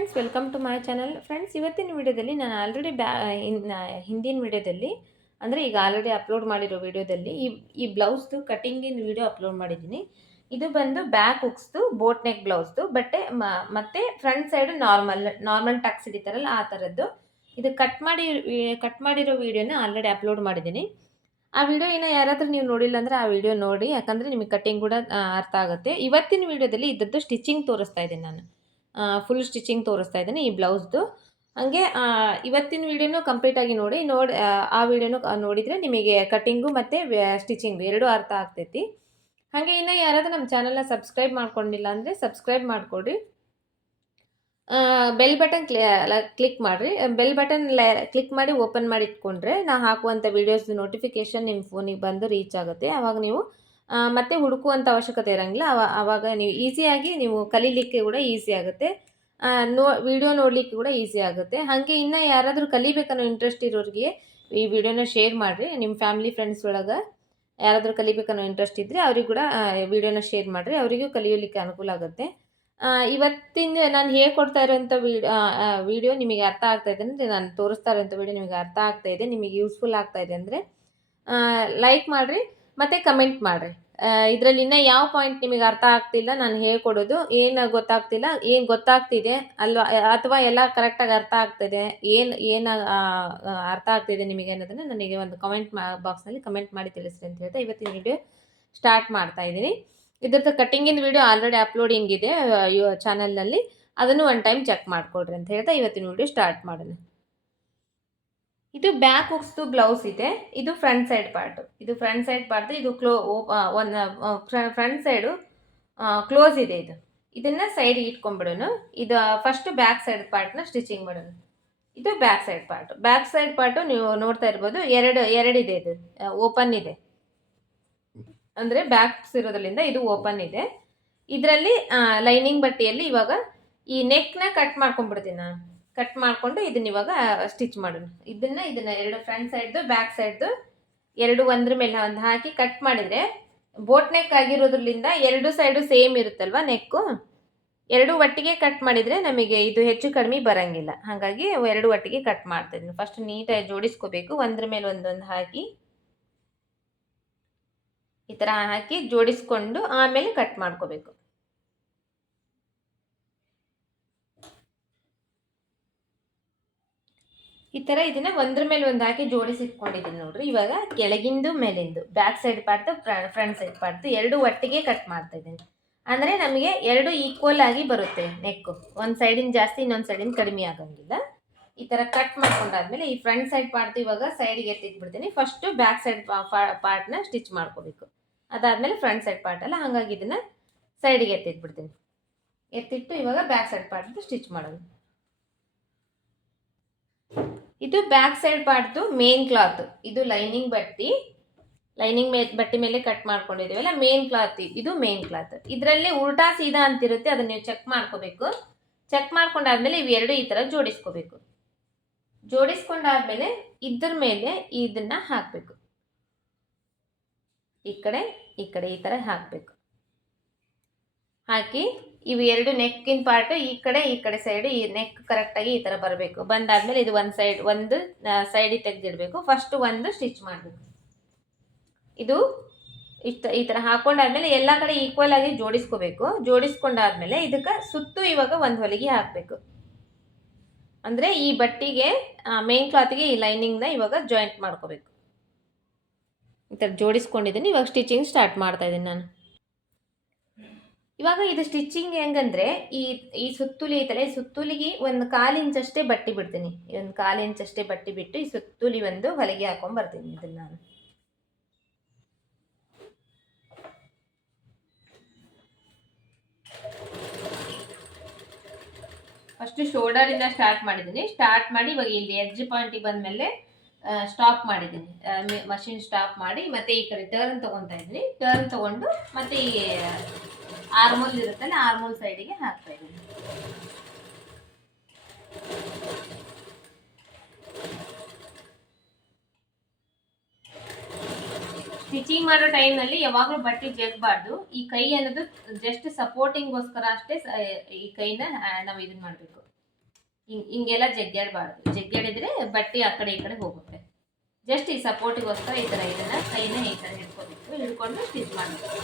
Friends, welcome to my channel. Friends, ಇವತ್ತಿನ ವಿಡಿಯೋದಲ್ಲಿ ನಾನು ಆಲ್ರೆಡಿ ಹಿಂದಿನ ವಿಡಿಯೋದಲ್ಲಿ ಅಂದರೆ ಈಗ ಆಲ್ರೆಡಿ ಅಪ್ಲೋಡ್ ಮಾಡಿರೋ ವಿಡಿಯೋದಲ್ಲಿ ಈ ಬ್ಲೌಸ್ದು ಕಟಿಂಗಿನ ವಿಡಿಯೋ ಅಪ್ಲೋಡ್ ಮಾಡಿದ್ದೀನಿ. ಇದು ಬಂದು ಬ್ಯಾಕ್ ಹುಕ್ಸ್ದು ಬೋಟ್ ನೆಕ್ ಬ್ಲೌಸ್ದು ಬಟ್ಟೆ ಮತ್ತು ಫ್ರಂಟ್ ಸೈಡು ನಾರ್ಮಲ್ ಟಕ್ಸ್ ಹಿಡಿತಾರಲ್ಲ ಆ ಥರದ್ದು. ಇದು ಕಟ್ ಮಾಡಿರೋ ವಿಡಿಯೋನ ಆಲ್ರೆಡಿ ಅಪ್ಲೋಡ್ ಮಾಡಿದ್ದೀನಿ. ಆ ವಿಡಿಯೋ ಯಾರಾದರೂ ನೀವು ನೋಡಿಲ್ಲ ಅಂದರೆ ಆ ವಿಡಿಯೋ ನೋಡಿ, ಯಾಕಂದರೆ ನಿಮಗೆ ಕಟಿಂಗ್ ಕೂಡ ಅರ್ಥ ಆಗುತ್ತೆ. ಇವತ್ತಿನ ವಿಡಿಯೋದಲ್ಲಿ ಇದ್ದದ್ದು ಸ್ಟಿಚಿಂಗ್ ತೋರಿಸ್ತಾ ಇದ್ದೀನಿ ನಾನು. ಫುಲ್ ಸ್ಟಿಚಿಂಗ್ ತೋರಿಸ್ತಾ ಇದ್ದೀನಿ ಈ ಬ್ಲೌಸ್ದು. ಹಾಗೆ ಇವತ್ತಿನ ವಿಡಿಯೋನು ಕಂಪ್ಲೀಟಾಗಿ ನೋಡಿ ಆ ವಿಡಿಯೋನು ನೋಡಿದರೆ ನಿಮಗೆ ಕಟಿಂಗು ಮತ್ತು ಸ್ಟಿಚಿಂಗು ಎರಡೂ ಅರ್ಥ ಆಗ್ತೈತಿ. ಹಾಗೆ ಇನ್ನು ಯಾರಾದರೂ ನಮ್ಮ ಚಾನಲ್ನ ಸಬ್ಸ್ಕ್ರೈಬ್ ಮಾಡ್ಕೊಂಡಿಲ್ಲ ಅಂದರೆ ಸಬ್ಸ್ಕ್ರೈಬ್ ಮಾಡಿಕೊಡ್ರಿ. ಬೆಲ್ ಬಟನ್ ಕ್ಲಿಕ್ ಮಾಡಿರಿ. ಬೆಲ್ ಬಟನ್ ಕ್ಲಿಕ್ ಮಾಡಿ ಓಪನ್ ಮಾಡಿ ಇಟ್ಕೊಂಡ್ರೆ ನಾವು ಹಾಕುವಂಥ ವೀಡಿಯೋಸ್ ನೋಟಿಫಿಕೇಷನ್ ನಿಮ್ಮ ಫೋನಿಗೆ ಬಂದು ರೀಚ್ ಆಗುತ್ತೆ. ಆವಾಗ ನೀವು ಮತ್ತೆ ಹುಡುಕುವಂಥ ಅವಶ್ಯಕತೆ ಇರೋಂಗಿಲ್ಲ. ಆವಾಗ ನೀವು ಈಸಿಯಾಗಿ ನೀವು ಕಲೀಲಿಕ್ಕೆ ಕೂಡ ಈಸಿ ಆಗುತ್ತೆ, ವಿಡಿಯೋ ನೋಡಲಿಕ್ಕೆ ಕೂಡ ಈಸಿ ಆಗುತ್ತೆ. ಹಾಗೆ ಇನ್ನು ಯಾರಾದರೂ ಕಲಿಬೇಕನ್ನೋ ಇಂಟ್ರೆಸ್ಟ್ ಇರೋರಿಗೆ ಈ ವಿಡಿಯೋನ ಶೇರ್ ಮಾಡಿರಿ. ನಿಮ್ಮ ಫ್ಯಾಮಿಲಿ ಫ್ರೆಂಡ್ಸ್ ಒಳಗೆ ಯಾರಾದರೂ ಕಲಿಬೇಕನ್ನೋ ಇಂಟ್ರೆಸ್ಟ್ ಇದ್ದರೆ ಅವ್ರಿಗೆ ಕೂಡ ವಿಡಿಯೋನ ಶೇರ್ ಮಾಡಿರಿ, ಅವರಿಗೂ ಕಲಿಯೋಲಿಕ್ಕೆ ಅನುಕೂಲ ಆಗುತ್ತೆ. ಇವತ್ತಿನ ನಾನು ಹೇಳ್ಕೊಡ್ತಾ ಇರೋಂಥ ವಿಡಿಯೋ ನಿಮಗೆ ಅರ್ಥ ಆಗ್ತಾ ಇದೆ ಅಂದರೆ, ನಾನು ತೋರಿಸ್ತಾ ಇರೋಂಥ ವಿಡಿಯೋ ನಿಮಗೆ ಅರ್ಥ ಆಗ್ತಾ ಇದೆ, ನಿಮಗೆ ಯೂಸ್ಫುಲ್ ಆಗ್ತಾ ಇದೆ ಅಂದರೆ ಲೈಕ್ ಮಾಡಿರಿ ಮತ್ತು ಕಮೆಂಟ್ ಮಾಡಿರಿ. ಇದರಲ್ಲಿ ಇನ್ನೂ ಯಾವ ಪಾಯಿಂಟ್ ನಿಮಗೆ ಅರ್ಥ ಆಗ್ತಿಲ್ಲ, ನಾನು ಹೇಳ್ಕೊಡೋದು ಏನು ಗೊತ್ತಾಗ್ತಿಲ್ಲ, ಏನು ಗೊತ್ತಾಗ್ತಿದೆ ಅಲ್ವಾ, ಅಥವಾ ಎಲ್ಲ ಕರೆಕ್ಟಾಗಿ ಅರ್ಥ ಆಗ್ತಿದೆ, ಏನು ಅರ್ಥ ಆಗ್ತಿದೆ ನಿಮಗೆ ಅನ್ನೋದನ್ನು ನನಗೆ ಒಂದು ಕಮೆಂಟ್ ಬಾಕ್ಸ್ನಲ್ಲಿ ಕಮೆಂಟ್ ಮಾಡಿ ತಿಳಿಸ್ರಿ ಅಂತ ಹೇಳ್ತಾ ಇವತ್ತಿನ ವಿಡಿಯೋ ಸ್ಟಾರ್ಟ್ ಮಾಡ್ತಾ ಇದ್ದೀನಿ. ಇದ್ರದ್ದು ಕಟಿಂಗಿನ ವಿಡಿಯೋ ಆಲ್ರೆಡಿ ಅಪ್ಲೋಡಿಂಗ್ ಇದೆ ಚಾನಲ್ನಲ್ಲಿ, ಅದನ್ನು ಒನ್ ಟೈಮ್ ಚೆಕ್ ಮಾಡಿಕೊಡ್ರಿ ಅಂತ ಹೇಳ್ತಾ ಇವತ್ತಿನ ವಿಡಿಯೋ ಸ್ಟಾರ್ಟ್ ಮಾಡೋಣ. ಇದು ಬ್ಯಾಕ್ ಹುಕ್ಸ್ದು ಬ್ಲೌಸ್ ಇದೆ. ಇದು ಫ್ರಂಟ್ ಸೈಡ್ ಪಾರ್ಟು. ಇದು ಫ್ರಂಟ್ ಸೈಡು ಕ್ಲೋಸ್ ಇದೆ. ಇದನ್ನು ಸೈಡಿಗೆ ಇಟ್ಕೊಂಡ್ಬಿಡೋಣ. ಇದು ಫಸ್ಟ್ ಬ್ಯಾಕ್ ಸೈಡ್ ಪಾರ್ಟ್ನ ಸ್ಟಿಚಿಂಗ್ ಮಾಡೋಣ. ಇದು ಬ್ಯಾಕ್ ಸೈಡ್ ಪಾರ್ಟು ನೀವು ನೋಡ್ತಾ ಇರ್ಬೋದು, ಎರಡಿದೆ. ಇದು ಓಪನ್ ಇದೆ, ಅಂದರೆ ಬ್ಯಾಕ್ಸ್ ಇರೋದ್ರಿಂದ ಇದು ಓಪನ್ ಇದೆ. ಇದರಲ್ಲಿ ಲೈನಿಂಗ್ ಬಟ್ಟೆಯಲ್ಲಿ ಇವಾಗ ಈ ನೆಕ್ನ ಕಟ್ ಮಾಡ್ಕೊಂಡ್ಬಿಡ್ತೀನಿ ನಾನು. ಕಟ್ ಮಾಡಿಕೊಂಡು ಇದನ್ನ ಇವಾಗ ಸ್ಟಿಚ್ ಮಾಡೋಣ. ಇದನ್ನ ಎರಡು ಫ್ರಂಟ್ ಸೈಡ್ದು ಬ್ಯಾಕ್ ಸೈಡ್ದು ಎರಡು ಒಂದ್ರ ಮೇಲೆ ಒಂದು ಹಾಕಿ ಕಟ್ ಮಾಡಿದರೆ ಬೋಟ್ ನೆಕ್ ಆಗಿರೋದ್ರಿಂದ ಎರಡು ಸೈಡು ಸೇಮ್ ಇರುತ್ತಲ್ವ ನೆಕ್ಕು, ಎರಡು ಒಟ್ಟಿಗೆ ಕಟ್ ಮಾಡಿದರೆ ನಮಗೆ ಇದು ಹೆಚ್ಚು ಕಡಿಮೆ ಬರೋಂಗಿಲ್ಲ. ಹಾಗಾಗಿ ಎರಡು ಒಟ್ಟಿಗೆ ಕಟ್ ಮಾಡ್ತಾಯಿದ್ದೀನಿ. ಫಸ್ಟ್ ನೀಟಾಗಿ ಜೋಡಿಸ್ಕೋಬೇಕು, ಒಂದ್ರ ಮೇಲೆ ಒಂದೊಂದು ಹಾಕಿ ಈ ಥರ ಹಾಕಿ ಜೋಡಿಸ್ಕೊಂಡು ಆಮೇಲೆ ಕಟ್ ಮಾಡ್ಕೋಬೇಕು. ಈ ಥರ ಇದನ್ನು ಒಂದ್ರ ಮೇಲೆ ಒಂದು ಹಾಕಿ ಜೋಡಿಸಿಟ್ಕೊಂಡಿದ್ದೀನಿ ನೋಡ್ರಿ. ಇವಾಗ ಕೆಳಗಿಂದು ಮೇಲಿಂದು back side part front side part ಎರಡು ಒಟ್ಟಿಗೆ ಕಟ್ ಮಾಡ್ತಾ ಇದ್ದೀನಿ. ಅಂದರೆ ನಮಗೆ ಎರಡು ಈಕ್ವಲ್ ಆಗಿ ಬರುತ್ತೆ ನೆಕ್ಕು. ಒಂದು ಸೈಡಿನ ಜಾಸ್ತಿ ಇನ್ನೊಂದು ಸೈಡಿನ ಕಡಿಮೆ ಆಗೋಂಗಿಲ್ಲ. ಈ ಥರ ಕಟ್ ಮಾಡ್ಕೊಂಡಾದ್ಮೇಲೆ ಈ ಫ್ರಂಟ್ ಸೈಡ್ ಪಾರ್ಟ್ ಇವಾಗ ಸೈಡಿಗೆ ಎತ್ತಿಟ್ಬಿಡ್ತೀನಿ. ಫಸ್ಟು ಬ್ಯಾಕ್ ಸೈಡ್ ಪಾರ್ಟ್ನ ಸ್ಟಿಚ್ ಮಾಡ್ಕೋಬೇಕು. ಅದಾದಮೇಲೆ ಫ್ರಂಟ್ ಸೈಡ್ ಪಾರ್ಟ್ ಅಲ್ಲ, ಹಾಗಾಗಿ ಇದನ್ನು ಸೈಡಿಗೆ ಎತ್ತಿಟ್ಬಿಡ್ತೀನಿ. ಎತ್ತಿಟ್ಟು ಇವಾಗ ಬ್ಯಾಕ್ ಸೈಡ್ ಪಾರ್ಟ್ ಸ್ಟಿಚ್ ಮಾಡೋದು. ಇದು ಬ್ಯಾಕ್ ಸೈಡ್ ಪಾರ್ಟ್ದು ಮೇನ್ ಕ್ಲಾತ್. ಇದು ಲೈನಿಂಗ್ ಬಟ್ಟೆ ಮೇಲೆ ಕಟ್ ಮಾಡ್ಕೊಂಡಿದ್ದೀವಲ್ಲ ಮೇನ್ ಕ್ಲಾತ್. ಇದು ಮೇನ್ ಕ್ಲಾತ್. ಇದರಲ್ಲಿ ಉಲ್ಟಾ ಸೀದಾ ಅಂತಿರುತ್ತೆ, ಅದನ್ನ ನೀವು ಚೆಕ್ ಮಾಡ್ಕೋಬೇಕು. ಚೆಕ್ ಮಾಡ್ಕೊಂಡಾದ್ಮೇಲೆ ಇವೆರಡು ಈ ಥರ ಜೋಡಿಸ್ಕೋಬೇಕು. ಜೋಡಿಸ್ಕೊಂಡಾದ್ಮೇಲೆ ಇದ್ರ ಮೇಲೆ ಇದನ್ನ ಹಾಕಬೇಕು. ಈ ಕಡೆ ಈ ಥರ ಹಾಕಬೇಕು. ಹಾಕಿ ಇವು ಎರಡು ನೆಕ್ಕಿನ ಪಾರ್ಟು ಈ ಕಡೆ ಸೈಡು ಈ ನೆಕ್ ಕರೆಕ್ಟಾಗಿ ಈ ಥರ ಬರಬೇಕು. ಬಂದಾದ್ಮೇಲೆ ಇದು ಒಂದು ಸೈಡಿಗೆ ತೆಗೆದಿಡಬೇಕು. ಫಸ್ಟ್ ಒಂದು ಸ್ಟಿಚ್ ಮಾಡಬೇಕು. ಇದು ಈ ಥರ ಹಾಕೊಂಡಾದ್ಮೇಲೆ ಎಲ್ಲ ಕಡೆ ಈಕ್ವಲ್ ಆಗಿ ಜೋಡಿಸ್ಕೋಬೇಕು. ಜೋಡಿಸ್ಕೊಂಡಾದ್ಮೇಲೆ ಇದಕ್ಕೆ ಸುತ್ತು ಇವಾಗ ಒಂದು ಹೊಲಿಗೆ ಹಾಕಬೇಕು. ಅಂದರೆ ಈ ಬಟ್ಟೆಗೆ ಮೇನ್ ಕ್ಲಾತ್ಗೆ ಈ ಲೈನಿಂಗ್ನ ಇವಾಗ ಜಾಯಿಂಟ್ ಮಾಡ್ಕೋಬೇಕು. ಈ ಥರ ಜೋಡಿಸ್ಕೊಂಡಿದ್ದೀನಿ. ಇವಾಗ ಸ್ಟಿಚಿಂಗ್ ಸ್ಟಾರ್ಟ್ ಮಾಡ್ತಾ ಇದ್ದೀನಿ ನಾನು. ಇವಾಗ ಇದು ಸ್ಟಿಚಿಂಗ್ ಹೆಂಗಂದರೆ ಈ ಸುತ್ತುಲಿ ಐತಲ್ಲ, ಈ ಸುತ್ತುಲಿಗೆ ಒಂದು 1/4 ಇಂಚಷ್ಟೇ ಬಟ್ಟೆ ಬಿಡ್ತೀನಿ. ಒಂದು 1/4 ಇಂಚಷ್ಟೇ ಬಟ್ಟೆ ಬಿಟ್ಟು ಈ ಸುತ್ತುಲಿ ಒಂದು ಹೊಲಿಗೆ ಹಾಕೊಂಡ್ಬರ್ತೀನಿ. ಇದನ್ನು ನಾನು ಫಸ್ಟು ಶೋಲ್ಡರಿಂದ ಸ್ಟಾರ್ಟ್ ಮಾಡಿದ್ದೀನಿ. ಸ್ಟಾರ್ಟ್ ಮಾಡಿ ಇವಾಗ ಇಲ್ಲಿ ಎಡ್ಜ್ ಪಾಯಿಂಟಿಗೆ ಬಂದಮೇಲೆ ಸ್ಟಾಪ್ ಮಾಡಿದ್ದೀನಿ. ಮಷಿನ್ ಸ್ಟಾಪ್ ಮಾಡಿ ಮತ್ತೆ ಈ ಕಡೆ ಟರ್ನ್ ತೊಗೊತಾ ಇದ್ದೀನಿ. ಟರ್ನ್ ತೊಗೊಂಡು ಮತ್ತೆ ಈ ಆರ್ಮೋಲ್ ಇರುತ್ತಲ್ಲ, ಆರ್ಮೋಲ್ ಸೈಡಿಗೆ ಹಾಕ್ತಾ ಇದ್ದೀನಿ. ಸ್ಟಿಚಿಂಗ್ ಮಾಡೋ ಟೈಮ್ನಲ್ಲಿ ಯಾವಾಗಲೂ ಬಟ್ಟೆ ಜಗ್ಬಾರ್ದು. ಈ ಕೈ ಅನ್ನೋದು ಜಸ್ಟ್ ಸಪೋರ್ಟಿಂಗ್ಗೋಸ್ಕರ ಅಷ್ಟೇ ಈ ಕೈನ ನಾವು ಇದನ್ನ ಮಾಡಬೇಕು. ಹಿಂಗೆಲ್ಲ ಜಗ್ಗಾಡಿದ್ರೆ ಬಟ್ಟೆ ಆ ಕಡೆ ಈ ಕಡೆ ಹೋಗುತ್ತೆ. ಜಸ್ಟ್ ಈ ಸಪೋರ್ಟಿಗೋಸ್ಕರ ಈ ಥರ ಇದನ್ನು ಕೈನ ಈ ಥರ ಹಿಡ್ಕೊಂಡು ಸ್ಟಿಚ್ ಮಾಡಬೇಕು.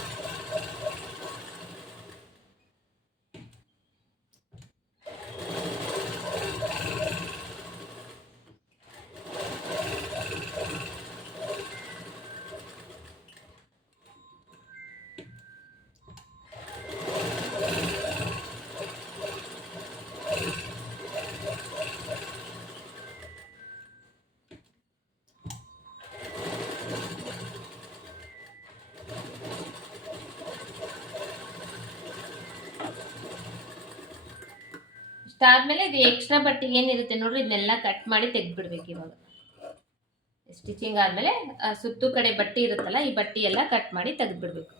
ಇಷ್ಟಾದ್ಮೇಲೆ ಇದು ಎಕ್ಸ್ಟ್ರಾ ಬಟ್ಟೆ ಏನಿರುತ್ತೆ ನೋಡ್ರಿ ಇದನ್ನೆಲ್ಲ ಕಟ್ ಮಾಡಿ ತೆಗೆದ್ಬಿಡ್ಬೇಕು. ಇವಾಗ ಸ್ಟಿಚಿಂಗ್ ಆದಮೇಲೆ ಸುತ್ತು ಕಡೆ ಬಟ್ಟೆ ಇರುತ್ತಲ್ಲ ಈ ಬಟ್ಟೆ ಎಲ್ಲ ಕಟ್ ಮಾಡಿ ತೆಗೆದ್ಬಿಡ್ಬೇಕು.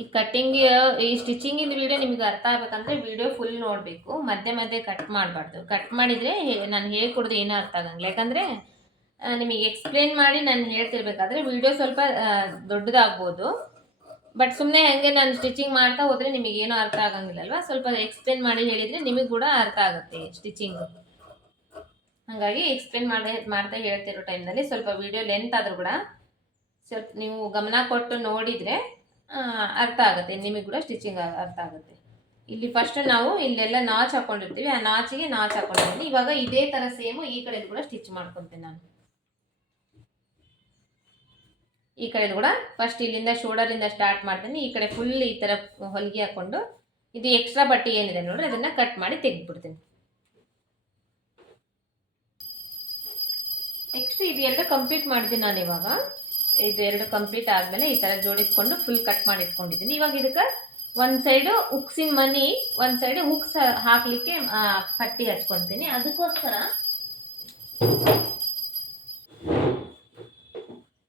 ಈ ಕಟ್ಟಿಂಗ್ ಈ ಸ್ಟಿಚಿಂಗಿಂದ ವಿಡಿಯೋ ನಿಮಗೆ ಅರ್ಥ ಆಗ್ಬೇಕಂದ್ರೆ ವಿಡಿಯೋ ಫುಲ್ ನೋಡಬೇಕು. ಮಧ್ಯೆ ಮಧ್ಯೆ ಕಟ್ ಮಾಡಬಾರ್ದು. ಕಟ್ ಮಾಡಿದರೆ ನಾನು ಹೇಳ್ಕೊಡ್ದು ಏನೂ ಅರ್ಥ ಆಗಂಗಿಲ್ಲ. ಯಾಕಂದರೆ ನಿಮಗೆ ಎಕ್ಸ್ಪ್ಲೇನ್ ಮಾಡಿ ನಾನು ಹೇಳ್ತಿರ್ಬೇಕಾದ್ರೆ ವಿಡಿಯೋ ಸ್ವಲ್ಪ ದೊಡ್ಡದಾಗ್ಬೋದು. ಬಟ್ ಸುಮ್ಮನೆ ಹಾಗೆ ನಾನು ಸ್ಟಿಚಿಂಗ್ ಮಾಡ್ತಾ ಹೋದರೆ ನಿಮಗೇನೂ ಅರ್ಥ ಆಗಂಗಿಲ್ಲಲ್ವ. ಸ್ವಲ್ಪ ಎಕ್ಸ್ಪ್ಲೇನ್ ಮಾಡಿ ಹೇಳಿದರೆ ನಿಮಗೆ ಕೂಡ ಅರ್ಥ ಆಗುತ್ತೆ ಸ್ಟಿಚಿಂಗು. ಹಾಗಾಗಿ ಎಕ್ಸ್ಪ್ಲೇನ್ ಮಾಡ್ತಾ ಹೇಳ್ತಿರೋ ಟೈಮ್ನಲ್ಲಿ ಸ್ವಲ್ಪ ವಿಡಿಯೋ ಲೆಂತ್ ಆದರೂ ಕೂಡ ಸ್ವಲ್ಪ ನೀವು ಗಮನ ಕೊಟ್ಟು ನೋಡಿದರೆ ಅರ್ಥ ಆಗುತ್ತೆ, ನಿಮಗೆ ಕೂಡ ಸ್ಟಿಚಿಂಗ್ ಅರ್ಥ ಆಗುತ್ತೆ. ಇಲ್ಲಿ ಫಸ್ಟ್ ನಾವು ಇಲ್ಲೆಲ್ಲ ನಾಚ್ ಹಾಕೊಂಡಿರ್ತೀವಿ, ಆ ನಾಚಿಗೆ ನಾಚ್ ಹಾಕೊಂಡಿದ್ದೀನಿ. ಇವಾಗ ಇದೇ ಥರ ಸೇಮು ಈ ಕಡೆ ಕೂಡ ಸ್ಟಿಚ್ ಮಾಡ್ಕೊತೀನಿ ನಾನು. ಈ ಕಡೆ ಕೂಡ ಫಸ್ಟ್ ಇಲ್ಲಿಂದ ಶೋಲ್ಡರಿಂದ ಸ್ಟಾರ್ಟ್ ಮಾಡ್ತೀನಿ. ಈ ಕಡೆ ಫುಲ್ ಈ ಥರ ಹೊಲಿಗೆ ಹಾಕ್ಕೊಂಡು ಇದು ಎಕ್ಸ್ಟ್ರಾ ಬಟ್ಟೆ ಏನಿದೆ ನೋಡ್ರಿ ಅದನ್ನು ಕಟ್ ಮಾಡಿ ತೆಗೆದ್ಬಿಡ್ತೀನಿ. ನೆಕ್ಸ್ಟ್ ಇದು ಎರಡು ಕಂಪ್ಲೀಟ್ ಮಾಡಿದ್ದೀನಿ ನಾನು. ಇವಾಗ ಇದು ಎರಡು ಕಂಪ್ಲೀಟ್ ಆದಮೇಲೆ ಈ ಥರ ಜೋಡಿಸ್ಕೊಂಡು ಫುಲ್ ಕಟ್ ಮಾಡಿ ಇಟ್ಕೊಂಡಿದ್ದೀನಿ. ಇವಾಗ ಇದಕ್ಕೆ ಒಂದು ಸೈಡು ಉಕ್ಸಿನ ಮನಿ, ಒಂದು ಸೈಡು ಉಕ್ಸ್ ಹಾಕಲಿಕ್ಕೆ ಪಟ್ಟಿ ಹಚ್ಕೊತೀನಿ. ಅದಕ್ಕೋಸ್ಕರ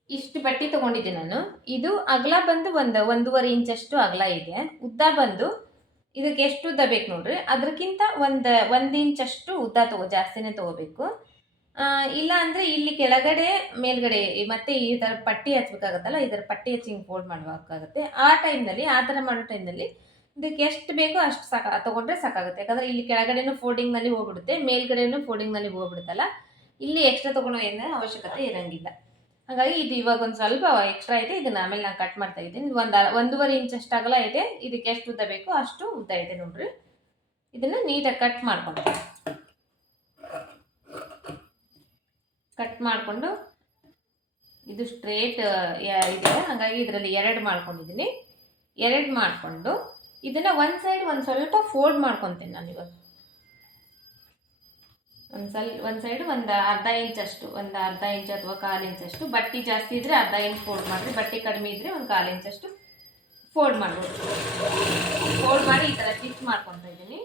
ಇಷ್ಟು ಪಟ್ಟಿ ತೊಗೊಂಡಿದ್ದೀನಿ ನಾನು. ಇದು ಅಗಲ ಬಂದು 1.5 ಇಂಚಷ್ಟು ಅಗಲ ಇದೆ. ಉದ್ದ ಬಂದು ಇದಕ್ಕೆ ಎಷ್ಟು ಉದ್ದ ಬೇಕು ನೋಡ್ರಿ ಅದಕ್ಕಿಂತ ಒಂದು ಇಂಚಷ್ಟು ಉದ್ದ ಜಾಸ್ತಿನೇ ತೊಗೋಬೇಕು. ಇಲ್ಲ ಅಂದರೆ ಇಲ್ಲಿ ಕೆಳಗಡೆ ಮೇಲ್ಗಡೆ ಮತ್ತೆ ಈ ಥರ ಪಟ್ಟಿ ಹಚ್ಬೇಕಾಗತ್ತಲ್ಲ, ಈ ಥರ ಪಟ್ಟಿ ಹಚ್ಚಿ ಹಿಂಗೆ ಫೋಲ್ಡ್ ಮಾಡಬೇಕಾಗುತ್ತೆ. ಆ ಟೈಮ್ನಲ್ಲಿ ಆ ಥರ ಮಾಡೋ ಟೈಮ್ನಲ್ಲಿ ಇದಕ್ಕೆ ಎಷ್ಟು ಬೇಕೋ ಅಷ್ಟು ತೊಗೊಂಡ್ರೆ ಸಾಕಾಗುತ್ತೆ. ಯಾಕಂದರೆ ಇಲ್ಲಿ ಕೆಳಗಡೆನೂ ಫೋಲ್ಡಿಂಗ್ನಲ್ಲಿ ಹೋಗ್ಬಿಡುತ್ತೆ, ಮೇಲ್ಗಡೆನೂ ಫೋಲ್ಡಿಂಗ್ನಲ್ಲಿ ಹೋಗ್ಬಿಡುತ್ತಲ್ಲ, ಇಲ್ಲಿ ಎಕ್ಸ್ಟ್ರಾ ತೊಗೊಳೋ ಏನೋ ಅವಶ್ಯಕತೆ ಇರೋಂಗಿಲ್ಲ. ಹಾಗಾಗಿ ಇದು ಇವಾಗ ಒಂದು ಸ್ವಲ್ಪ ಎಕ್ಸ್ಟ್ರಾ ಇದೆ, ಇದನ್ನು ಆಮೇಲೆ ನಾನು ಕಟ್ ಮಾಡ್ತಾ ಇದ್ದೀನಿ. 1.5 ಇಂಚಷ್ಟು ಅಗಲ ಇದೆ. ಇದಕ್ಕೆ ಎಷ್ಟು ಉದ್ದ ಬೇಕೋ ಅಷ್ಟು ಉದ್ದ ಇದೆ ನೋಡ್ರಿ. ಇದನ್ನು ನೀಟಾಗಿ ಕಟ್ ಮಾಡ್ಕೊಳ್ತೀನಿ. ಕಟ್ ಮಾಡಿಕೊಂಡು ಇದು ಸ್ಟ್ರೇಟ್ ಇದೆ, ಹಾಗಾಗಿ ಇದರಲ್ಲಿ 2 ಮಾಡ್ಕೊಂಡಿದ್ದೀನಿ. 2 ಮಾಡಿಕೊಂಡು ಇದನ್ನು ಒಂದು ಸೈಡ್ ಒಂದು ಸ್ವಲ್ಪ ಫೋಲ್ಡ್ ಮಾಡ್ಕೊತೀನಿ ನಾನು. ಇವಾಗ ಒಂದು ಸೈಡು ಒಂದು ಅರ್ಧ ಇಂಚಷ್ಟು, ಒಂದು ಅರ್ಧ ಇಂಚ್ ಅಥವಾ 1/4 ಇಂಚಷ್ಟು. ಬಟ್ಟೆ ಜಾಸ್ತಿ ಇದ್ದರೆ ಅರ್ಧ ಇಂಚ್ ಫೋಲ್ಡ್ ಮಾಡಿರಿ, ಬಟ್ಟೆ ಕಡಿಮೆ ಇದ್ದರೆ ಒಂದು 1/4 ಇಂಚಷ್ಟು ಫೋಲ್ಡ್ ಮಾಡ್ಬೋದು. ಫೋಲ್ಡ್ ಮಾಡಿ ಈ ಥರ ಸ್ಟಿಚ್ ಮಾಡ್ಕೊತಾ ಇದ್ದೀನಿ.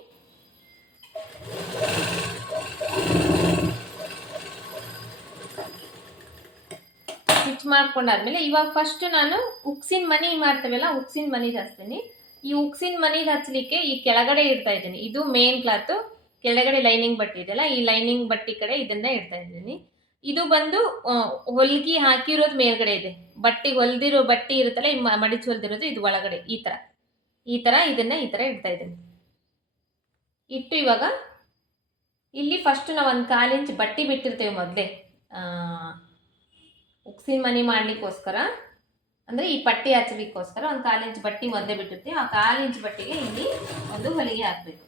ಸ್ಟಿಚ್ ಮಾಡ್ಕೊಂಡಾದ್ಮೇಲೆ ಇವಾಗ ಫಸ್ಟ್ ನಾನು ಉಕ್ಸಿನ ಮನಿ ಮಾಡ್ತೇವಲ್ಲ, ಉಕ್ಸಿನ ಮನಿದು ಹಚ್ತೀನಿ. ಈ ಉಕ್ಸಿನ ಮನಿದು ಹಚ್ಚಲಿಕ್ಕೆ ಈ ಕೆಳಗಡೆ ಇಡ್ತಾ ಇದ್ದೀನಿ. ಇದು ಮೇನ್ ಕ್ಲಾತು, ಕೆಳಗಡೆ ಲೈನಿಂಗ್ ಬಟ್ಟೆ ಇದೆಯಲ್ಲ, ಈ ಲೈನಿಂಗ್ ಬಟ್ಟೆ ಕಡೆ ಇದನ್ನ ಇಡ್ತಾ ಇದ್ದೀನಿ. ಇದು ಬಂದು ಹೊಲಿಗೆ ಹಾಕಿರೋದು ಮೇಲ್ಗಡೆ ಇದೆ, ಬಟ್ಟೆ ಹೊಲ್ದಿರೋ ಬಟ್ಟೆ ಇರುತ್ತಲ್ಲ, ಈ ಮಡಿಚು ಹೊಲ್ದಿರೋದು ಇದು ಒಳಗಡೆ ಈ ಥರ ಇದನ್ನ ಈ ಥರ ಇಡ್ತಾ ಇದ್ದೀನಿ. ಇಟ್ಟು ಇವಾಗ ಇಲ್ಲಿ ಫಸ್ಟ್ ನಾವು ಒಂದು 1/4 ಇಂಚ್ ಬಟ್ಟೆ ಬಿಟ್ಟಿರ್ತೇವೆ ಮೊದಲೇ ಉಕ್ಸಿನ ಮನಿ ಮಾಡಲಿಕ್ಕೋಸ್ಕರ, ಅಂದರೆ ಈ ಪಟ್ಟಿ ಹಚ್ಚಲಿಕ್ಕೋಸ್ಕರ ಒಂದು 1/4 ಇಂಚ್ ಬಟ್ಟೆ ಮೊದಲೇ ಬಿಟ್ಟಿರ್ತೀವಿ. ಆ 1/4 ಇಂಚ್ ಬಟ್ಟೆಗೆ ಇಲ್ಲಿ ಒಂದು ಹೊಲಿಗೆ ಹಾಕಬೇಕು.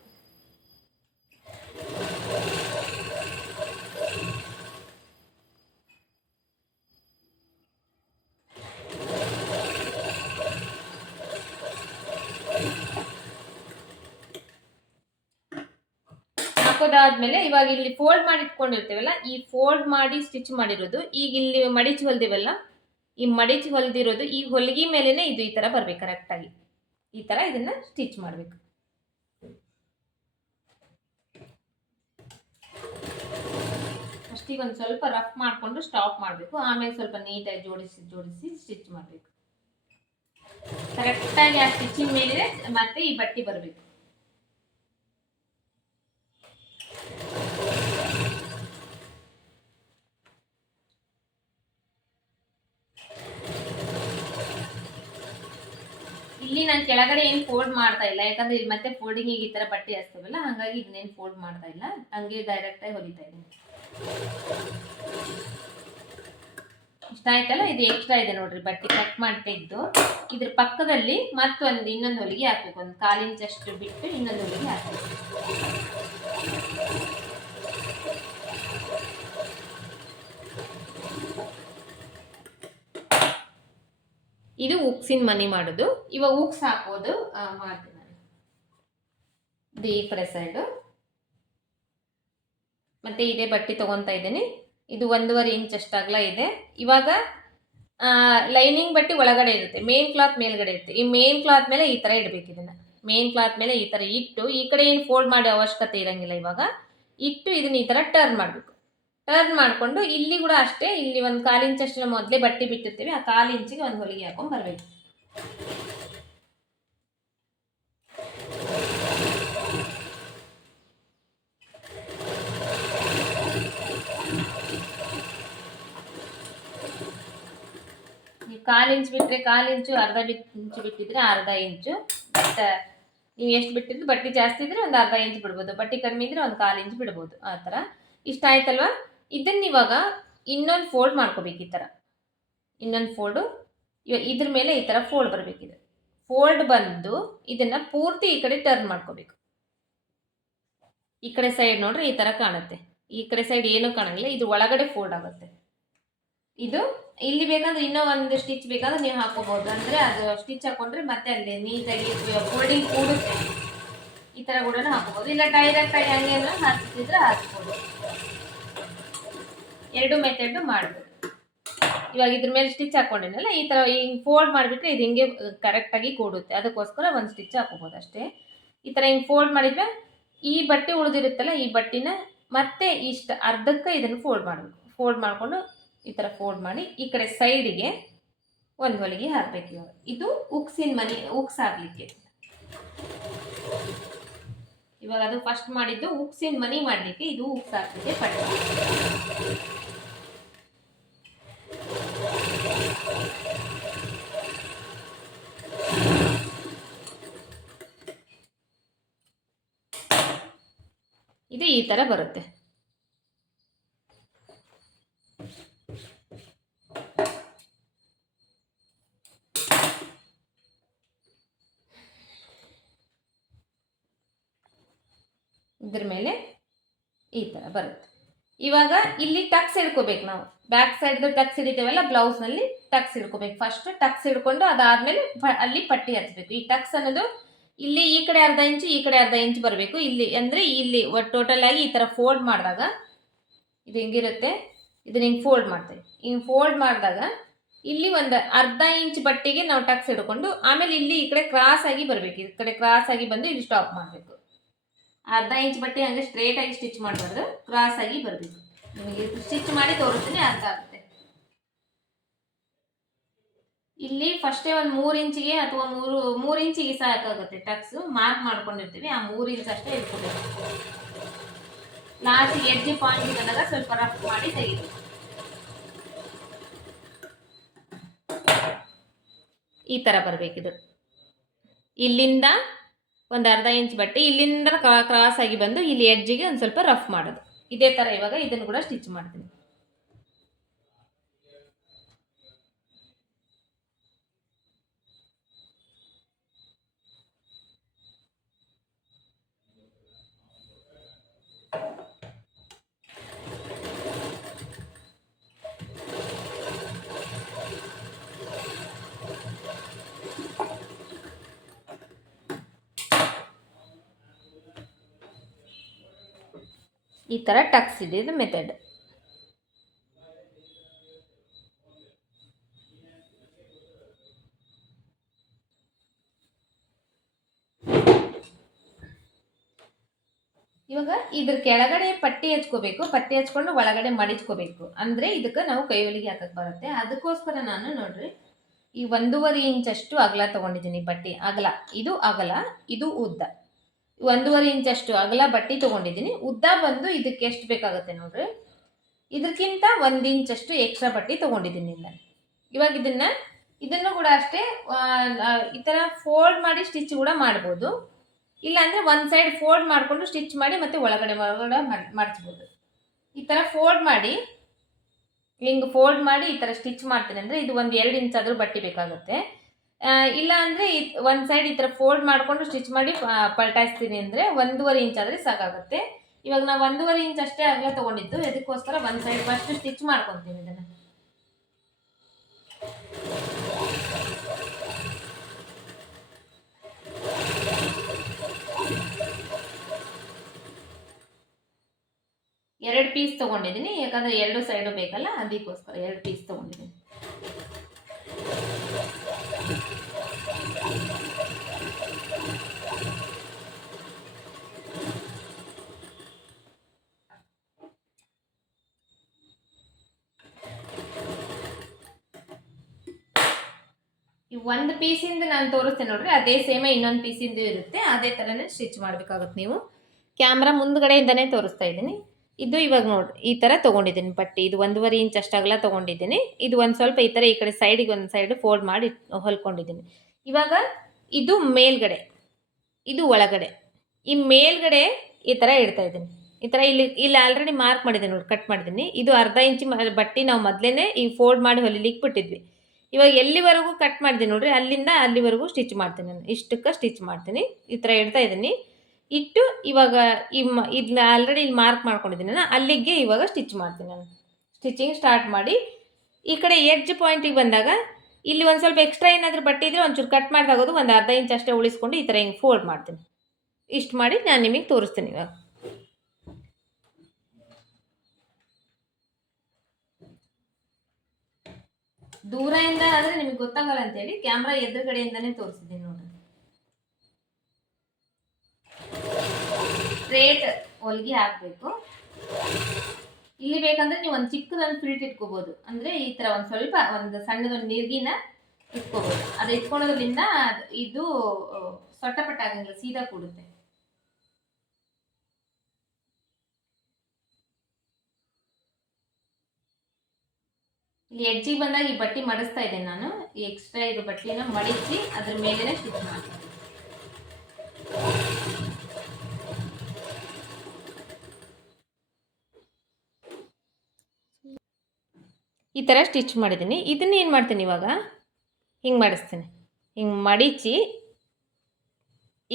ಹಾಕೋದಾದ್ಮೇಲೆ ಇವಾಗ ಇಲ್ಲಿ ಫೋಲ್ಡ್ ಮಾಡಿ ಇಟ್ಕೊಂಡಿರ್ತೀವಲ್ಲ, ಈ ಫೋಲ್ಡ್ ಮಾಡಿ ಸ್ಟಿಚ್ ಮಾಡಿರೋದು ಈಗ ಇಲ್ಲಿ ಮಡಿಚು ಹೊಲ್ದಿವಲ್ಲ, ಈ ಮಡಿಚು ಹೊಲ್ದಿರೋದು ಈ ಹೊಲಿಗೆ ಮೇಲೆನೆ ಇದು ಈ ಥರ ಬರ್ಬೇಕು ಕರೆಕ್ಟಾಗಿ. ಈ ಥರ ಇದನ್ನ ಸ್ಟಿಚ್ ಮಾಡಬೇಕು. ಫಸ್ಟಿಗೆ ಒಂದು ಸ್ವಲ್ಪ ರಫ್ ಮಾಡಿಕೊಂಡು ಸ್ಟಾಪ್ ಮಾಡಬೇಕು, ಆಮೇಲೆ ಸ್ವಲ್ಪ ನೀಟಾಗಿ ಜೋಡಿಸಿ ಸ್ಟಿಚ್ ಮಾಡಬೇಕು. ಕರೆಕ್ಟಾಗಿ ಆ ಸ್ಟಿಚಿಂಗ್ ಮೇಲಿದೆ ಮತ್ತೆ ಈ ಬಟ್ಟೆ ಬರಬೇಕು. ಇಲ್ಲಿ ನಾನು ಕೆಳಗಡೆ ಏನು ಫೋಲ್ಡ್ ಮಾಡ್ತಾ ಇಲ್ಲ, ಯಾಕಂದ್ರೆ ಇಲ್ಲಿ ಮತ್ತೆ ಫೋಲ್ಡಿಂಗಿಗೆ ಈ ಥರ ಬಟ್ಟೆ ಹಚ್ತೇವಲ್ಲ, ಹಾಗಾಗಿ ಇದನ್ನೇನು ಫೋಲ್ಡ್ ಮಾಡ್ತಾ ಇಲ್ಲ, ಹಂಗೆ ಡೈರೆಕ್ಟಾಗಿ ಹೊಲಿತಾ ಇದ್ದೀನಿ. ಇಷ್ಟ ಆಯ್ತಲ್ಲ. ಇದು ಎಕ್ಸ್ಟ್ರಾ ಇದೆ ನೋಡ್ರಿ, ಬಟ್ಟೆ ಕಟ್ ಮಾಡಿ ತೆಗೆದು ಇದ್ರ ಪಕ್ಕದಲ್ಲಿ ಇನ್ನೊಂದು ಹೊಲಿಗೆ ಹಾಕ್ಬೇಕು. ಒಂದು 1/4 ಇಂಚಷ್ಟು ಬಿಟ್ಟು ಇನ್ನೊಂದು ಹೊಲಿಗೆ ಹಾಕ್ಬೇಕು. ಇದು ಉಕ್ಸಿನ ಮನಿ ಮಾಡೋದು. ಇವಾಗ ಉಕ್ಸ್ ಹಾಕೋದು ಮಾಡ್ತೀನಿ ನಾನು. ಇದು ಈ ಕಡೆ ಸೈಡು, ಮತ್ತೆ ಇದೇ ಬಟ್ಟೆ ತಗೊತಾ ಇದ್ದೀನಿ. ಇದು 1.5 ಇಂಚ್ ಅಷ್ಟು ಅಗಲ ಇದೆ. ಇವಾಗ ಲೈನಿಂಗ್ ಬಟ್ಟೆ ಒಳಗಡೆ ಇರುತ್ತೆ, ಮೇನ್ ಕ್ಲಾತ್ ಮೇಲ್ಗಡೆ ಇರುತ್ತೆ. ಈ ಮೇನ್ ಕ್ಲಾತ್ ಮೇಲೆ ಈ ಥರ ಇಡಬೇಕು. ಇದನ್ನು ಮೇನ್ ಕ್ಲಾತ್ ಮೇಲೆ ಈ ಥರ ಇಟ್ಟು, ಈ ಕಡೆ ಏನು ಫೋಲ್ಡ್ ಮಾಡೋ ಅವಶ್ಯಕತೆ ಇರೋಂಗಿಲ್ಲ. ಇವಾಗ ಇಟ್ಟು ಇದನ್ನ ಈ ಥರ ಟರ್ನ್ ಮಾಡಬೇಕು. ಟರ್ನ್ ಮಾಡಿಕೊಂಡು ಇಲ್ಲಿ ಕೂಡ ಅಷ್ಟೇ, ಇಲ್ಲಿ ಒಂದು 1/4 ಇಂಚಷ್ಟು ಮೊದಲೇ ಬಟ್ಟೆ ಬಿಟ್ಟಿರ್ತೀವಿ, ಆ 1/4 ಇಂಚಿಗೆ ಒಂದು ಹೊಲಿಗೆ ಹಾಕೊಂಡು ಬರಬೇಕು. ನೀವು 1/4 ಇಂಚ್ ಬಿಟ್ಟರೆ 1/4 ಇಂಚು, ಅರ್ಧ ಇಂಚು ಬಿಟ್ಟಿದ್ರೆ ಅರ್ಧ ಇಂಚು. ಬಟ್ ನೀವು ಎಷ್ಟು ಬಿಟ್ಟಿದ್ದು, ಬಟ್ಟೆ ಜಾಸ್ತಿ ಇದ್ರೆ ಒಂದು ಅರ್ಧ ಇಂಚ್ ಬಿಡ್ಬೋದು, ಬಟ್ಟೆ ಕಡಿಮೆ ಇದ್ರೆ ಒಂದು 1/4 ಇಂಚ್ ಬಿಡ್ಬೋದು. ಆ ಥರ ಇಷ್ಟ ಆಯ್ತಲ್ವಾ. ಇದನ್ನ ಇವಾಗ ಇನ್ನೊಂದು ಫೋಲ್ಡ್ ಮಾಡ್ಕೋಬೇಕು. ಈ ಥರ ಇನ್ನೊಂದು ಫೋಲ್ಡು, ಇವಾಗ ಇದ್ರ ಮೇಲೆ ಈ ಥರ ಫೋಲ್ಡ್ ಬರಬೇಕಿದೆ. ಫೋಲ್ಡ್ ಬಂದು ಇದನ್ನು ಪೂರ್ತಿ ಈ ಕಡೆ ಟರ್ನ್ ಮಾಡ್ಕೋಬೇಕು. ಈ ಕಡೆ ಸೈಡ್ ನೋಡ್ರಿ ಈ ಥರ ಕಾಣುತ್ತೆ, ಈ ಕಡೆ ಸೈಡ್ ಏನೂ ಕಾಣಂಗಿಲ್ಲ, ಇದು ಒಳಗಡೆ ಫೋಲ್ಡ್ ಆಗುತ್ತೆ. ಇದು ಇಲ್ಲಿ ಬೇಕಂದ್ರೆ ಇನ್ನೂ ಒಂದು ಸ್ಟಿಚ್ ಬೇಕಾದ್ರೆ ನೀವು ಹಾಕೋಬಹುದು. ಅಂದರೆ ಅದು ಸ್ಟಿಚ್ ಹಾಕೊಂಡ್ರೆ ಮತ್ತೆ ಅಲ್ಲಿ ನೀಟಾಗಿ ಫೋಲ್ಡಿಂಗ್ ಕೂಡುತ್ತೆ. ಈ ಥರ ಕೂಡ ಹಾಕೋಬಹುದು, ಇಲ್ಲ ಡೈರೆಕ್ಟಾಗಿ ಹಂಗೆ ಹಾಕಿದ್ರೆ ಹಾಕ್ಬೋದು. ಎರಡು ಮೆಥಡ್ ಮಾಡ್ಬೋದು. ಇವಾಗ ಇದ್ರ ಮೇಲೆ ಸ್ಟಿಚ್ ಹಾಕೊಂಡಿನಲ್ಲ, ಈ ಥರ ಹಿಂಗೆ ಫೋಲ್ಡ್ ಮಾಡಿಬಿಟ್ರೆ ಇದು ಹಿಂಗೆ ಕರೆಕ್ಟಾಗಿ ಕೂಡುತ್ತೆ. ಅದಕ್ಕೋಸ್ಕರ ಒಂದು ಸ್ಟಿಚ್ ಹಾಕೋಬೋದು ಅಷ್ಟೇ. ಈ ಥರ ಹಿಂಗೆ ಫೋಲ್ಡ್ ಮಾಡಿದ್ರೆ ಈ ಬಟ್ಟೆ ಉಳಿದಿರುತ್ತಲ್ಲ, ಈ ಬಟ್ಟೆನ ಮತ್ತೆ ಇಷ್ಟು ಅರ್ಧಕ್ಕೆ ಇದನ್ನು ಫೋಲ್ಡ್ ಮಾಡಬೇಕು. ಫೋಲ್ಡ್ ಮಾಡಿಕೊಂಡು ಈ ಥರ ಫೋಲ್ಡ್ ಮಾಡಿ ಈ ಕಡೆ ಸೈಡಿಗೆ ಒಂದು ಹೊಲಿಗೆ ಹಾಕಬೇಕು. ಇವಾಗ ಇದು ಉಕ್ಸಿನ ಮನಿ, ಉಕ್ಸ್ ಹಾಕಲಿಕ್ಕೆ. ಇವಾಗ ಅದು ಫಸ್ಟ್ ಮಾಡಿದ್ದು ಉಕ್ಸಿನ ಮನಿ ಮಾಡಲಿಕ್ಕೆ, ಇದು ಉಕ್ಸ್ ಹಾಕಲಿಕ್ಕೆ ಪಟ್ಟಿ. ಇದು ಈ ಥರ ಬರುತ್ತೆ. ಇದ್ರ ಮೇಲೆ ಈ ಥರ ಬರುತ್ತೆ. ಇವಾಗ ಇಲ್ಲಿ ಟಕ್ಸ್ ಹಿಡ್ಕೋಬೇಕು. ನಾವು ಬ್ಯಾಕ್ ಸೈಡ್ದು ಟಕ್ಸ್ ಹಿಡಿತೇವಲ್ಲ ಬ್ಲೌಸ್ನಲ್ಲಿ, ಟಕ್ಸ್ ಹಿಡ್ಕೋಬೇಕು. ಫಸ್ಟ್ ಟಕ್ಸ್ ಹಿಡ್ಕೊಂಡು ಅದಾದಮೇಲೆ ಅಲ್ಲಿ ಪಟ್ಟಿ ಹಚ್ಚಬೇಕು. ಈ ಟಕ್ಸ್ ಅನ್ನೋದು ಇಲ್ಲಿ ಈ ಕಡೆ ಅರ್ಧ ಇಂಚು, ಈ ಕಡೆ ಅರ್ಧ ಇಂಚು ಬರಬೇಕು. ಇಲ್ಲಿ ಅಂದರೆ ಇಲ್ಲಿ ಟೋಟಲ್ ಆಗಿ ಈ ಥರ ಫೋಲ್ಡ್ ಮಾಡಿದಾಗ ಇದು ಹಿಂಗಿರುತ್ತೆ. ಇದನ್ನ ಹಿಂಗೆ ಫೋಲ್ಡ್ ಮಾಡ್ತೇವೆ. ಹಿಂಗೆ ಫೋಲ್ಡ್ ಮಾಡಿದಾಗ ಇಲ್ಲಿ ಒಂದು ಅರ್ಧ ಇಂಚ್ ಬಟ್ಟೆಗೆ ನಾವು ಟಕ್ಸ್ ಹಿಡ್ಕೊಂಡು ಆಮೇಲೆ ಇಲ್ಲಿ ಈ ಕಡೆ ಕ್ರಾಸ್ ಆಗಿ ಬರಬೇಕು. ಈ ಕಡೆ ಕ್ರಾಸ್ ಆಗಿ ಬಂದು ಇಲ್ಲಿ ಸ್ಟಾಪ್ ಮಾಡಬೇಕು. ಅರ್ಧ ಇಂಚ್ ಬಟ್ಟೆ ಹಂಗೆ ಸ್ಟ್ರೇಟ್ ಆಗಿ ಸ್ಟಿಚ್ ಮಾಡಬಾರ್ದು, ಕ್ರಾಸ್ ಆಗಿ ಬರಬೇಕು. ನಿಮಗೆ ಸ್ಟಿಚ್ ಮಾಡಿ ತೋರಿಸ್ತೀನಿ, ಅರ್ಥ ಆಗುತ್ತೆ. ಇಲ್ಲಿ ಫಸ್ಟೇ ಒಂದು 3 ಇಂಚಿಗೆ ಅಥವಾ 3 ಇಂಚಿಗೆ ಸಾಕಾಗುತ್ತೆ. ಟಕ್ಸ್ ಮಾರ್ಕ್ ಮಾಡ್ಕೊಂಡಿರ್ತೀವಿ, ಆ 3 ಇಂಚ್ ಅಷ್ಟೇ ಇಟ್ಕೋಬೇಕು. ಲಾಸ್ಟ್ ಎಡ್ಜ್ ಪಾಯಿಂಟ್ ಬಂದಾಗ ಸ್ವಲ್ಪ ರಫ್ ಮಾಡಿ ತೆಗಿಬೇಕು. ಈ ಥರ ಬರಬೇಕಿದು. ಇಲ್ಲಿಂದ ಒಂದು ಅರ್ಧ ಇಂಚ್ ಬಟ್ಟೆ ಇಲ್ಲಿಂದ ಕ್ರಾಸ್ ಆಗಿ ಬಂದು ಇಲ್ಲಿ ಎಡ್ಜಿಗೆ ಒಂದು ಸ್ವಲ್ಪ ರಫ್ ಮಾಡೋದು. ಇದೇ ಥರ ಇವಾಗ ಇದನ್ನು ಕೂಡ ಸ್ಟಿಚ್ ಮಾಡ್ತೀನಿ. ಈ ಥರ ಟಕ್ಸ್ ಇದೆ, ಇದು ಮೆಥಡ್. ಇವಾಗ ಇದ್ರ ಕೆಳಗಡೆ ಪಟ್ಟಿ ಹಚ್ಕೋಬೇಕು. ಪಟ್ಟಿ ಹಚ್ಕೊಂಡು ಒಳಗಡೆ ಮಡಿಚ್ಕೋಬೇಕು. ಅಂದರೆ ಇದಕ್ಕೆ ನಾವು ಕೈ ಹೊಲಿಗೆ ಹಾಕಕ್ಕೆ ಬರುತ್ತೆ. ಅದಕ್ಕೋಸ್ಕರ ನಾನು ನೋಡ್ರಿ ಈ 1.5 ಇಂಚಷ್ಟು ಅಗಲ ತೊಗೊಂಡಿದ್ದೀನಿ ಬಟ್ಟೆ. ಅಗಲ ಇದು ಅಗಲ, ಇದು ಉದ್ದ. 1.5 ಇಂಚಷ್ಟು ಅಗಲ ಬಟ್ಟೆ ತೊಗೊಂಡಿದ್ದೀನಿ. ಉದ್ದ ಬಂದು ಇದಕ್ಕೆ ಎಷ್ಟು ಬೇಕಾಗುತ್ತೆ ನೋಡ್ರಿ, ಇದಕ್ಕಿಂತ 1 ಇಂಚಷ್ಟು ಎಕ್ಸ್ಟ್ರಾ ಬಟ್ಟೆ ತೊಗೊಂಡಿದ್ದೀನಿ ನಾನು. ಇವಾಗ ಇದನ್ನು ಇದನ್ನು ಕೂಡ ಅಷ್ಟೇ ಈ ಥರ ಫೋಲ್ಡ್ ಮಾಡಿ ಸ್ಟಿಚ್ ಕೂಡ ಮಾಡ್ಬೋದು. ಇಲ್ಲಾಂದರೆ ಒಂದು ಸೈಡ್ ಫೋಲ್ಡ್ ಮಾಡಿಕೊಂಡು ಸ್ಟಿಚ್ ಮಾಡಿ ಮತ್ತೆ ಒಳಗಡೆ ಮಾಡಿಸ್ಬೋದು. ಈ ಥರ ಫೋಲ್ಡ್ ಮಾಡಿ ಹಿಂಗೆ ಫೋಲ್ಡ್ ಮಾಡಿ ಈ ಥರ ಸ್ಟಿಚ್ ಮಾಡ್ತೀನಿ ಅಂದರೆ ಇದು ಒಂದು 2 ಇಂಚ್ ಆದರೂ ಬಟ್ಟೆ ಬೇಕಾಗುತ್ತೆ. ಇಲ್ಲ ಅಂದರೆ ಒಂದು ಸೈಡ್ ಈ ಥರ ಫೋಲ್ಡ್ ಮಾಡಿಕೊಂಡು ಸ್ಟಿಚ್ ಮಾಡಿ ಪಲ್ಟಾಯಿಸ್ತೀನಿ ಅಂದರೆ 1.5 ಇಂಚ್ ಆದರೆ ಸಾಕಾಗುತ್ತೆ. ಇವಾಗ ನಾವು 1.5 ಇಂಚ್ ಅಷ್ಟೇ ಅಗಲ ತೊಗೊಂಡಿದ್ದು, ಅದಕ್ಕೋಸ್ಕರ ಒಂದು ಸೈಡ್ ಫಸ್ಟ್ ಸ್ಟಿಚ್ ಮಾಡ್ಕೊತೀನಿ ಇದನ್ನು. ಎರಡು ಪೀಸ್ ತೊಗೊಂಡಿದ್ದೀನಿ, ಯಾಕಂದರೆ 2 ಸೈಡು ಬೇಕಲ್ಲ, ಅದಕ್ಕೋಸ್ಕರ 2 ಪೀಸ್ ತೊಗೊಂಡಿದ್ದೀನಿ. ಈ ಒಂದು ಪೀಸಿಂದ ನಾನು ತೋರಿಸ್ತೇನೆ ನೋಡ್ರಿ, ಅದೇ ಸೇಮ ಇನ್ನೊಂದು ಪೀಸಿಂದ ಇರುತ್ತೆ, ಅದೇ ಥರನೇ ಸ್ಟಿಚ್ ಮಾಡಬೇಕಾಗುತ್ತೆ. ನೀವು ಕ್ಯಾಮ್ರಾ ಮುಂದ್ಗಡೆಯಿಂದನೇ ತೋರಿಸ್ತಾ ಇದ್ದೀನಿ. ಇದು ಇವಾಗ ನೋಡ್ರಿ ಈ ಥರ ತೊಗೊಂಡಿದ್ದೀನಿ ಪಟ್ಟಿ, ಇದು 1.5 ಇಂಚ್ ಅಷ್ಟಾಗಲ ತೊಗೊಂಡಿದ್ದೀನಿ. ಇದು ಒಂದು ಸ್ವಲ್ಪ ಈ ಥರ ಈ ಕಡೆ ಸೈಡಿಗೆ ಒಂದು ಸೈಡ್ ಫೋಲ್ಡ್ ಮಾಡಿ ಹೊಲ್ಕೊಂಡಿದ್ದೀನಿ. ಇವಾಗ ಇದು ಮೇಲ್ಗಡೆ, ಇದು ಒಳಗಡೆ. ಈ ಮೇಲ್ಗಡೆ ಈ ಥರ ಇಡ್ತಾ ಇದ್ದೀನಿ. ಈ ಥರ ಇಲ್ಲಿ ಆಲ್ರೆಡಿ ಮಾರ್ಕ್ ಮಾಡಿದ್ದೀನಿ ನೋಡಿ, ಕಟ್ ಮಾಡಿದ್ದೀನಿ. ಇದು ಅರ್ಧ ಇಂಚ್ ಬಟ್ಟೆ ನಾವು ಮೊದಲೇ ಈ ಫೋಲ್ಡ್ ಮಾಡಿ ಹೊಲಿಲಿಕ್ಕೆ ಬಿಟ್ಟಿದ್ವಿ. ಇವಾಗ ಎಲ್ಲಿವರೆಗೂ ಕಟ್ ಮಾಡಿದ್ದೀನಿ ನೋಡ್ರಿ, ಅಲ್ಲಿಂದ ಅಲ್ಲಿವರೆಗೂ ಸ್ಟಿಚ್ ಮಾಡ್ತೀನಿ ನಾನು. ಇಷ್ಟಕ್ಕೆ ಸ್ಟಿಚ್ ಮಾಡ್ತೀನಿ, ಈ ಥರ ಇಡ್ತಾ ಇದ್ದೀನಿ. ಇಟ್ಟು ಇವಾಗ ಇದನ್ನ ಆಲ್ರೆಡಿ ಇಲ್ಲಿ ಮಾರ್ಕ್ ಮಾಡ್ಕೊಂಡಿದ್ದೀನಿ ನಾನು, ಅಲ್ಲಿಗೆ ಇವಾಗ ಸ್ಟಿಚ್ ಮಾಡ್ತೀನಿ ನಾನು. ಸ್ಟಿಚಿಂಗ್ ಸ್ಟಾರ್ಟ್ ಮಾಡಿ ಈ ಕಡೆ ಎಡ್ಜ್ ಪಾಯಿಂಟಿಗೆ ಬಂದಾಗ ಇಲ್ಲಿ ಒಂದು ಸ್ವಲ್ಪ ಎಕ್ಸ್ಟ್ರಾ ಏನಾದರೂ ಬಟ್ಟೆ ಇದ್ದರೆ ಒಂಚೂರು ಕಟ್ ಮಾಡಿದಾಗೋದು, ಒಂದು ಅರ್ಧ ಇಂಚ್ ಅಷ್ಟೇ ಉಳಿಸ್ಕೊಂಡು ಈ ಥರ ಹಿಂಗೆ ಫೋಲ್ಡ್ ಮಾಡ್ತೀನಿ. ಇಷ್ಟು ಮಾಡಿ ನಾನು ನಿಮಗೆ ತೋರಿಸ್ತೀನಿ ಇವಾಗ. ದೂರದಿಂದ ಆದರೆ ನಿಮಗೆ ಗೊತ್ತಾಗಲ್ಲ ಅಂತೇಳಿ ಕ್ಯಾಮ್ರಾ ಎದುರುಗಡೆಯಿಂದನೇ ತೋರಿಸಿದ್ದೀನಿ ನೋಡ್ರಿ. ಸ್ಟ್ರೇಟ್ ಹೊಲಿಗೆ ಹಾಕಬೇಕು. ಇಲ್ಲಿ ಬೇಕಂದ್ರೆ ನೀವು ಒಂದು ಚಿಕ್ಕದೊಂದು ಫಿಲ್ಟ್ ಇಟ್ಕೋಬೋದು, ಅಂದರೆ ಈ ಥರ ಒಂದು ಸ್ವಲ್ಪ ಒಂದು ಸಣ್ಣದೊಂದು ನೀರ್ಗಿನ ಇಟ್ಕೋಬೋದು. ಅದು ಇಟ್ಕೊಳ್ಳೋದ್ರಿಂದ ಇದು ಸೊಟ್ಟಪಟ್ಟ ಆಗಂಗಿಲ್ಲ, ಸೀದಾ ಕೂಡುತ್ತೆ. ಇಲ್ಲಿ ಎಡ್ಜಿಗೆ ಬಂದಾಗ ಈ ಬಟ್ಟೆ ಮಡಿಸ್ತಾ ಇದ್ದೇನೆ ನಾನು. ಈ ಎಕ್ಸ್ಟ್ರಾ ಇರೋ ಬಟ್ಟೆನ ಮಡಿಸಿ ಅದ್ರ ಮೇಲೆನೆ ಸ್ಟಿಚ್ ಮಾಡ್ತೀನಿ. ಈ ಥರ ಸ್ಟಿಚ್ ಮಾಡಿದ್ದೀನಿ. ಇದನ್ನ ಏನು ಮಾಡ್ತೀನಿ ಇವಾಗ, ಹಿಂಗೆ ಮಾಡಿಸ್ತೀನಿ. ಹಿಂಗೆ ಮಡಿಚಿ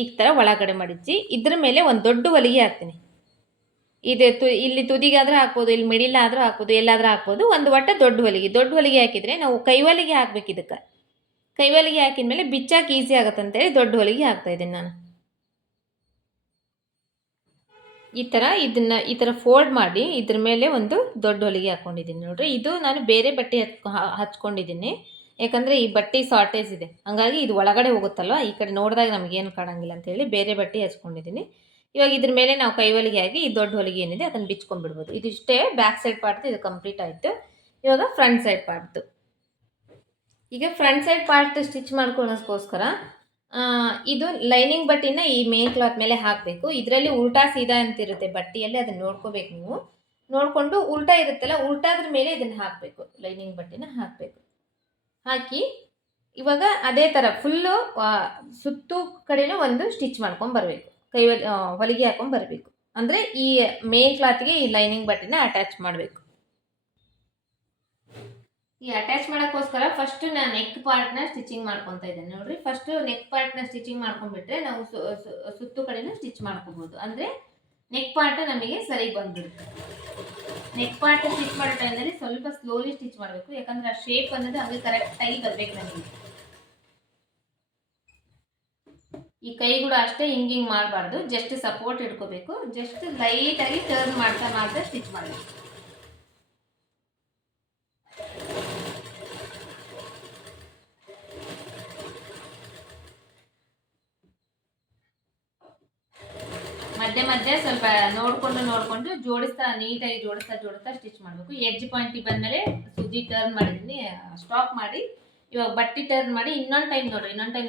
ಈ ಥರ ಒಳಗಡೆ ಮಡಿಚಿ ಇದ್ರ ಮೇಲೆ ಒಂದು ದೊಡ್ಡ ಹೊಲಿಗೆ ಹಾಕ್ತೀನಿ. ಇದು ಇಲ್ಲಿ ತುದಿಗಾದ್ರೂ ಹಾಕ್ಬೋದು, ಇಲ್ಲಿ ಮಿಡಿಲ್ ಆದರೂ ಹಾಕ್ಬೋದು, ಎಲ್ಲಾದರೂ ಹಾಕ್ಬೋದು. ಒಂದು ಒಟ್ಟು ದೊಡ್ಡ ಹೊಲಿಗೆ ಹಾಕಿದರೆ ನಾವು ಕೈ ಹೊಲಿಗೆ ಹಾಕ್ಬೇಕು. ಇದಕ್ಕೆ ಕೈ ಹೊಲಿಗೆ ಹಾಕಿದ ಮೇಲೆ ಬಿಚ್ಚಾಕೆ ಈಸಿ ಆಗುತ್ತೆ ಅಂತೇಳಿ ದೊಡ್ಡ ಹೊಲಿಗೆ ಹಾಕ್ತಾ ಇದ್ದೀನಿ ನಾನು. ಈ ಥರ ಫೋಲ್ಡ್ ಮಾಡಿ ಇದ್ರ ಮೇಲೆ ಒಂದು ದೊಡ್ಡ ಹೊಲಿಗೆ ಹಾಕ್ಕೊಂಡಿದ್ದೀನಿ ನೋಡ್ರಿ. ಇದು ನಾನು ಬೇರೆ ಬಟ್ಟೆ ಹಚ್ಕೊಂಡಿದ್ದೀನಿ, ಯಾಕಂದರೆ ಈ ಬಟ್ಟೆ ಶಾರ್ಟೇಜ್ ಇದೆ, ಹಂಗಾಗಿ ಇದು ಒಳಗಡೆ ಹೋಗುತ್ತಲ್ವ, ಈ ಕಡೆ ನೋಡಿದಾಗ ನಮಗೇನು ಕಾಣಂಗಿಲ್ಲ ಅಂತೇಳಿ ಬೇರೆ ಬಟ್ಟೆ ಹಚ್ಕೊಂಡಿದ್ದೀನಿ. ಇವಾಗ ಇದ್ರ ಮೇಲೆ ನಾವು ಕೈ ಹೊಲಿಗೆ ಹಾಕಿ ಈ ದೊಡ್ಡ ಹೊಲಿಗೆ ಏನಿದೆ ಅದನ್ನು ಬಿಚ್ಕೊಂಡ್ಬಿಡ್ಬೋದು. ಇದಿಷ್ಟೇ ಬ್ಯಾಕ್ ಸೈಡ್ ಪಾರ್ಟ್, ಇದು ಕಂಪ್ಲೀಟ್ ಆಯಿತು. ಇವಾಗ ಫ್ರಂಟ್ ಸೈಡ್ ಪಾರ್ಟ್ದು. ಈಗ ಫ್ರಂಟ್ ಸೈಡ್ ಪಾರ್ಟ್ ಸ್ಟಿಚ್ ಮಾಡ್ಕೊಳ್ಳೋದಕ್ಕೋಸ್ಕರ ಇದು ಲೈನಿಂಗ್ ಬಟ್ಟೆನ ಈ ಮೇನ್ ಕ್ಲಾತ್ ಮೇಲೆ ಹಾಕಬೇಕು. ಇದರಲ್ಲಿ ಉಲ್ಟಾ ಸೀದಾ ಅಂತಿರುತ್ತೆ ಬಟ್ಟೆಯಲ್ಲಿ, ಅದನ್ನು ನೋಡ್ಕೋಬೇಕು ನೀವು. ನೋಡಿಕೊಂಡು ಉಲ್ಟಾ ಇರುತ್ತಲ್ಲ, ಉಲ್ಟಾದ್ರ ಮೇಲೆ ಇದನ್ನು ಹಾಕಬೇಕು, ಲೈನಿಂಗ್ ಬಟ್ಟೆನ ಹಾಕಬೇಕು. ಹಾಕಿ ಇವಾಗ ಅದೇ ಥರ ಫುಲ್ಲು ಸುತ್ತು ಕಡೆನೂ ಒಂದು ಸ್ಟಿಚ್ ಮಾಡ್ಕೊಂಬರ್ಬೇಕು, ಹೊಲಿಗೆ ಹಾಕೊಂಬರ್ಬೇಕು. ಅಂದರೆ ಈ ಮೇನ್ ಕ್ಲಾತ್ಗೆ ಈ ಲೈನಿಂಗ್ ಬಟ್ಟೆನ ಅಟ್ಯಾಚ್ ಮಾಡಬೇಕು. ಈ ಅಟ್ಯಾಚ್ ಮಾಡೋಕ್ಕೋಸ್ಕರ ಫಸ್ಟ್ ನಾನು ನೆಕ್ ಪಾರ್ಟ್ನ ಸ್ಟಿಚಿಂಗ್ ಮಾಡ್ಕೊತಾ ಇದ್ದೇನೆ ನೋಡ್ರಿ. ಫಸ್ಟ್ ನೆಕ್ ಪಾರ್ಟ್ನ ಸ್ಟಿಚಿಂಗ್ ಮಾಡ್ಕೊಂಡ್ಬಿಟ್ರೆ ನಾವು ಸುತ್ತು ಕಡೆನೂ ಸ್ಟಿಚ್ ಮಾಡ್ಕೋಬೋದು. ಅಂದರೆ ನೆಕ್ ಪಾರ್ಟ್ ನಮಗೆ ಸರಿ ಬಂದ್ಬಿಡುತ್ತೆ. ನೆಕ್ ಪಾರ್ಟ್ ಸ್ಟಿಚ್ ಮಾಡೋ ಟೈಮಲ್ಲಿ ಸ್ವಲ್ಪ ಸ್ಲೋಲಿ ಸ್ಟಿಚ್ ಮಾಡಬೇಕು, ಯಾಕಂದರೆ ಆ ಶೇಪ್ ಅನ್ನೋದು ಹಂಗೆ ಕರೆಕ್ಟಾಗಿ ಬರಬೇಕು ನಮಗೆ. ಈ ಕೈ ಕೂಡ ಅಷ್ಟೇ ಹಿಂಗೆ ಮಾಡಬಾರ್ದು, ಜಸ್ಟ್ ಸಪೋರ್ಟ್ ಇಟ್ಕೋಬೇಕು. ಜಸ್ಟ್ ಲೈಟಾಗಿ ಟರ್ನ್ ಮಾಡ್ತಾ ಮಾಡ್ತಾ ಸ್ಟಿಚ್ ಮಾಡಬೇಕು. ಮಧ್ಯೆ ಮಧ್ಯೆ ಸ್ವಲ್ಪ ನೋಡಿಕೊಂಡು ನೀಟಾಗಿ ಜೋಡಿಸ್ತಾ ಸ್ಟಿಚ್ ಮಾಡಬೇಕು. ಎಡ್ಜ್ ಪಾಯಿಂಟಿಗೆ ಬಂದಮೇಲೆ ಸೂಜಿ ಟರ್ನ್ ಮಾಡಿದ್ದೀನಿ, ಸ್ಟಾಪ್ ಮಾಡಿ ಇವಾಗ ಬಟ್ಟೆ ಟರ್ನ್ ಮಾಡಿ ಇನ್ನೊಂದು ಟೈಮ್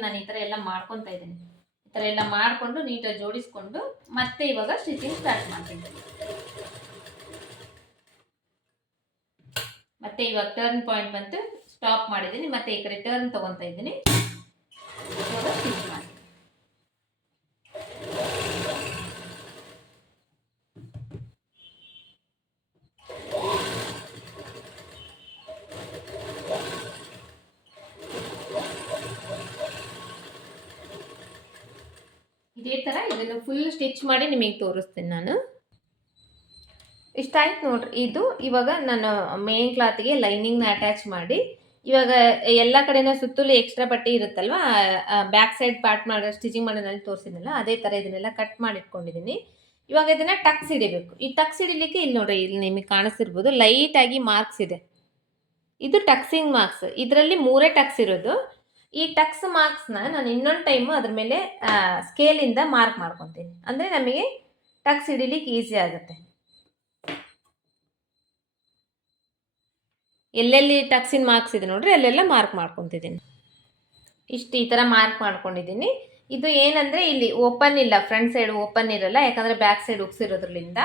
ನಾನು ಈ ಥರ ಎಲ್ಲ ಮಾಡ್ಕೊತಾ ಇದ್ದೀನಿ. ಈ ಥರ ಎಲ್ಲ ಮಾಡಿಕೊಂಡು ನೀಟಾಗಿ ಜೋಡಿಸ್ಕೊಂಡು ಮತ್ತೆ ಇವಾಗ ಸ್ಟಿಚಿಂಗ್ ಸ್ಟಾರ್ಟ್ ಮಾಡ್ತೀನಿ. ಮತ್ತೆ ಇವಾಗ ಟರ್ನ್ ಪಾಯಿಂಟ್ ಬಂತು, ಸ್ಟಾಪ್ ಮಾಡಿದ್ದೀನಿ. ಮತ್ತೆ ಈ ಕಡೆ ಟರ್ನ್ ತಗೊತಾ ಇದ್ದೀನಿ. ಇವಾಗ ಸ್ಟಿಚ್ ಮಾಡಿ. ಇದೇ ತರ ಇದನ್ನು ಫುಲ್ ಸ್ಟಿಚ್ ಮಾಡಿ ನಿಮಗೆ ತೋರಿಸ್ತೀನಿ ನಾನು. ಇಷ್ಟ ಆಯ್ತು ನೋಡ್ರಿ. ಇದು ಇವಾಗ ನಾನು ಮೇನ್ ಕ್ಲಾತ್ಗೆ ಲೈನಿಂಗ್ನ ಅಟ್ಯಾಚ್ ಮಾಡಿ, ಇವಾಗ ಎಲ್ಲ ಕಡೆನೂ ಸುತ್ತಲೂ ಎಕ್ಸ್ಟ್ರಾ ಬಟ್ಟೆ ಇರುತ್ತಲ್ವಾ, ಬ್ಯಾಕ್ ಸೈಡ್ ಪಾರ್ಟ್ ಮಾಡೋ ಸ್ಟಿಚಿಂಗ್ ಮಾಡೋದ್ರಲ್ಲಿ ತೋರಿಸಿದ್ನಲ್ಲ, ಅದೇ ಥರ ಇದನ್ನೆಲ್ಲ ಕಟ್ ಮಾಡಿ ಇಟ್ಕೊಂಡಿದ್ದೀನಿ. ಇವಾಗ ಇದನ್ನು ಟಕ್ಸ್ ಹಿಡಿಬೇಕು. ಈ ಟಕ್ಸ್ ಹಿಡಿಲಿಕ್ಕೆ ಇಲ್ಲಿ ನೋಡ್ರಿ, ಇಲ್ಲಿ ನಿಮಗೆ ಕಾಣಿಸ್ತಿರ್ಬೋದು ಲೈಟಾಗಿ ಮಾರ್ಕ್ಸ್ ಇದೆ. ಇದು ಟಕ್ಸಿಂಗ್ ಮಾರ್ಕ್ಸ್. ಇದರಲ್ಲಿ 3 ಟಕ್ಸ್ ಇರೋದು. ಈ ಟಕ್ಸ್ ಮಾರ್ಕ್ಸ್ನ ನಾನು ಇನ್ನೊಂದು ಟೈಮು ಅದ್ರ ಮೇಲೆ ಸ್ಕೇಲಿಂದ ಮಾರ್ಕ್ ಮಾಡ್ಕೊತೀನಿ. ಅಂದರೆ ನಮಗೆ ಟಕ್ಸ್ ಹಿಡಿಲಿಕ್ಕೆ ಈಸಿ ಆಗುತ್ತೆ. ಎಲ್ಲೆಲ್ಲಿ ಟಕ್ಸಿನ ಮಾರ್ಕ್ಸ್ ಇದೆ ನೋಡ್ರಿ, ಅಲ್ಲೆಲ್ಲ ಮಾರ್ಕ್ ಮಾಡ್ಕೊತಿದ್ದೀನಿ. ಇಷ್ಟು ಈ ಥರ ಮಾರ್ಕ್ ಮಾಡ್ಕೊಂಡಿದ್ದೀನಿ. ಇದು ಏನಂದರೆ ಇಲ್ಲಿ ಓಪನ್ ಇಲ್ಲ, ಫ್ರಂಟ್ ಸೈಡ್ ಓಪನ್ ಇರಲ್ಲ, ಯಾಕಂದರೆ ಬ್ಯಾಕ್ ಸೈಡ್ ಉಗ್ಸಿರೋದ್ರಿಂದ.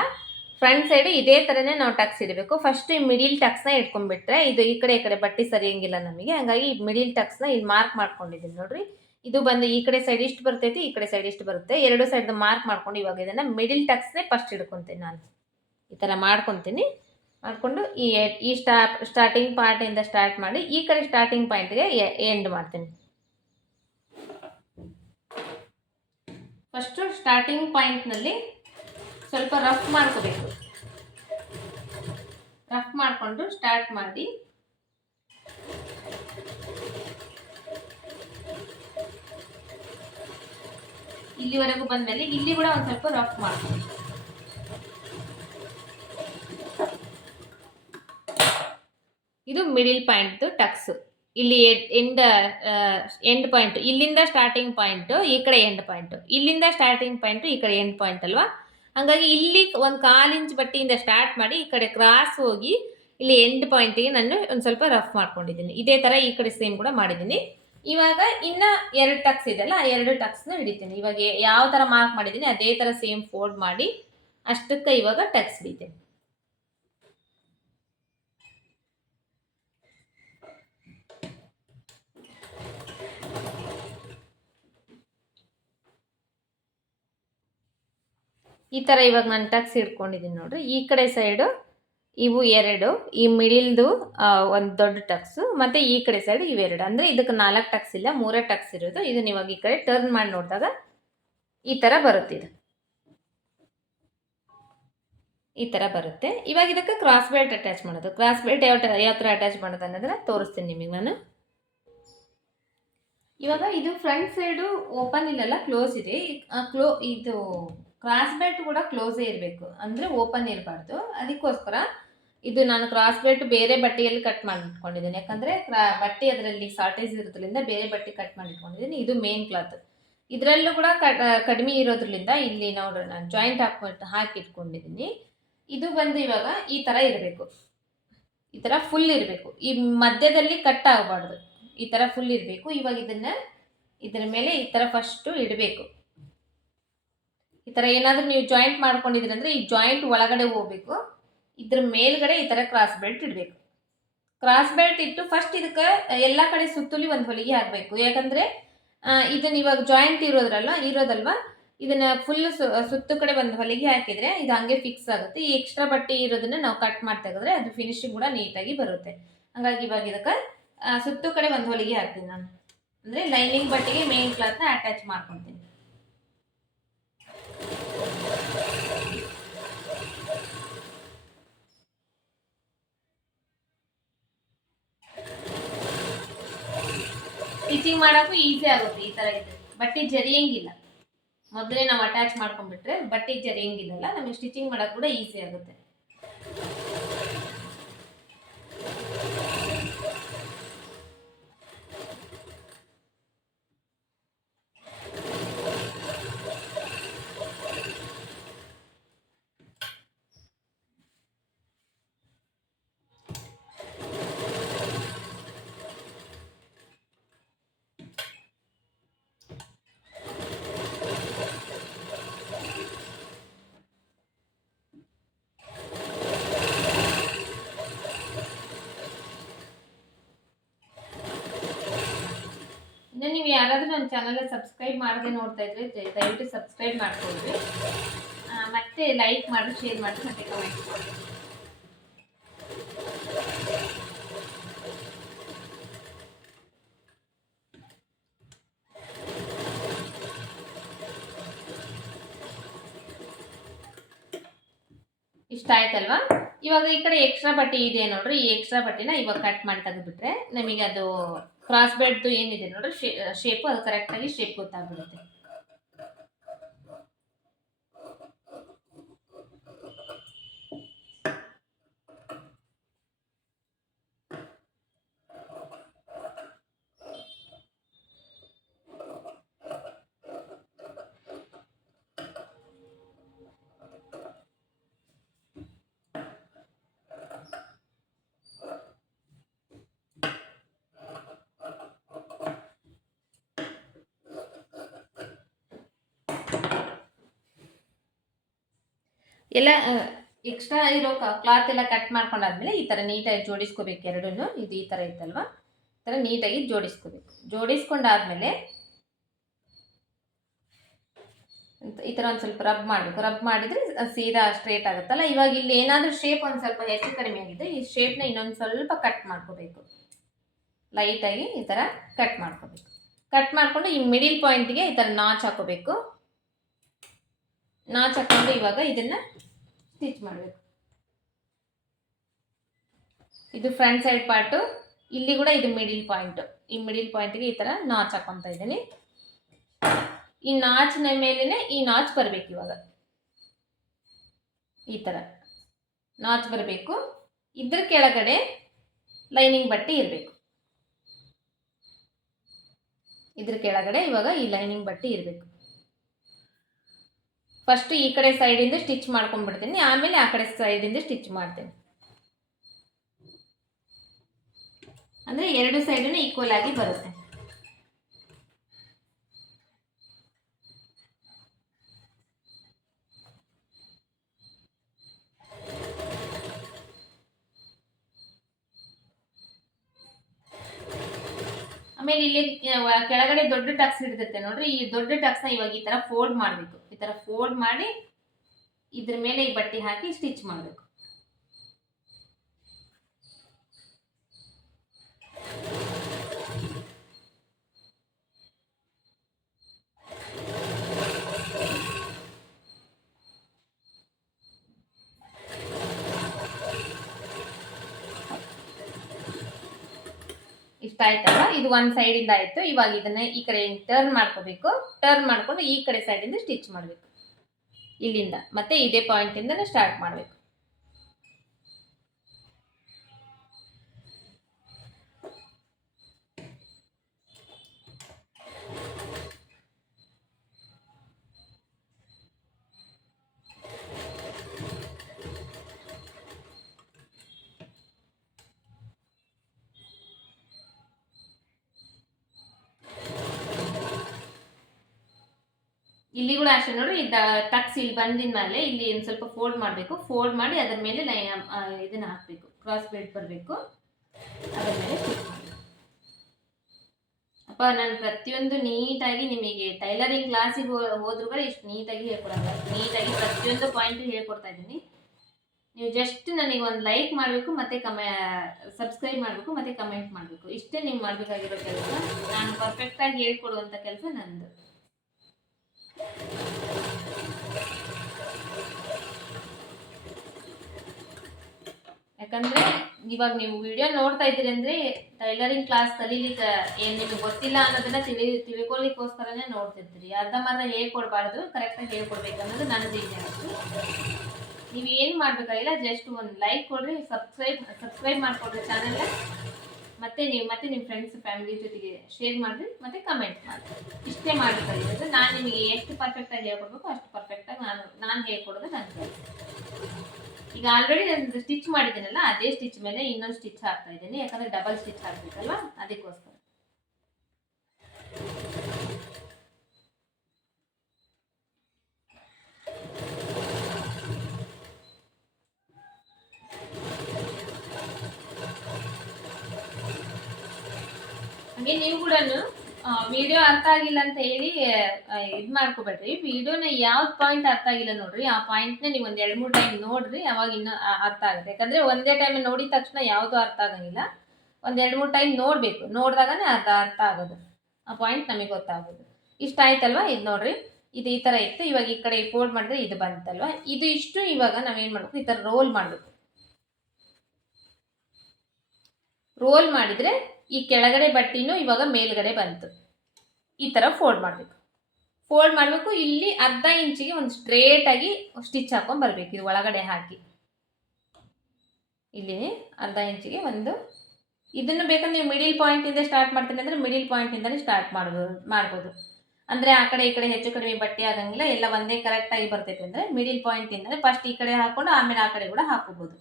ಫ್ರಂಟ್ ಸೈಡು ಇದೇ ಥರನೇ ನಾವು ಟಕ್ಸ್ ಇಡಬೇಕು. ಫಸ್ಟ್ ಈ ಮಿಡಿಲ್ ಟಕ್ಸ್ನ ಇಟ್ಕೊಂಡ್ಬಿಟ್ರೆ ಇದು ಈ ಕಡೆ ಬಟ್ಟೆ ಸರಿಯಂಗಿಲ್ಲ ನಮಗೆ. ಹಾಗಾಗಿ ಈ ಮಿಡಿಲ್ ಟಕ್ಸ್ನ ಇಲ್ಲಿ ಮಾರ್ಕ್ ಮಾಡ್ಕೊಂಡಿದ್ದೀನಿ ನೋಡ್ರಿ. ಇದು ಬಂದು ಈ ಕಡೆ ಸೈಡ್ ಇಷ್ಟು ಬರ್ತೈತಿ, ಈ ಕಡೆ ಸೈಡ್ ಇಷ್ಟು ಬರುತ್ತೆ. ಎರಡು ಸೈಡ್ ಮಾರ್ಕ್ ಮಾಡ್ಕೊಂಡು ಇವಾಗ ಇದನ್ನು ಮಿಡಿಲ್ ಟಕ್ಸ್ನೇ ಫಸ್ಟ್ ಹಿಡ್ಕೊತೀನಿ. ನಾನು ಈ ಥರ ಮಾಡ್ಕೊತೀನಿ. ಮಾಡಿಕೊಂಡು ಈ ಸ್ಟಾರ್ಟಿಂಗ್ ಪಾರ್ಟಿಂದ ಸ್ಟಾರ್ಟ್ ಮಾಡಿ ಈ ಕಡೆ ಸ್ಟಾರ್ಟಿಂಗ್ ಪಾಯಿಂಟ್ಗೆ ಎಂಡ್ ಮಾಡ್ತೀನಿ. ಫಸ್ಟು ಸ್ಟಾರ್ಟಿಂಗ್ ಪಾಯಿಂಟ್ನಲ್ಲಿ ಸ್ವಲ್ಪ ರಫ್ ಮಾಡ್ಕೋಬೇಕು. ರಫ್ ಮಾಡಿಕೊಂಡು ಸ್ಟಾರ್ಟ್ ಮಾಡಿ ಇಲ್ಲಿವರೆಗೂ ಬಂದಮೇಲೆ ಇಲ್ಲಿ ಕೂಡ ಒಂದು ಸ್ವಲ್ಪ ರಫ್ ಮಾಡ್ಕೊಂಡು ಇದು ಮಿಡಿಲ್ ಪಾಯಿಂಟ್ ಟಕ್ಸ್. ಇಲ್ಲಿ ಎಂಡ್ ಪಾಯಿಂಟ್, ಇಲ್ಲಿಂದ ಸ್ಟಾರ್ಟಿಂಗ್ ಪಾಯಿಂಟ್, ಈ ಕಡೆ ಎಂಡ್ ಪಾಯಿಂಟ್, ಇಲ್ಲಿಂದ ಸ್ಟಾರ್ಟಿಂಗ್ ಪಾಯಿಂಟ್, ಈ ಕಡೆ ಎಂಡ್ ಪಾಯಿಂಟ್ ಅಲ್ವಾ. ಹಾಗಾಗಿ ಇಲ್ಲಿ ಒಂದು 1/4 ಇಂಚ್ ಬಟ್ಟೆಯಿಂದ ಸ್ಟಾರ್ಟ್ ಮಾಡಿ ಈ ಕಡೆ ಕ್ರಾಸ್ ಹೋಗಿ ಇಲ್ಲಿ ಎಂಡ್ ಪಾಯಿಂಟಿಗೆ ನಾನು ಒಂದು ಸ್ವಲ್ಪ ರಫ್ ಮಾಡ್ಕೊಂಡಿದ್ದೀನಿ. ಇದೇ ಥರ ಈ ಕಡೆ ಸೇಮ್ ಕೂಡ ಮಾಡಿದ್ದೀನಿ. ಇವಾಗ ಇನ್ನು 2 ಟಕ್ಸ್ ಇದೆಯಲ್ಲ, ಆ 2 ಟಕ್ಸ್ನ ಹಿಡಿತೀನಿ. ಇವಾಗ ಯಾವ ಥರ ಮಾರ್ಕ್ ಮಾಡಿದ್ದೀನಿ ಅದೇ ಥರ ಸೇಮ್ ಫೋಲ್ಡ್ ಮಾಡಿ ಅಷ್ಟಕ್ಕೆ ಇವಾಗ ಟಕ್ಸ್ ಹಿಡಿತೀನಿ. ಈ ಥರ ಇವಾಗ ನಾನು ಟಕ್ಸ್ ಹಿಡ್ಕೊಂಡಿದ್ದೀನಿ ನೋಡ್ರಿ. ಈ ಕಡೆ ಸೈಡು ಇವು 2, ಈ ಮಿಡಿಲ್ದು ಒಂದು ದೊಡ್ಡ ಟಕ್ಸು, ಮತ್ತು ಈ ಕಡೆ ಸೈಡ್ ಇವೆರಡು. ಅಂದರೆ ಇದಕ್ಕೆ 4 ಟಕ್ಸ್ ಇಲ್ಲ, 3 ಟಕ್ಸ್ ಇರೋದು. ಇದನ್ನ ಇವಾಗ ಈ ಕಡೆ ಟರ್ನ್ ಮಾಡಿ ನೋಡಿದಾಗ ಈ ಥರ ಬರುತ್ತೆ. ಇದು ಈ ಥರ ಬರುತ್ತೆ. ಇವಾಗ ಇದಕ್ಕೆ ಕ್ರಾಸ್ ಬೆಲ್ಟ್ ಅಟ್ಯಾಚ್ ಮಾಡೋದು. ಕ್ರಾಸ್ ಬೆಲ್ಟ್ ಯಾವ ಥರ ಅಟ್ಯಾಚ್ ಮಾಡೋದು ಅನ್ನೋದನ್ನ ತೋರಿಸ್ತೀನಿ ನಿಮಗೆ ನಾನು. ಇವಾಗ ಇದು ಫ್ರಂಟ್ ಸೈಡು ಓಪನ್ ಇಲ್ಲಲ್ಲ, ಕ್ಲೋಸ್ ಇದೆ. ಇದು ಕ್ರಾಸ್ ಬೆಲ್ಟ್ ಕೂಡ ಕ್ಲೋಸೇ ಇರಬೇಕು, ಅಂದರೆ ಓಪನ್ ಇರಬಾರ್ದು. ಅದಕ್ಕೋಸ್ಕರ ಇದು ನಾನು ಕ್ರಾಸ್ ಬೆಲ್ಟ್ ಬೇರೆ ಬಟ್ಟೆಯಲ್ಲಿ ಕಟ್ ಮಾಡಿಟ್ಕೊಂಡಿದ್ದೀನಿ. ಯಾಕಂದರೆ ಬಟ್ಟೆ ಅದರಲ್ಲಿ ಶಾರ್ಟೇಜ್ ಇರೋದ್ರಿಂದ ಬೇರೆ ಬಟ್ಟೆ ಕಟ್ ಮಾಡಿಟ್ಕೊಂಡಿದ್ದೀನಿ. ಇದು ಮೇನ್ ಕ್ಲಾತ್. ಇದರಲ್ಲೂ ಕೂಡ ಕಡಿಮೆ ಇರೋದ್ರಿಂದ ಇಲ್ಲಿ ನೋಡ್ರಿ ನಾನು ಜಾಯಿಂಟ್ ಹಾಕಿಟ್ಕೊಂಡಿದ್ದೀನಿ. ಇದು ಬಂದು ಇವಾಗ ಈ ಥರ ಇರಬೇಕು, ಈ ಥರ ಫುಲ್ ಇರಬೇಕು. ಈ ಮಧ್ಯದಲ್ಲಿ ಕಟ್ ಆಗಬಾರ್ದು, ಈ ಥರ ಫುಲ್ ಇರಬೇಕು. ಇವಾಗ ಇದರ ಮೇಲೆ ಈ ಥರ ಫಸ್ಟು ಇಡಬೇಕು. ಈ ಥರ ಏನಾದರೂ ನೀವು ಜಾಯಿಂಟ್ ಮಾಡ್ಕೊಂಡಿದ್ದೀರಂದರೆ ಈ ಜಾಯಿಂಟ್ ಒಳಗಡೆ ಹೋಗಬೇಕು. ಇದ್ರ ಮೇಲ್ಗಡೆ ಈ ಥರ ಕ್ರಾಸ್ ಬೆಲ್ಟ್ ಇಡಬೇಕು. ಕ್ರಾಸ್ ಬೆಲ್ಟ್ ಇಟ್ಟು ಫಸ್ಟ್ ಇದಕ್ಕೆ ಎಲ್ಲ ಕಡೆ ಸುತ್ತಲಿ ಒಂದು ಹೊಲಿಗೆ ಹಾಕಬೇಕು. ಯಾಕಂದರೆ ಇದನ್ನ ಇವಾಗ ಜಾಯಿಂಟ್ ಇರೋದಲ್ವಾ, ಇದನ್ನು ಫುಲ್ ಸುತ್ತು ಕಡೆ ಒಂದು ಹೊಲಿಗೆ ಹಾಕಿದರೆ ಇದು ಹಂಗೆ ಫಿಕ್ಸ್ ಆಗುತ್ತೆ. ಈ ಎಕ್ಸ್ಟ್ರಾ ಬಟ್ಟೆ ಇರೋದನ್ನು ನಾವು ಕಟ್ ಮಾಡಿ ತೆಗೆದ್ರೆ ಅದು ಫಿನಿಶಿಂಗ್ ಕೂಡ ನೀಟಾಗಿ ಬರುತ್ತೆ. ಹಾಗಾಗಿ ಇವಾಗ ಇದಕ್ಕೆ ಸುತ್ತು ಕಡೆ ಒಂದು ಹೊಲಿಗೆ ಹಾಕ್ತೀನಿ ನಾನು. ಅಂದರೆ ಲೈನಿಂಗ್ ಬಟ್ಟೆಗೆ ಮೇನ್ ಕ್ಲಾತ್ನ ಅಟ್ಯಾಚ್ ಮಾಡ್ಕೊತೀನಿ. ಸ್ಟಿಚಿಂಗ್ ಮಾಡೋಕ್ಕೂ ಈಸಿ ಆಗುತ್ತೆ. ಈ ಥರ ಇದೆ, ಬಟ್ಟೆ ಜರಿಯಂಗಿಲ್ಲ. ಮೊದಲೇ ನಾವು ಅಟ್ಯಾಚ್ ಮಾಡ್ಕೊಂಡ್ಬಿಟ್ರೆ ಬಟ್ಟೆ ಜರಿಯಂಗಿಲ್ಲಲ್ಲ, ನಮಗೆ ಸ್ಟಿಚಿಂಗ್ ಮಾಡೋಕ್ಕೆ ಕೂಡ ಈಸಿ ಆಗುತ್ತೆ. ನನ್ನ ಚಾನಲ್ ಸಬ್ಸ್ಕ್ರೈಬ್ ಮಾಡದೆ ನೋಡ್ತಾ ಇದ್ರೆ ದಯವಿಟ್ಟು ಸಬ್ಸ್ಕ್ರೈಬ್ ಮಾಡ್ಕೊಳ್ರಿ, ಮತ್ತೆ ಲೈಕ್ ಮಾಡಿ, ಶೇರ್ ಮಾಡಿ, ಮತ್ತೆ ಕಮೆಂಟ್ ಮಾಡಿ. ಇಷ್ಟ ಆಯ್ತಲ್ವಾ? ಇವಾಗ ಈ ಕಡೆ ಎಕ್ಸ್ಟ್ರಾ ಬಟ್ಟೆ ಇದೆ ನೋಡ್ರಿ, ಈ ಎಕ್ಸ್ಟ್ರಾ ಬಟ್ಟೆನ ಇವಾಗ ಕಟ್ ಮಾಡಿ ತೆಗೆದುಬಿಟ್ರೆ ನಮಗೆ ಅದು ಕ್ರಾಸ್ ಬೆಡ್ದು ಏನಿದೆ ನೋಡ್ರಿ ಶೇಪು, ಅದು ಕರೆಕ್ಟಾಗಿ ಶೇಪ್ ಗೊತ್ತಾಗ್ಬಿಡುತ್ತೆ. ಎಲ್ಲ ಎಕ್ಸ್ಟ್ರಾ ಇರೋ ಕ್ಲಾತ್ ಎಲ್ಲ ಕಟ್ ಮಾಡ್ಕೊಂಡಾದ್ಮೇಲೆ ಈ ಥರ ನೀಟಾಗಿ ಜೋಡಿಸ್ಕೋಬೇಕು ಎರಡನ್ನೂ. ಇದು ಈ ಥರ ಇತ್ತಲ್ವ, ಈ ಥರ ನೀಟಾಗಿ ಜೋಡಿಸ್ಕೋಬೇಕು. ಜೋಡಿಸ್ಕೊಂಡಾದ್ಮೇಲೆ ಈ ಥರ ಒಂದು ಸ್ವಲ್ಪ ರಬ್ ಮಾಡಬೇಕು. ರಬ್ ಮಾಡಿದರೆ ಸೀದಾ ಸ್ಟ್ರೇಟ್ ಆಗುತ್ತಲ್ಲ. ಇವಾಗ ಇಲ್ಲಿ ಏನಾದರೂ ಶೇಪ್ ಒಂದು ಸ್ವಲ್ಪ ಹೆಚ್ಚು ಕಡಿಮೆ ಆಗಿದೆ, ಈ ಶೇಪ್ನ ಇನ್ನೊಂದು ಸ್ವಲ್ಪ ಕಟ್ ಮಾಡ್ಕೋಬೇಕು. ಲೈಟಾಗಿ ಈ ಥರ ಕಟ್ ಮಾಡ್ಕೋಬೇಕು. ಕಟ್ ಮಾಡಿಕೊಂಡು ಈ ಮಿಡಿಲ್ ಪಾಯಿಂಟ್ಗೆ ಈ ಥರ ನಾಚ್ ಹಾಕೋಬೇಕು. ನಾಚ್ ಹಾಕೊಂಡು ಇವಾಗ ಇದನ್ನು ಸ್ಟಿಚ್ ಮಾಡಬೇಕು. ಇದು ಫ್ರಂಟ್ ಸೈಡ್ ಪಾರ್ಟು, ಇಲ್ಲಿ ಕೂಡ ಇದು ಮಿಡಿಲ್ ಪಾಯಿಂಟು. ಈ ಮಿಡಿಲ್ ಪಾಯಿಂಟ್ಗೆ ಈ ಥರ ನಾಚ್ ಹಾಕೊತಾ ಇದ್ದೀನಿ. ಈ ನಾಚಿನ ಮೇಲೇ ಈ ನಾಚ್ ಬರಬೇಕು. ಇವಾಗ ಈ ಥರ ನಾಚ್ ಬರಬೇಕು. ಇದ್ರ ಕೆಳಗಡೆ ಲೈನಿಂಗ್ ಬಟ್ಟೆ ಇರಬೇಕು. ಇದ್ರ ಕೆಳಗಡೆ ಇವಾಗ ಈ ಲೈನಿಂಗ್ ಬಟ್ಟೆ ಇರಬೇಕು. ಫಸ್ಟ್ ಈ ಕಡೆ ಸೈಡಿಂದ ಸ್ಟಿಚ್ ಮಾಡ್ಕೊಂಡ್ಬಿಡ್ತೀನಿ, ಆಮೇಲೆ ಆ ಕಡೆ ಸೈಡಿಂದ ಸ್ಟಿಚ್ ಮಾಡ್ತೇನೆ. ಅಂದರೆ ಎರಡು ಸೈಡನ್ನು ಈಕ್ವಲ್ ಆಗಿ ಬರುತ್ತೆ. ಆಮೇಲೆ ಇಲ್ಲಿ ಕೆಳಗಡೆ ದೊಡ್ಡ ಟಕ್ಸ್ ಹಿಡಿದುತ್ತೆ ನೋಡ್ರಿ, ಈ ದೊಡ್ಡ ಟಕ್ಸ್ನ ಇವಾಗ ಈ ಥರ ಫೋಲ್ಡ್ ಮಾಡಬೇಕು. ಈ ಥರ ಫೋಲ್ಡ್ ಮಾಡಿ ಇದ್ರ ಮೇಲೆ ಈ ಬಟ್ಟೆ ಹಾಕಿ ಸ್ಟಿಚ್ ಮಾಡಬೇಕು. ಇಷ್ಟ ಆಯ್ತಲ್ಲ? ಇದು ಒಂದು ಸೈಡಿಂದ ಆಯಿತು. ಇವಾಗ ಇದನ್ನ ಈ ಕಡೆ ಟರ್ನ್ ಮಾಡ್ಕೋಬೇಕು. ಟರ್ನ್ ಮಾಡ್ಕೊಂಡು ಈ ಕಡೆ ಸೈಡಿಂದ ಸ್ಟಿಚ್ ಮಾಡಬೇಕು. ಇಲ್ಲಿಂದ ಮತ್ತೆ ಇದೇ ಪಾಯಿಂಟಿಂದ ಸ್ಟಾರ್ಟ್ ಮಾಡಬೇಕು. ಇಲ್ಲಿ ಕೂಡ ಅಷ್ಟೇ ನೋಡ್ರಿ, ಟಕ್ಸ್ ಇಲ್ಲಿ ಬಂದಿನ ಮೇಲೆ ಇಲ್ಲಿ ಒಂದು ಸ್ವಲ್ಪ ಫೋಲ್ಡ್ ಮಾಡಬೇಕು. ಫೋಲ್ಡ್ ಮಾಡಿ ಅದ್ರ ಮೇಲೆ ಇದನ್ನ ಹಾಕಬೇಕು. ಕ್ರಾಸ್ ಬೆಲ್ಟ್ ಬರಬೇಕು, ಅದ್ರ ಮೇಲೆ ಸ್ಟಿಚ್ ಮಾಡಬೇಕು. ಅಪ್ಪ ನಾನು ಪ್ರತಿಯೊಂದು ನೀಟಾಗಿ ನಿಮಗೆ ಟೈಲರಿಂಗ್ ಕ್ಲಾಸಿಗೆ ಹೋದ್ರೂ ಕೂಡ ಇಷ್ಟು ನೀಟಾಗಿ ಹೇಳ್ಕೊಡಲ್ಲ. ನೀಟಾಗಿ ಪ್ರತಿಯೊಂದು ಪಾಯಿಂಟ್ ಹೇಳ್ಕೊಡ್ತಾ ಇದ್ದೀನಿ. ನೀವು ಜಸ್ಟ್ ನನಗೆ ಒಂದು ಲೈಕ್ ಮಾಡಬೇಕು, ಮತ್ತೆ ಸಬ್ಸ್ಕ್ರೈಬ್ ಮಾಡಬೇಕು, ಮತ್ತೆ ಕಮೆಂಟ್ ಮಾಡಬೇಕು. ಇಷ್ಟೇ ನೀವು ಮಾಡಬೇಕಾಗಿರೋ ಕೆಲಸ. ನಾನು ಪರ್ಫೆಕ್ಟಾಗಿ ಹೇಳ್ಕೊಡುವಂಥ ಕೆಲಸ ನಂದು. ಯಾಕಂದ್ರೆ ಇವಾಗ ನೀವು ವಿಡಿಯೋ ನೋಡ್ತಾ ಇದ್ದೀರಿ ಅಂದ್ರೆ ಟೈಲರಿಂಗ್ ಕ್ಲಾಸ್ ಕಲೀಲಿಕ್ಕೆ ಏನು ನಿಮಗೆ ಗೊತ್ತಿಲ್ಲ ಅನ್ನೋದನ್ನ ತಿಳ್ಕೊಳ್ಳಿಕ್ಕೋಸ್ಕರನೇ ನೋಡ್ತಿರ್ತೀರಿ. ಅರ್ಧಂಬರ್ಧ ಹೇಳ್ಕೊಡ್ಬಾರ್ದು, ಕರೆಕ್ಟಾಗಿ ಹೇಳ್ಕೊಡ್ಬೇಕು ಅನ್ನೋದು ನನಗೆ ಇದೆ. ನೀವು ಏನು ಮಾಡಬೇಕಾಗಿಲ್ಲ, ಜಸ್ಟ್ ಒಂದು ಲೈಕ್ ಕೊಡ್ರಿ, ಸಬ್ಸ್ಕ್ರೈಬ್ ಮಾಡಿಕೊಡ್ರಿ ಚಾನಲ್ನ. ಮತ್ತೆ ನಿಮ್ಮ ಫ್ರೆಂಡ್ಸ್ ಫ್ಯಾಮಿಲಿ ಜೊತೆಗೆ ಶೇರ್ ಮಾಡಿರಿ, ಮತ್ತೆ ಕಮೆಂಟ್ ಮಾಡಿರಿ. ಇಷ್ಟೇ ಮಾಡಬೇಕಾಗಿರೋದು. ನಾನು ನಿಮಗೆ ಎಷ್ಟು ಪರ್ಫೆಕ್ಟಾಗಿ ಹೇಳ್ಕೊಡ್ಬೇಕು ಅಷ್ಟು ಪರ್ಫೆಕ್ಟಾಗಿ ನಾನು ಹೇಳ್ಕೊಡೋದು ನನ್ನ ಕೆಲಸ. ಈಗ ಆಲ್ರೆಡಿ ನಾನು ಸ್ಟಿಚ್ ಮಾಡಿದ್ದೀನಲ್ಲ, ಅದೇ ಸ್ಟಿಚ್ ಮೇಲೆ ಇನ್ನೊಂದು ಸ್ಟಿಚ್ ಹಾಕ್ತಾ ಇದ್ದೀನಿ. ಯಾಕಂದರೆ ಡಬಲ್ ಸ್ಟಿಚ್ ಹಾಕಬೇಕಲ್ವ, ಅದಕ್ಕೋಸ್ಕರ. ಹಾಗೆ ನೀವು ಕೂಡ ವಿಡಿಯೋ ಅರ್ಥ ಆಗಿಲ್ಲ ಅಂತ ಹೇಳಿ ಇದು ಮಾಡ್ಕೋಬೇಡ್ರಿ. ವಿಡಿಯೋನ ಯಾವ್ದು ಪಾಯಿಂಟ್ ಅರ್ಥ ಆಗಿಲ್ಲ ನೋಡ್ರಿ, ಆ ಪಾಯಿಂಟ್ನ ನೀವು ಒಂದು 2-3 ಟೈಮ್ ನೋಡ್ರಿ, ಅವಾಗ ಇನ್ನೂ ಅರ್ಥ ಆಗುತ್ತೆ. ಯಾಕಂದರೆ ಒಂದೇ ಟೈಮ್ ನೋಡಿದ ತಕ್ಷಣ ಯಾವುದೂ ಅರ್ಥ ಆಗಂಗಿಲ್ಲ. ಒಂದು 2-3 ಟೈಮ್ ನೋಡಬೇಕು, ನೋಡಿದಾಗನೇ ಅರ್ಥ ಆಗೋದು, ಆ ಪಾಯಿಂಟ್ ನಮಗೆ ಗೊತ್ತಾಗೋದು. ಇಷ್ಟ ಆಯ್ತಲ್ವಾ? ಇದು ನೋಡ್ರಿ, ಇದು ಈ ಥರ ಇತ್ತು. ಇವಾಗ ಈ ಕಡೆ ಫೋಲ್ಡ್ ಮಾಡಿದ್ರೆ ಇದು ಬಂತಲ್ವಾ? ಇದು ಇಷ್ಟು ಇವಾಗ ನಾವೇನು ಮಾಡಬೇಕು, ಈ ಥರ ರೋಲ್ ಮಾಡಬೇಕು. ರೋಲ್ ಮಾಡಿದರೆ ಈ ಕೆಳಗಡೆ ಬಟ್ಟಿನೂ ಇವಾಗ ಮೇಲ್ಗಡೆ ಬಂತು. ಈ ಥರ ಫೋಲ್ಡ್ ಮಾಡಬೇಕು. ಇಲ್ಲಿ ಅರ್ಧ ಇಂಚಿಗೆ ಒಂದು ಸ್ಟ್ರೇಟಾಗಿ ಸ್ಟಿಚ್ ಹಾಕೊಂಡು ಬರಬೇಕು. ಇದು ಒಳಗಡೆ ಹಾಕಿ ಇಲ್ಲಿ ಅರ್ಧ ಇಂಚಿಗೆ ಒಂದು, ಇದನ್ನು ಬೇಕಾದ್ರೆ ನೀವು ಮಿಡಿಲ್ ಪಾಯಿಂಟಿಂದ ಸ್ಟಾರ್ಟ್ ಮಾಡ್ತೀನಿ ಅಂದರೆ ಮಿಡಿಲ್ ಪಾಯಿಂಟಿಂದಲೇ ಸ್ಟಾರ್ಟ್ ಮಾಡ್ಬೋದು. ಅಂದರೆ ಆ ಕಡೆ ಈ ಕಡೆ ಹೆಚ್ಚು ಕಡಿಮೆ ಬಟ್ಟೆ ಆಗಂಗಿಲ್ಲ, ಎಲ್ಲ ಒಂದೇ ಕರೆಕ್ಟಾಗಿ ಬರ್ತೈತೆ ಅಂದರೆ ಮಿಡಿಲ್ ಪಾಯಿಂಟಿಂದಲೇ ಫಸ್ಟ್ ಈ ಕಡೆ ಹಾಕ್ಕೊಂಡು ಆಮೇಲೆ ಆ ಕಡೆ ಕೂಡ ಹಾಕೋಬೋದು.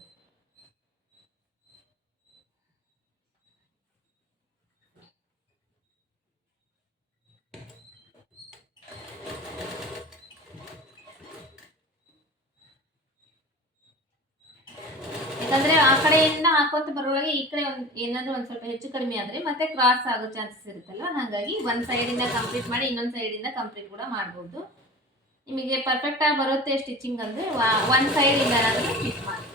ಯಾಕಂದರೆ ಆ ಕಡೆಯಿಂದ ಹಾಕೋತ ಬರೋಳಗೆ ಈ ಕಡೆ ಏನಾದರೂ ಒಂದು ಸ್ವಲ್ಪ ಹೆಚ್ಚು ಕಡಿಮೆ ಆದರೆ ಮತ್ತೆ ಕ್ರಾಸ್ ಆಗೋ ಚಾನ್ಸಸ್ ಇರುತ್ತಲ್ವ. ಹಾಗಾಗಿ ಒಂದು ಸೈಡಿಂದ ಕಂಪ್ಲೀಟ್ ಮಾಡಿ ಇನ್ನೊಂದು ಸೈಡಿಂದ ಕಂಪ್ಲೀಟ್ ಕೂಡ ಮಾಡ್ಬೋದು. ನಿಮಗೆ ಪರ್ಫೆಕ್ಟಾಗಿ ಬರುತ್ತೆ ಸ್ಟಿಚಿಂಗ್ ಅಂದರೆ ಒಂದು ಸೈಡಿಂದ ಸ್ಟಿಚ್ ಮಾಡಿ.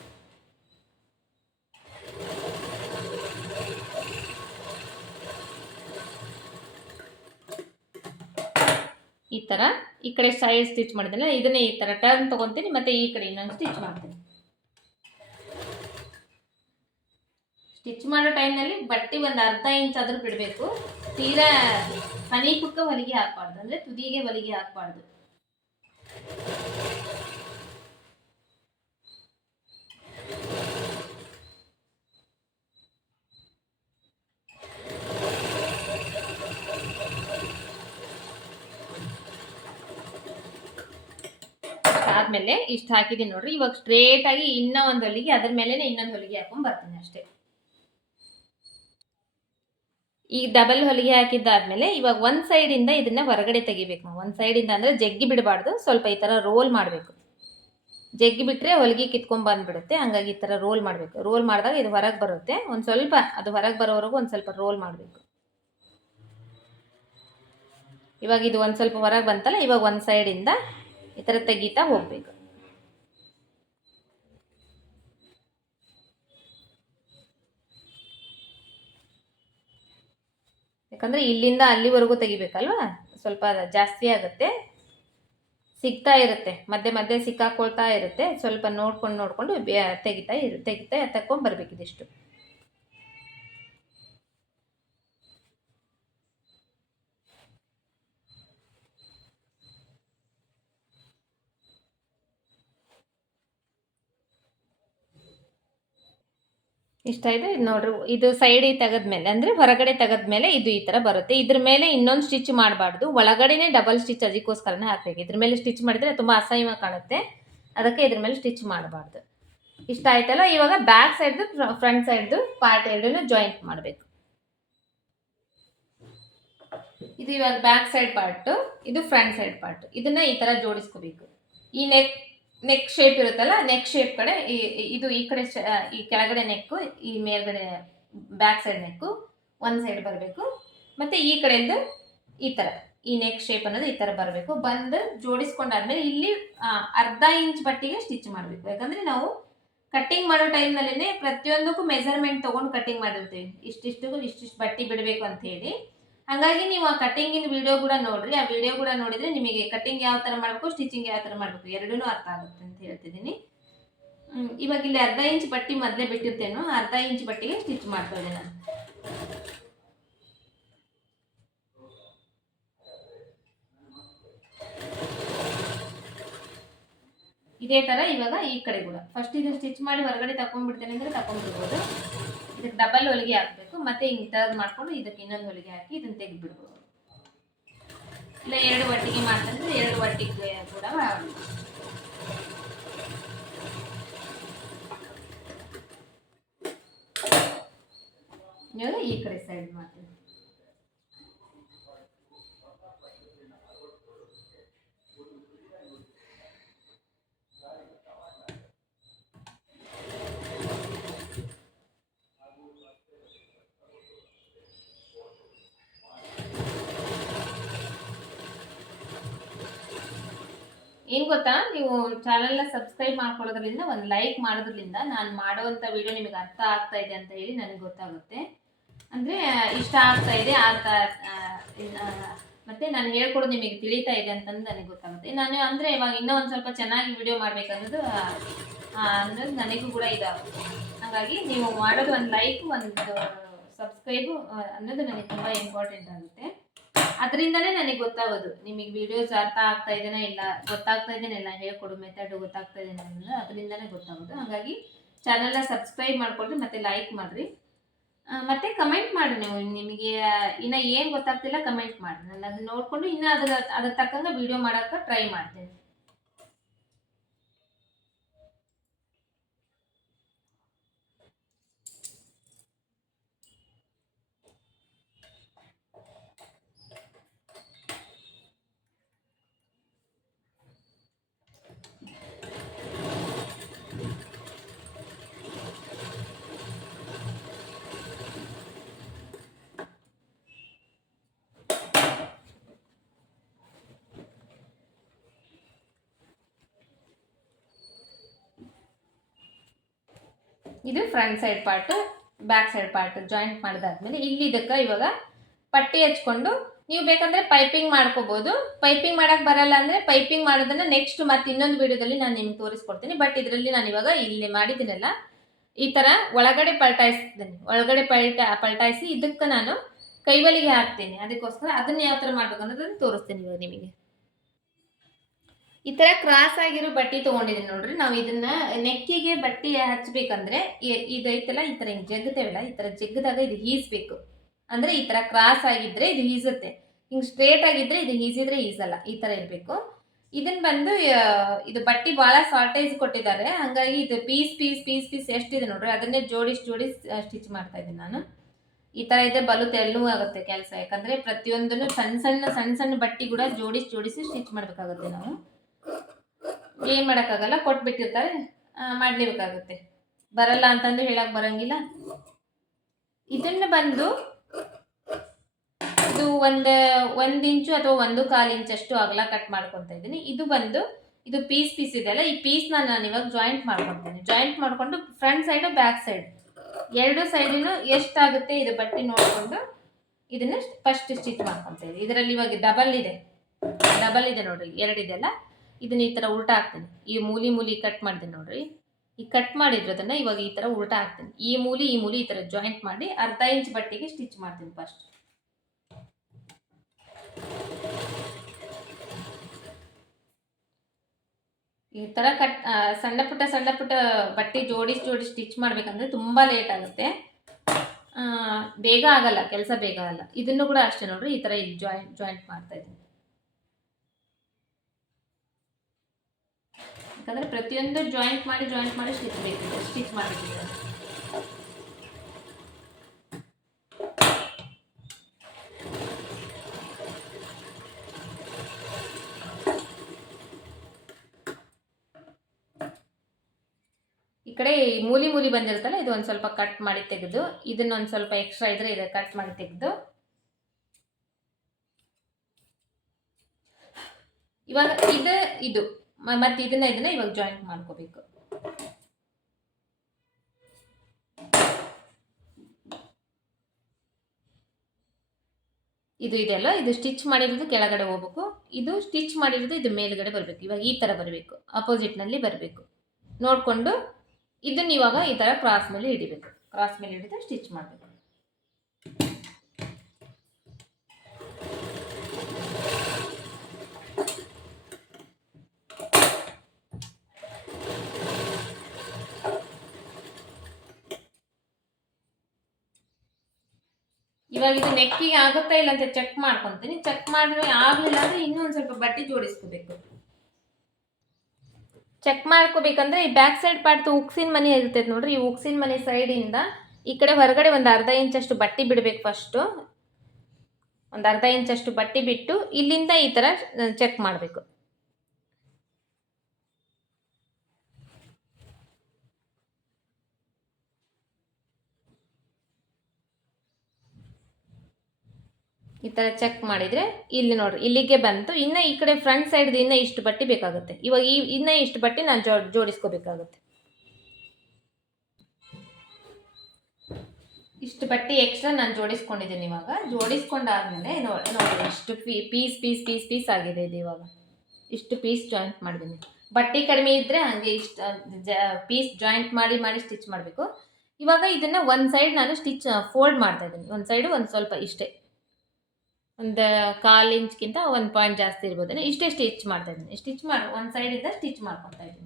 ಈ ಥರ ಈ ಕಡೆ ಸೈಡ್ ಸ್ಟಿಚ್ ಮಾಡಿದ್ರೆ ಇದನ್ನೇ ಈ ಥರ ಟರ್ನ್ ತೊಗೊತೀನಿ, ಮತ್ತು ಈ ಕಡೆ ಇನ್ನೊಂದು ಸ್ಟಿಚ್ ಮಾಡ್ತೀನಿ. ಸ್ಟಿಚ್ ಮಾಡೋ ಟೈಮ್ನಲ್ಲಿ ಬಟ್ಟೆ ಒಂದು ಅರ್ಧ ಇಂಚ್ ಆದರೂ ಬಿಡಬೇಕು. ತೀರಾ ಹನಿಕುಕ್ಕ ಹೊಲಿಗೆ ಹಾಕಬಾರ್ದು, ಅಂದರೆ ತುದಿಗೆ ಹೊಲಿಗೆ ಹಾಕಬಾರ್ದು. ಆದಮೇಲೆ ಇಷ್ಟು ಹಾಕಿದ್ದೀನಿ ನೋಡ್ರಿ. ಇವಾಗ ಸ್ಟ್ರೇಟಾಗಿ ಇನ್ನೂ ಒಂದು ಹೊಲಿಗೆ ಅದ್ರ ಮೇಲೆ ಇನ್ನೊಂದು ಹೊಲಿಗೆ ಹಾಕೊಂಡು ಬರ್ತೀನಿ ಅಷ್ಟೇ. ಈ ಡಬಲ್ ಹೊಲಿಗೆ ಹಾಕಿದ್ದಾದ್ಮೇಲೆ ಇವಾಗ ಒಂದು ಸೈಡಿಂದ ಇದನ್ನ ಹೊರಗಡೆ ತೆಗಿಬೇಕು. ನಾವು ಒಂದು ಸೈಡಿಂದ ಅಂದರೆ ಜಗ್ಗಿ ಬಿಡಬಾರ್ದು, ಸ್ವಲ್ಪ ಈ ಥರ ರೋಲ್ ಮಾಡಬೇಕು. ಜಗ್ಗಿ ಬಿಟ್ಟರೆ ಹೊಲಿಗೆ ಕಿತ್ಕೊಂಡು ಬಂದುಬಿಡುತ್ತೆ. ಹಂಗಾಗಿ ಈ ಥರ ರೋಲ್ ಮಾಡಬೇಕು. ರೋಲ್ ಮಾಡಿದಾಗ ಇದು ಹೊರಗೆ ಬರುತ್ತೆ. ಒಂದು ಸ್ವಲ್ಪ ಅದು ಹೊರಗೆ ಬರೋವರೆಗೂ ಒಂದು ಸ್ವಲ್ಪ ರೋಲ್ ಮಾಡಬೇಕು. ಇವಾಗ ಇದು ಒಂದು ಸ್ವಲ್ಪ ಹೊರಗೆ ಬಂತಲ್ಲ, ಇವಾಗ ಒಂದು ಸೈಡಿಂದ ಈ ಥರ ತೆಗಿತಾ ಹೋಗಬೇಕು. ಯಾಕಂದರೆ ಇಲ್ಲಿಂದ ಅಲ್ಲಿವರೆಗೂ ತೆಗಿಬೇಕಲ್ವಾ, ಸ್ವಲ್ಪ ಜಾಸ್ತಿ ಆಗುತ್ತೆ, ಸಿಗ್ತಾ ಇರುತ್ತೆ, ಮಧ್ಯೆ ಮಧ್ಯೆ ಸಿಕ್ಕಾಕೊಳ್ತಾ ಇರುತ್ತೆ. ಸ್ವಲ್ಪ ನೋಡ್ಕೊಂಡು ತೆಗಿತಾ ತಕ್ಕೊಂಡು ಬರಬೇಕು. ಇದಿಷ್ಟು ಇಷ್ಟ ಇದೆ. ಇದು ನೋಡ್ರಿ, ಇದು ಸೈಡಿಗೆ ತೆಗೆದ್ಮೇಲೆ ಅಂದರೆ ಹೊರಗಡೆ ತೆಗೆದ್ಮೇಲೆ ಇದು ಈ ಥರ ಬರುತ್ತೆ. ಇದ್ರ ಮೇಲೆ ಇನ್ನೊಂದು ಸ್ಟಿಚ್ ಮಾಡಬಾರ್ದು, ಒಳಗಡೆನೇ ಡಬಲ್ ಸ್ಟಿಚ್ ಅದಕ್ಕೋಸ್ಕರನೇ ಹಾಕಬೇಕು. ಇದ್ರ ಮೇಲೆ ಸ್ಟಿಚ್ ಮಾಡಿದರೆ ತುಂಬ ಅಸಹ್ಯವಾಗಿ ಕಾಣುತ್ತೆ, ಅದಕ್ಕೆ ಇದ್ರ ಮೇಲೆ ಸ್ಟಿಚ್ ಮಾಡಬಾರ್ದು. ಇಷ್ಟ ಆಯ್ತಲ್ಲ. ಇವಾಗ ಬ್ಯಾಕ್ ಸೈಡ್ದು ಫ್ರಂಟ್ ಸೈಡ್ದು ಪಾರ್ಟ್ ಎರಡೂ ಜಾಯಿಂಟ್ ಮಾಡಬೇಕು. ಇದು ಇವಾಗ ಬ್ಯಾಕ್ ಸೈಡ್ ಪಾರ್ಟು, ಇದು ಫ್ರಂಟ್ ಸೈಡ್ ಪಾರ್ಟ್. ಇದನ್ನು ಈ ಥರ ಜೋಡಿಸ್ಕೋಬೇಕು. ಈ ನೆಕ್ ಶೇಪ್ ಇರುತ್ತಲ್ಲ, ನೆಕ್ ಶೇಪ್ ಕಡೆ ಇದು ಈ ಕಡೆ ಈ ಕೆಳಗಡೆ ನೆಕ್ಕು, ಈ ಮೇಲ್ಗಡೆ ಬ್ಯಾಕ್ ಸೈಡ್ ನೆಕ್ಕು ಒಂದು ಸೈಡ್ ಬರಬೇಕು. ಮತ್ತು ಈ ಕಡೆಯಿಂದ ಈ ಥರ ಈ ನೆಕ್ ಶೇಪ್ ಅನ್ನೋದು ಈ ಥರ ಬರಬೇಕು. ಬಂದು ಜೋಡಿಸ್ಕೊಂಡಾದ್ಮೇಲೆ ಇಲ್ಲಿ ಅರ್ಧ ಇಂಚ್ ಬಟ್ಟಿಗೆ ಸ್ಟಿಚ್ ಮಾಡಬೇಕು. ಯಾಕಂದರೆ ನಾವು ಕಟ್ಟಿಂಗ್ ಮಾಡೋ ಟೈಮ್ನಲ್ಲೇ ಪ್ರತಿಯೊಂದಕ್ಕೂ ಮೆಜರ್ಮೆಂಟ್ ತೊಗೊಂಡು ಕಟ್ಟಿಂಗ್ ಮಾಡಿರ್ತೀವಿ, ಇಷ್ಟಿಷ್ಟು ಬಟ್ಟೆ ಬಿಡಬೇಕು ಅಂತ ಹೇಳಿ. ಹಾಗಾಗಿ ನೀವು ಆ ಕಟ್ಟಿಂಗಿನ ವಿಡಿಯೋ ಕೂಡ ನೋಡ್ರಿ. ಆ ವಿಡಿಯೋ ಕೂಡ ನೋಡಿದರೆ ನಿಮಗೆ ಕಟ್ಟಿಂಗ್ ಯಾವ ಥರ ಮಾಡಬೇಕು, ಸ್ಟಿಚಿಂಗ್ ಯಾವ ಥರ ಮಾಡಬೇಕು ಎರಡೂ ಅರ್ಥ ಆಗುತ್ತೆ ಅಂತ ಹೇಳ್ತಿದ್ದೀನಿ. ಇವಾಗ ಇಲ್ಲಿ ಅರ್ಧ ಇಂಚ್ ಬಟ್ಟೆ ಮೊದಲೇ ಬಿಟ್ಟಿರ್ತೇನೋ, ಅರ್ಧ ಇಂಚ್ ಬಟ್ಟಿಗೆ ಸ್ಟಿಚ್ ಮಾಡ್ಕೊಳ್ಳಿ ನಾನು. ಇದೇ ಥರ ಇವಾಗ ಈ ಕಡೆ ಕೂಡ ಫಸ್ಟ್ ಇದು ಸ್ಟಿಚ್ ಮಾಡಿ ಹೊರಗಡೆ ತಗೊಂಡ್ಬಿಡ್ತೇನೆ ಅಂದರೆ ತಗೊಂಡ್ಬಿಡ್ಬೋದು. ಇದಕ್ಕೆ ಡಬಲ್ ಹೊಲಿಗೆ ಹಾಕಬೇಕು, ಮತ್ತೆ ಹಿಂಗೆ ಟರ್ನ್ ಮಾಡಿಕೊಂಡು ಇದಕ್ಕೆ ಇನ್ನೊಂದು ಹೊಲಿಗೆ ಹಾಕಿ ಇದನ್ನು ತೆಗೆದುಬಿಡ್ಬೋದು. ಇಲ್ಲ ಎರಡು ಒಟ್ಟಿಗೆ ಮಾಡ್ತಂದ್ರೆ ಎರಡು ಒಟ್ಟಿಗೆ ಕೂಡ ಇವಾಗ ಈ ಕಡೆ ಸೈಡ್ ಮಾಡ್ತೀನಿ. ಏನು ಗೊತ್ತಾ, ನೀವು ಚಾನಲ್ನ ಸಬ್ಸ್ಕ್ರೈಬ್ ಮಾಡ್ಕೊಳ್ಳೋದ್ರಿಂದ, ಒಂದು ಲೈಕ್ ಮಾಡೋದ್ರಿಂದ ನಾನು ಮಾಡುವಂಥ ವಿಡಿಯೋ ನಿಮಗೆ ಅರ್ಥ ಆಗ್ತಾ ಇದೆ ಅಂತ ಹೇಳಿ ನನಗೆ ಗೊತ್ತಾಗುತ್ತೆ. ಅಂದರೆ ಇಷ್ಟ ಆಗ್ತಾ ಇದೆ ಮತ್ತು ನಾನು ಹೇಳ್ಕೊಡೋದು ನಿಮಗೆ ತಿಳಿತಾ ಇದೆ ಅಂತಂದು ನನಗೆ ಗೊತ್ತಾಗುತ್ತೆ. ನಾನು ಅಂದರೆ ಇವಾಗ ಇನ್ನೂ ಒಂದು ಸ್ವಲ್ಪ ಚೆನ್ನಾಗಿ ವಿಡಿಯೋ ಮಾಡಬೇಕನ್ನೋದು ಅನ್ನೋದು ನನಗೂ ಕೂಡ ಇದಾಗುತ್ತೆ. ಹಾಗಾಗಿ ನೀವು ಮಾಡೋದು ಒಂದು ಲೈಕ್, ಒಂದು ಸಬ್ಸ್ಕ್ರೈಬು ಅನ್ನೋದು ನನಗೆ ತುಂಬ ಇಂಪಾರ್ಟೆಂಟ್ ಆಗುತ್ತೆ. ಅದರಿಂದನೇ ನನಗೆ ಗೊತ್ತಾಗೋದು ನಿಮಗೆ ವಿಡಿಯೋಸ್ ಅರ್ಥ ಆಗ್ತಾ ಇದೆನಾ ಇಲ್ಲ, ಗೊತ್ತಾಗ್ತಾ ಇದೆನಿಲ್ಲ, ಹೇಳ್ಕೊಡು ಮೆಥಡ್ ಗೊತ್ತಾಗ್ತಾ ಇದೆನಾ ಅನ್ನೋದು ಅದರಿಂದನೇ ಗೊತ್ತಾಗೋದು. ಹಾಗಾಗಿ ಚಾನಲ್ನ ಸಬ್ಸ್ಕ್ರೈಬ್ ಮಾಡಿಕೊಡ್ರಿ ಮತ್ತು ಲೈಕ್ ಮಾಡಿರಿ, ಮತ್ತು ಕಮೆಂಟ್ ಮಾಡಿರಿ. ನೀವು ನಿಮಗೆ ಇನ್ನು ಏನು ಗೊತ್ತಾಗ್ತಿಲ್ಲ ಕಮೆಂಟ್ ಮಾಡಿರಿ, ನಾನು ಅದನ್ನ ನೋಡಿಕೊಂಡು ಇನ್ನೂ ಅದ್ರ ತಕ್ಕಂಗೆ ವಿಡಿಯೋ ಮಾಡೋಕ್ಕೆ ಟ್ರೈ ಮಾಡ್ತೀನಿ. ಇದು front side part, back side part joint ಮಾಡಿದಾದ್ಮೇಲೆ ಇಲ್ಲಿ ಇದಕ್ಕೆ ಇವಾಗ ಪಟ್ಟಿ ಹಚ್ಕೊಂಡು ನೀವು ಬೇಕಂದ್ರೆ ಪೈಪಿಂಗ್ ಮಾಡ್ಕೋಬಹುದು. ಪೈಪಿಂಗ್ ಮಾಡಕ್ ಬರಲ್ಲ ಅಂದ್ರೆ ಪೈಪಿಂಗ್ ಮಾಡೋದನ್ನ ನೆಕ್ಸ್ಟ್ ಮತ್ತೆ ಇನ್ನೊಂದು ವಿಡಿಯೋದಲ್ಲಿ ನಾನು ನಿಮ್ಗೆ ತೋರಿಸ್ಕೊಡ್ತೀನಿ. ಬಟ್ ಇದರಲ್ಲಿ ನಾನು ಇವಾಗ ಇಲ್ಲಿ ಮಾಡಿದ್ದೀನಲ್ಲ ಈ ತರ ಒಳಗಡೆ ಪಲ್ಟಾಯಿಸ್ತೀನಿ, ಒಳಗಡೆ ಪಲ್ಟಾಯಿಸಿ ಇದಕ್ಕೆ ನಾನು ಕೈವಲಿಗೆ ಹಾಕ್ತೀನಿ. ಅದಕ್ಕೋಸ್ಕರ ಅದನ್ನ ಯಾವ ತರ ಮಾಡ್ಬೇಕು ಅನ್ನೋದನ್ನ ತೋರಿಸ್ತೀನಿ ಇವಾಗ ನಿಮಗೆ. ಈ ತರ ಕ್ರಾಸ್ ಆಗಿರೋ ಬಟ್ಟೆ ತಗೊಂಡಿದ್ದೀನಿ ನೋಡ್ರಿ. ನಾವು ಇದನ್ನ ನೆಕ್ಕಿಗೆ ಬಟ್ಟೆ ಹಚ್ಬೇಕಂದ್ರೆ ಇದೈತಲ್ಲ ಈ ತರ ಹಿಂಗ್ ಜಗ್ತೇವಲ್ಲ, ಈ ತರ ಜಗ್ಗದಾಗ ಇದು ಈಸ್ಬೇಕು. ಅಂದ್ರೆ ಈ ತರ ಕ್ರಾಸ್ ಆಗಿದ್ರೆ ಇದು ಈಸುತ್ತೆ, ಹಿಂಗ್ ಸ್ಟ್ರೇಟ್ ಆಗಿದ್ರೆ ಇದು ಈಸಿದ್ರೆ ಈಸಲ್ಲ, ಈ ತರ ಇರ್ಬೇಕು. ಇದನ್ನ ಬಂದು ಇದು ಬಟ್ಟೆ ಬಹಳ ಶಾರ್ಟೇಜ್ ಕೊಟ್ಟಿದ್ದಾರೆ, ಹಂಗಾಗಿ ಇದು ಪೀಸ್ ಪೀಸ್ ಪೀಸ್ ಪೀಸ್ ಎಷ್ಟಿದೆ ನೋಡ್ರಿ ಅದನ್ನೇ ಜೋಡಿಸಿ ಸ್ಟಿಚ್ ಮಾಡ್ತಾ ಇದ್ದೀನಿ ನಾನು. ಈ ತರ ಇದ್ರೆ ಬಲು ತೆಳ್ಳು ಆಗುತ್ತೆ ಕೆಲಸ, ಯಾಕಂದ್ರೆ ಪ್ರತಿಯೊಂದನ್ನು ಸಣ್ಣ ಸಣ್ಣ ಬಟ್ಟೆ ಕೂಡ ಜೋಡಿಸಿ ಸ್ಟಿಚ್ ಮಾಡ್ಬೇಕಾಗುತ್ತೆ. ನಾವು ಏನ್ ಮಾಡಕ್ಕಾಗಲ್ಲ, ಕೊಟ್ಬಿಟ್ಟಿರ್ತಾರೆ, ಮಾಡ್ಲೇಬೇಕಾಗುತ್ತೆ. ಬರಲ್ಲ ಅಂತಂದು ಹೇಳಕ್ ಬರಂಗಿಲ್ಲ. ಇದನ್ನ ಬಂದು ಇದು ಒಂದ್ ಇಂಚು ಅಥವಾ 1.25 ಇಂಚಷ್ಟು ಅಗಲ ಕಟ್ ಮಾಡ್ಕೊತಾ ಇದ್ದೀನಿ. ಇದು ಬಂದು ಇದು ಪೀಸ್ ಇದೆಯಲ್ಲ, ಈ ಪೀಸ್ನ ನಾನು ಇವಾಗ ಜಾಯಿಂಟ್ ಮಾಡ್ಕೊತೀನಿ. ಜಾಯಿಂಟ್ ಮಾಡ್ಕೊಂಡು ಫ್ರಂಟ್ ಸೈಡ್ ಬ್ಯಾಕ್ ಸೈಡ್ ಎರಡು ಸೈಡಿನು ಎಷ್ಟಾಗುತ್ತೆ ಇದು ಬಟ್ಟೆ ನೋಡ್ಕೊಂಡು ಇದನ್ನ ಫಸ್ಟ್ ಸ್ಟಿಚ್ ಮಾಡ್ಕೊತಾ ಇದ್ದೀನಿ. ಇದರಲ್ಲಿ ಇವಾಗ ಡಬಲ್ ಇದೆ ನೋಡ್ರಿ, ಎರಡಿದೆಲ್ಲ, ಇದನ್ನ ಈ ತರ ಉಲ್ಟಾ ಹಾಕ್ತೀನಿ. ಈ ಮೂಲಿ ಕಟ್ ಮಾಡಿದ್ದೀನಿ ನೋಡ್ರಿ, ಈ ಕಟ್ ಮಾಡಿರೋದನ್ನ ಇವಾಗ ಈ ತರ ಉಲ್ಟಾ ಹಾಕ್ತೀನಿ. ಈ ಮೂಲಿ ಈ ತರ ಜಾಯಿಂಟ್ ಮಾಡಿ 1/2 ಇಂಚ್ ಬಟ್ಟೆಗೆ ಸ್ಟಿಚ್ ಮಾಡ್ತೀನಿ ಫಸ್ಟ್. ಈ ತರ ಸಣ್ಣ ಪುಟ್ಟ ಬಟ್ಟೆ ಜೋಡಿಸಿ ಸ್ಟಿಚ್ ಮಾಡ್ಬೇಕಂದ್ರೆ ತುಂಬಾ ಲೇಟ್ ಆಗುತ್ತೆ, ಬೇಗ ಆಗಲ್ಲ ಕೆಲಸ, ಬೇಗ ಆಗಲ್ಲ. ಇದನ್ನು ಕೂಡ ಅಷ್ಟೇ ನೋಡ್ರಿ, ಈ ತರ ಜಾಯಿಂಟ್ ಮಾಡ್ತಾ ಇದ್ದೀನಿ. ಯಾಕಂದ್ರೆ ಪ್ರತಿಯೊಂದು ಜಾಯಿಂಟ್ ಮಾಡಿ ಸ್ಟಿಚ್ ಮಾಡಿದ್ದೀವಿ. ಈ ಕಡೆ ಮೂಲಿ ಬಂದಿರುತ್ತಲ್ಲ, ಇದು ಒಂದು ಸ್ವಲ್ಪ ಕಟ್ ಮಾಡಿ ತೆಗೆದು, ಇದನ್ನ ಒಂದು ಸ್ವಲ್ಪ ಎಕ್ಸ್ಟ್ರಾ ಇದ್ರೆ ಇದು ಕಟ್ ಮಾಡಿ ತೆಗೆದು, ಇವಾಗ ಇದು ಮತ್ತೆ ಇದನ್ನ ಇವಾಗ ಜಾಯಿಂಟ್ ಮಾಡ್ಕೋಬೇಕು. ಇದು ಇದೆಯಲ್ಲ, ಇದು ಸ್ಟಿಚ್ ಮಾಡಿರೋದು ಕೆಳಗಡೆ ಹೋಗ್ಬೇಕು, ಇದು ಸ್ಟಿಚ್ ಮಾಡಿರೋದು ಇದು ಮೇಲ್ಗಡೆ ಬರಬೇಕು. ಇವಾಗ ಈ ತರ ಬರಬೇಕು, ಅಪೋಸಿಟ್ ನಲ್ಲಿ ಬರಬೇಕು ನೋಡ್ಕೊಂಡು ಇದನ್ನ ಇವಾಗ ಈ ತರ ಕ್ರಾಸ್ ಮೇಲೆ ಹಿಡಿಬೇಕು. ಕ್ರಾಸ್ ಮೇಲೆ ಹಿಡಿದು ಸ್ಟಿಚ್ ಮಾಡಬೇಕು. ಇವಾಗ ಇದು ನೆಕ್ಕಿಗೆ ಆಗುತ್ತಾ ಇಲ್ಲ ಅಂತ ಚೆಕ್ ಮಾಡ್ಕೊಂತೀನಿ. ಚೆಕ್ ಮಾಡಿದ್ರೆ ಆಗ್ಲಿಲ್ಲ ಅಂದ್ರೆ ಇನ್ನೂ ಒಂದು ಸ್ವಲ್ಪ ಬಟ್ಟೆ ಜೋಡಿಸ್ಕೋಬೇಕು. ಚೆಕ್ ಮಾಡ್ಕೋಬೇಕಂದ್ರೆ ಈ ಬ್ಯಾಕ್ ಸೈಡ್ ಪಾರ್ಟ್ ಉಕ್ಸಿನ ಮನೆ ಇರ್ತೈತೆ ನೋಡ್ರಿ, ಈ ಉಕ್ಸಿನ ಮನೆ ಸೈಡಿಂದ ಈ ಕಡೆ ಹೊರಗಡೆ ಒಂದು 1/2 ಇಂಚಷ್ಟು ಬಟ್ಟೆ ಬಿಡಬೇಕು. ಫಸ್ಟು ಒಂದು 1/2 ಇಂಚಷ್ಟು ಬಟ್ಟೆ ಬಿಟ್ಟು ಇಲ್ಲಿಂದ ಈ ಥರ ಚೆಕ್ ಮಾಡಬೇಕು. ಈ ಥರ ಚೆಕ್ ಮಾಡಿದರೆ ಇಲ್ಲಿ ನೋಡಿರಿ ಇಲ್ಲಿಗೆ ಬಂತು. ಇನ್ನು ಈ ಕಡೆ ಫ್ರಂಟ್ ಸೈಡ್ದು ಇನ್ನೂ ಇಷ್ಟು ಬಟ್ಟೆ ಬೇಕಾಗುತ್ತೆ. ಇವಾಗ ಇನ್ನೂ ಇಷ್ಟು ಬಟ್ಟೆ ನಾನು ಜೋಡಿಸ್ಕೋಬೇಕಾಗುತ್ತೆ. ಇಷ್ಟು ಬಟ್ಟೆ ಎಕ್ಸ್ಟ್ರಾ ನಾನು ಜೋಡಿಸ್ಕೊಂಡಿದ್ದೀನಿ. ಇವಾಗ ಜೋಡಿಸ್ಕೊಂಡಾದ್ಮೇಲೆ ನೋಡಿ ಇಷ್ಟು ಪೀಸ್ ಆಗಿದೆ ಇದು. ಇವಾಗ ಇಷ್ಟು ಪೀಸ್ ಜಾಯಿಂಟ್ ಮಾಡಿದ್ದೀನಿ. ಬಟ್ಟೆ ಕಡಿಮೆ ಇದ್ದರೆ ಹಾಗೆ ಇಷ್ಟು ಪೀಸ್ ಜಾಯಿಂಟ್ ಮಾಡಿ ಸ್ಟಿಚ್ ಮಾಡಬೇಕು. ಇವಾಗ ಇದನ್ನು ಒಂದು ಸೈಡ್ ನಾನು ಫೋಲ್ಡ್ ಮಾಡ್ತಾ ಇದ್ದೀನಿ. ಒಂದು ಸೈಡು ಒಂದು ಸ್ವಲ್ಪ ಇಷ್ಟೇ, ಒಂದು 1/4 ಇಂಚ್ಗಿಂತ 1 ಪಾಯಿಂಟ್ ಜಾಸ್ತಿ ಇರ್ಬೋದೇನೆ. ಇಷ್ಟೇ ಸ್ಟಿಚ್ ಮಾಡ್ತಾ ಇದ್ದೀನಿ. ಸ್ಟಿಚ್ ಮಾಡಿ ಒಂದು ಸೈಡಿಂದ ಸ್ಟಿಚ್ ಮಾಡ್ಕೊತಾ ಇದ್ದೀನಿ.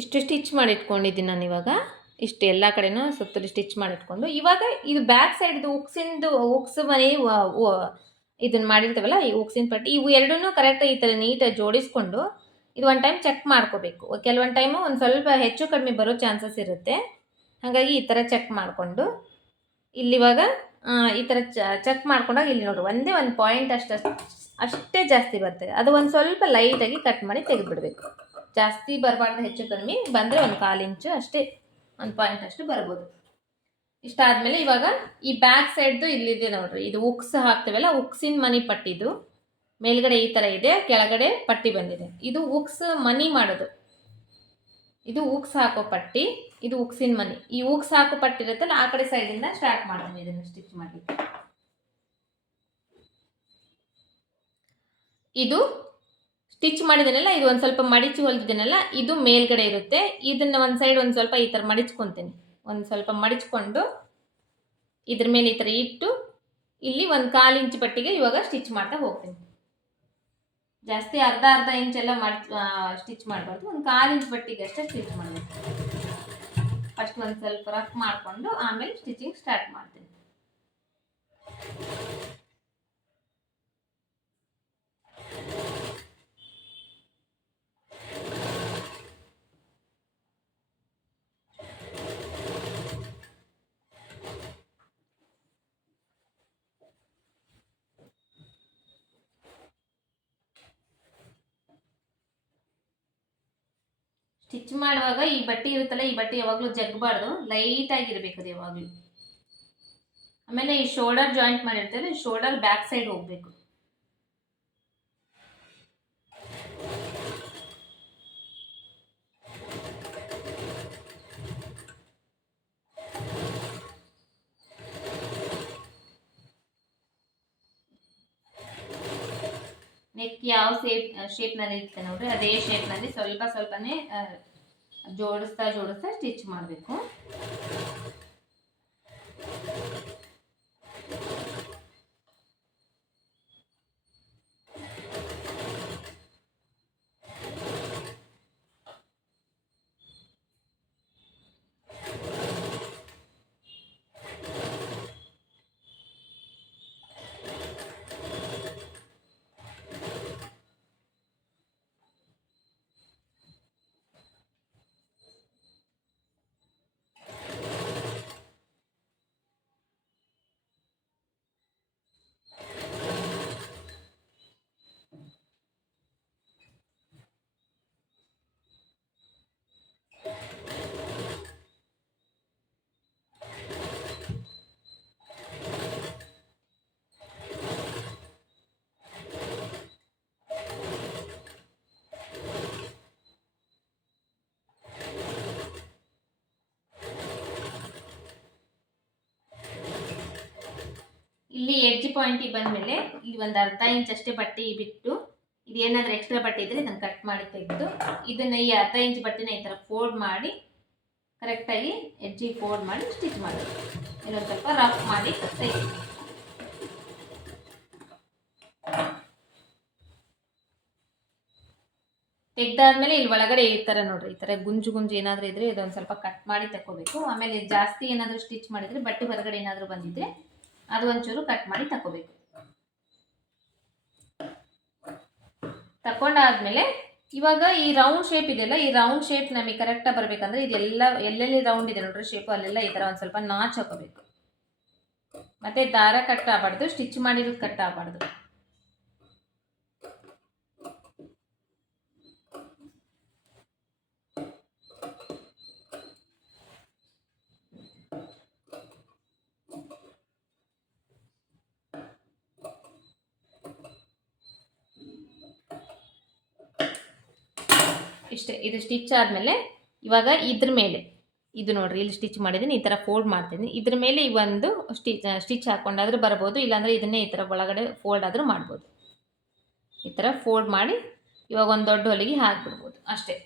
ಇಷ್ಟು ಸ್ಟಿಚ್ ಮಾಡಿಟ್ಕೊಂಡಿದ್ದೀನಿ ನಾನು. ಇವಾಗ ಇಷ್ಟು ಎಲ್ಲ ಕಡೆನೂ ಸುತ್ತಲೂ ಸ್ಟಿಚ್ ಮಾಡಿಟ್ಕೊಂಡು ಇವಾಗ ಇದು ಬ್ಯಾಕ್ ಸೈಡ್ದು ಉಕ್ಸ್ ಮನೆ ಇದನ್ನು ಮಾಡಿರ್ತೀವಲ್ಲ, ಈ ಉಕ್ಸಿನ ಪಟ್ಟಿ ಇವು ಎರಡೂ ಕರೆಕ್ಟಾಗಿ ಈ ಥರ ನೀಟಾಗಿ ಜೋಡಿಸ್ಕೊಂಡು ಇದು ಒಂದು ಟೈಮ್ ಚೆಕ್ ಮಾಡ್ಕೋಬೇಕು. ಕೆಲವೊಂದು ಟೈಮು ಒಂದು ಸ್ವಲ್ಪ ಹೆಚ್ಚು ಕಡಿಮೆ ಬರೋ ಚಾನ್ಸಸ್ ಇರುತ್ತೆ. ಹಾಗಾಗಿ ಈ ಥರ ಚೆಕ್ ಮಾಡಿಕೊಂಡು ಇಲ್ಲಿವಾಗ ಈ ಥರ ಚೆಕ್ ಮಾಡ್ಕೊಂಡಾಗ ಇಲ್ಲಿ ನೋಡು ಒಂದೇ ಒಂದು ಪಾಯಿಂಟ್ ಅಷ್ಟೇ ಜಾಸ್ತಿ ಬರ್ತದೆ. ಅದು ಒಂದು ಸ್ವಲ್ಪ ಲೈಟಾಗಿ ಕಟ್ ಮಾಡಿ ತೆಗೆದುಬಿಡಬೇಕು. ಜಾಸ್ತಿ ಬರಬಾರ್ದು, ಹೆಚ್ಚು ಕಡಿಮೆ ಬಂದರೆ ಒಂದು 1/4 ಇಂಚು ಅಷ್ಟೇ, 1 ಪಾಯಿಂಟ್ ಅಷ್ಟು ಬರ್ಬೋದು. ಇಷ್ಟಾದಮೇಲೆ ಇವಾಗ ಈ ಬ್ಯಾಕ್ ಸೈಡ್ದು ಇಲ್ಲಿದೆ ನೋಡ್ರಿ, ಇದು ಉಕ್ಸ್ ಹಾಕ್ತೇವಲ್ಲ, ಉಕ್ಸಿನ ಮನಿ ಪಟ್ಟಿದು ಮೇಲ್ಗಡೆ ಈ ಥರ ಇದೆ, ಕೆಳಗಡೆ ಪಟ್ಟಿ ಬಂದಿದೆ. ಇದು ಉಕ್ಸ್ ಮನಿ ಮಾಡೋದು, ಇದು ಉಕ್ಸ್ ಹಾಕೋ ಪಟ್ಟಿ, ಇದು ಉಕ್ಸಿನ ಮನಿ. ಈ ಉಕ್ಸ್ ಹಾಕೋ ಪಟ್ಟಿ ಇರುತ್ತಲ್ಲ ಆ ಕಡೆ ಸೈಡಿಂದ ಸ್ಟಾರ್ಟ್ ಮಾಡ್ತೀನಿ ಇದನ್ನು ಸ್ಟಿಚ್ ಮಾಡಿ. ಇದು ಸ್ಟಿಚ್ ಮಾಡಿದ್ದೇನಲ್ಲ, ಇದು ಒಂದು ಸ್ವಲ್ಪ ಮಡಿಚಿ ಹೊಲಿದಿದ್ದೇನಲ್ಲ, ಇದು ಮೇಲ್ಗಡೆ ಇರುತ್ತೆ. ಇದನ್ನು ಒಂದು ಸೈಡ್ ಒಂದು ಸ್ವಲ್ಪ ಈ ಥರ ಮಡಿಚ್ಕೊತೀನಿ. ಒಂದು ಸ್ವಲ್ಪ ಮಡಿಚ್ಕೊಂಡು ಇದ್ರ ಮೇಲೆ ಈ ಥರ ಇಟ್ಟು ಇಲ್ಲಿ ಒಂದು 1/4 ಇಂಚ್ ಪಟ್ಟಿಗೆ ಇವಾಗ ಸ್ಟಿಚ್ ಮಾಡ್ತಾ ಹೋಗ್ತೀನಿ. ಜಾಸ್ತಿ ಅರ್ಧ ಇಂಚೆಲ್ಲ ಸ್ಟಿಚ್ ಮಾಡಬಾರ್ದು, ಒಂದು 1/4 ಇಂಚ್ ಪಟ್ಟಿಗೆ ಅಷ್ಟೇ ಸ್ಟಿಚ್ ಮಾಡಬೇಕು. ಫಸ್ಟ್ ಒಂದು ಸ್ವಲ್ಪ ರಫ್ ಮಾಡಿಕೊಂಡು ಆಮೇಲೆ ಸ್ಟಿಚಿಂಗ್ ಸ್ಟಾರ್ಟ್ ಮಾಡ್ತೀನಿ. ಸ್ಟಿಚ್ ಮಾಡುವಾಗ ಈ ಬಟ್ಟೆ ಇರುತ್ತಲ್ಲ, ಈ ಬಟ್ಟೆ ಯಾವಾಗಲೂ ಜಗ್ಬಾರ್ದು, ಲೈಟಾಗಿರ್ಬೇಕು ಅದು ಯಾವಾಗಲೂ. ಆಮೇಲೆ ಈ ಶೋಲ್ಡರ್ ಜಾಯಿಂಟ್ ಮಾಡಿರ್ತೇವೆ, ಈ ಶೋಲ್ಡರ್ ಬ್ಯಾಕ್ ಸೈಡ್ ಹೋಗಬೇಕು. ನೆಕ್ ಯಾವ ಶೇಪ್ನಲ್ಲಿ ಇರುತ್ತೆ ನೋಡ್ರಿ, ಅದೇ ಶೇಪ್ನಲ್ಲಿ ಸ್ವಲ್ಪನೇ ಜೋಡಿಸ್ತಾ ಸ್ಟಿಚ್ ಮಾಡಬೇಕು. ಇಲ್ಲಿ ಎಡ್ಜ್ ಪಾಯಿಂಟಿಗೆ ಬಂದಮೇಲೆ ಇಲ್ಲಿ ಒಂದು ಅರ್ಧ ಇಂಚ್ ಅಷ್ಟೇ ಬಟ್ಟೆ ಬಿಟ್ಟು, ಇದೇನಾದರೂ ಎಕ್ಸ್ಟ್ರಾ ಬಟ್ಟೆ ಇದ್ದರೆ ಇದನ್ನು ಕಟ್ ಮಾಡಿ ತೆಗೆದು ಇದನ್ನು ಈ ಅರ್ಧ ಇಂಚ್ ಬಟ್ಟೆನ ಈ ಥರ ಫೋಲ್ಡ್ ಮಾಡಿ ಕರೆಕ್ಟಾಗಿ ಎಡ್ಜಿಗೆ ಫೋಲ್ಡ್ ಮಾಡಿ ಸ್ಟಿಚ್ ಮಾಡೋದು. ಇನ್ನೊಂದು ಸ್ವಲ್ಪ ರಫ್ ಮಾಡಿ ತೆಗೆದು ತೆಗ್ದಾದ್ಮೇಲೆ ಇಲ್ಲಿ ಒಳಗಡೆ ಈ ಥರ ನೋಡ್ರಿ, ಈ ಥರ ಗುಂಜು ಏನಾದರೂ ಇದ್ದರೆ ಇದೊಂದು ಸ್ವಲ್ಪ ಕಟ್ ಮಾಡಿ ತಗೋಬೇಕು. ಆಮೇಲೆ ಜಾಸ್ತಿ ಏನಾದರೂ ಸ್ಟಿಚ್ ಮಾಡಿದರೆ ಬಟ್ಟೆ ಹೊರಗಡೆ ಏನಾದರೂ ಬಂದಿದ್ರೆ ಅದು ಒಂಚೂರು ಕಟ್ ಮಾಡಿ ತಗೋಬೇಕು. ತಗೊಂಡಾದ್ಮೇಲೆ ಇವಾಗ ಈ ರೌಂಡ್ ಶೇಪ್ ಇದೆಯಲ್ಲ, ಈ ರೌಂಡ್ ಶೇಪ್ ನಮಗೆ ಕರೆಕ್ಟಾಗಿ ಬರಬೇಕಂದ್ರೆ ಇದೆಲ್ಲ ಎಲ್ಲೆಲ್ಲಿ ರೌಂಡ್ ಇದೆ ನೋಡ್ರಿ ಶೇಪು, ಅಲ್ಲೆಲ್ಲ ಈ ಥರ ಒಂದು ಸ್ವಲ್ಪ ನಾಚ್ ಹಾಕೋಬೇಕು. ಮತ್ತು ದಾರ ಕಟ್ ಆಗಬಾರ್ದು, ಸ್ಟಿಚ್ ಮಾಡಿರೋದು ಕಟ್ ಆಗಬಾರ್ದು. ಇಷ್ಟೇ. ಇದು ಸ್ಟಿಚ್ ಆದಮೇಲೆ ಇವಾಗ ಇದ್ರ ಮೇಲೆ ಇದು ನೋಡ್ರಿ ಇಲ್ಲಿ ಸ್ಟಿಚ್ ಮಾಡಿದ್ದೀನಿ, ಈ ಥರ ಫೋಲ್ಡ್ ಮಾಡ್ತೀನಿ. ಇದ್ರ ಮೇಲೆ ಈ ಒಂದು ಸ್ಟಿಚ್ ಹಾಕ್ಕೊಂಡಾದ್ರೂ ಬರ್ಬೋದು, ಇಲ್ಲಾಂದರೆ ಇದನ್ನೇ ಈ ಥರ ಒಳಗಡೆ ಫೋಲ್ಡ್ ಆದರೂ ಮಾಡ್ಬೋದು. ಈ ಥರ ಫೋಲ್ಡ್ ಮಾಡಿ ಇವಾಗ ಒಂದು ದೊಡ್ಡ ಹೊಲಿಗೆ ಹಾಕ್ಬಿಡ್ಬೋದು ಅಷ್ಟೇ.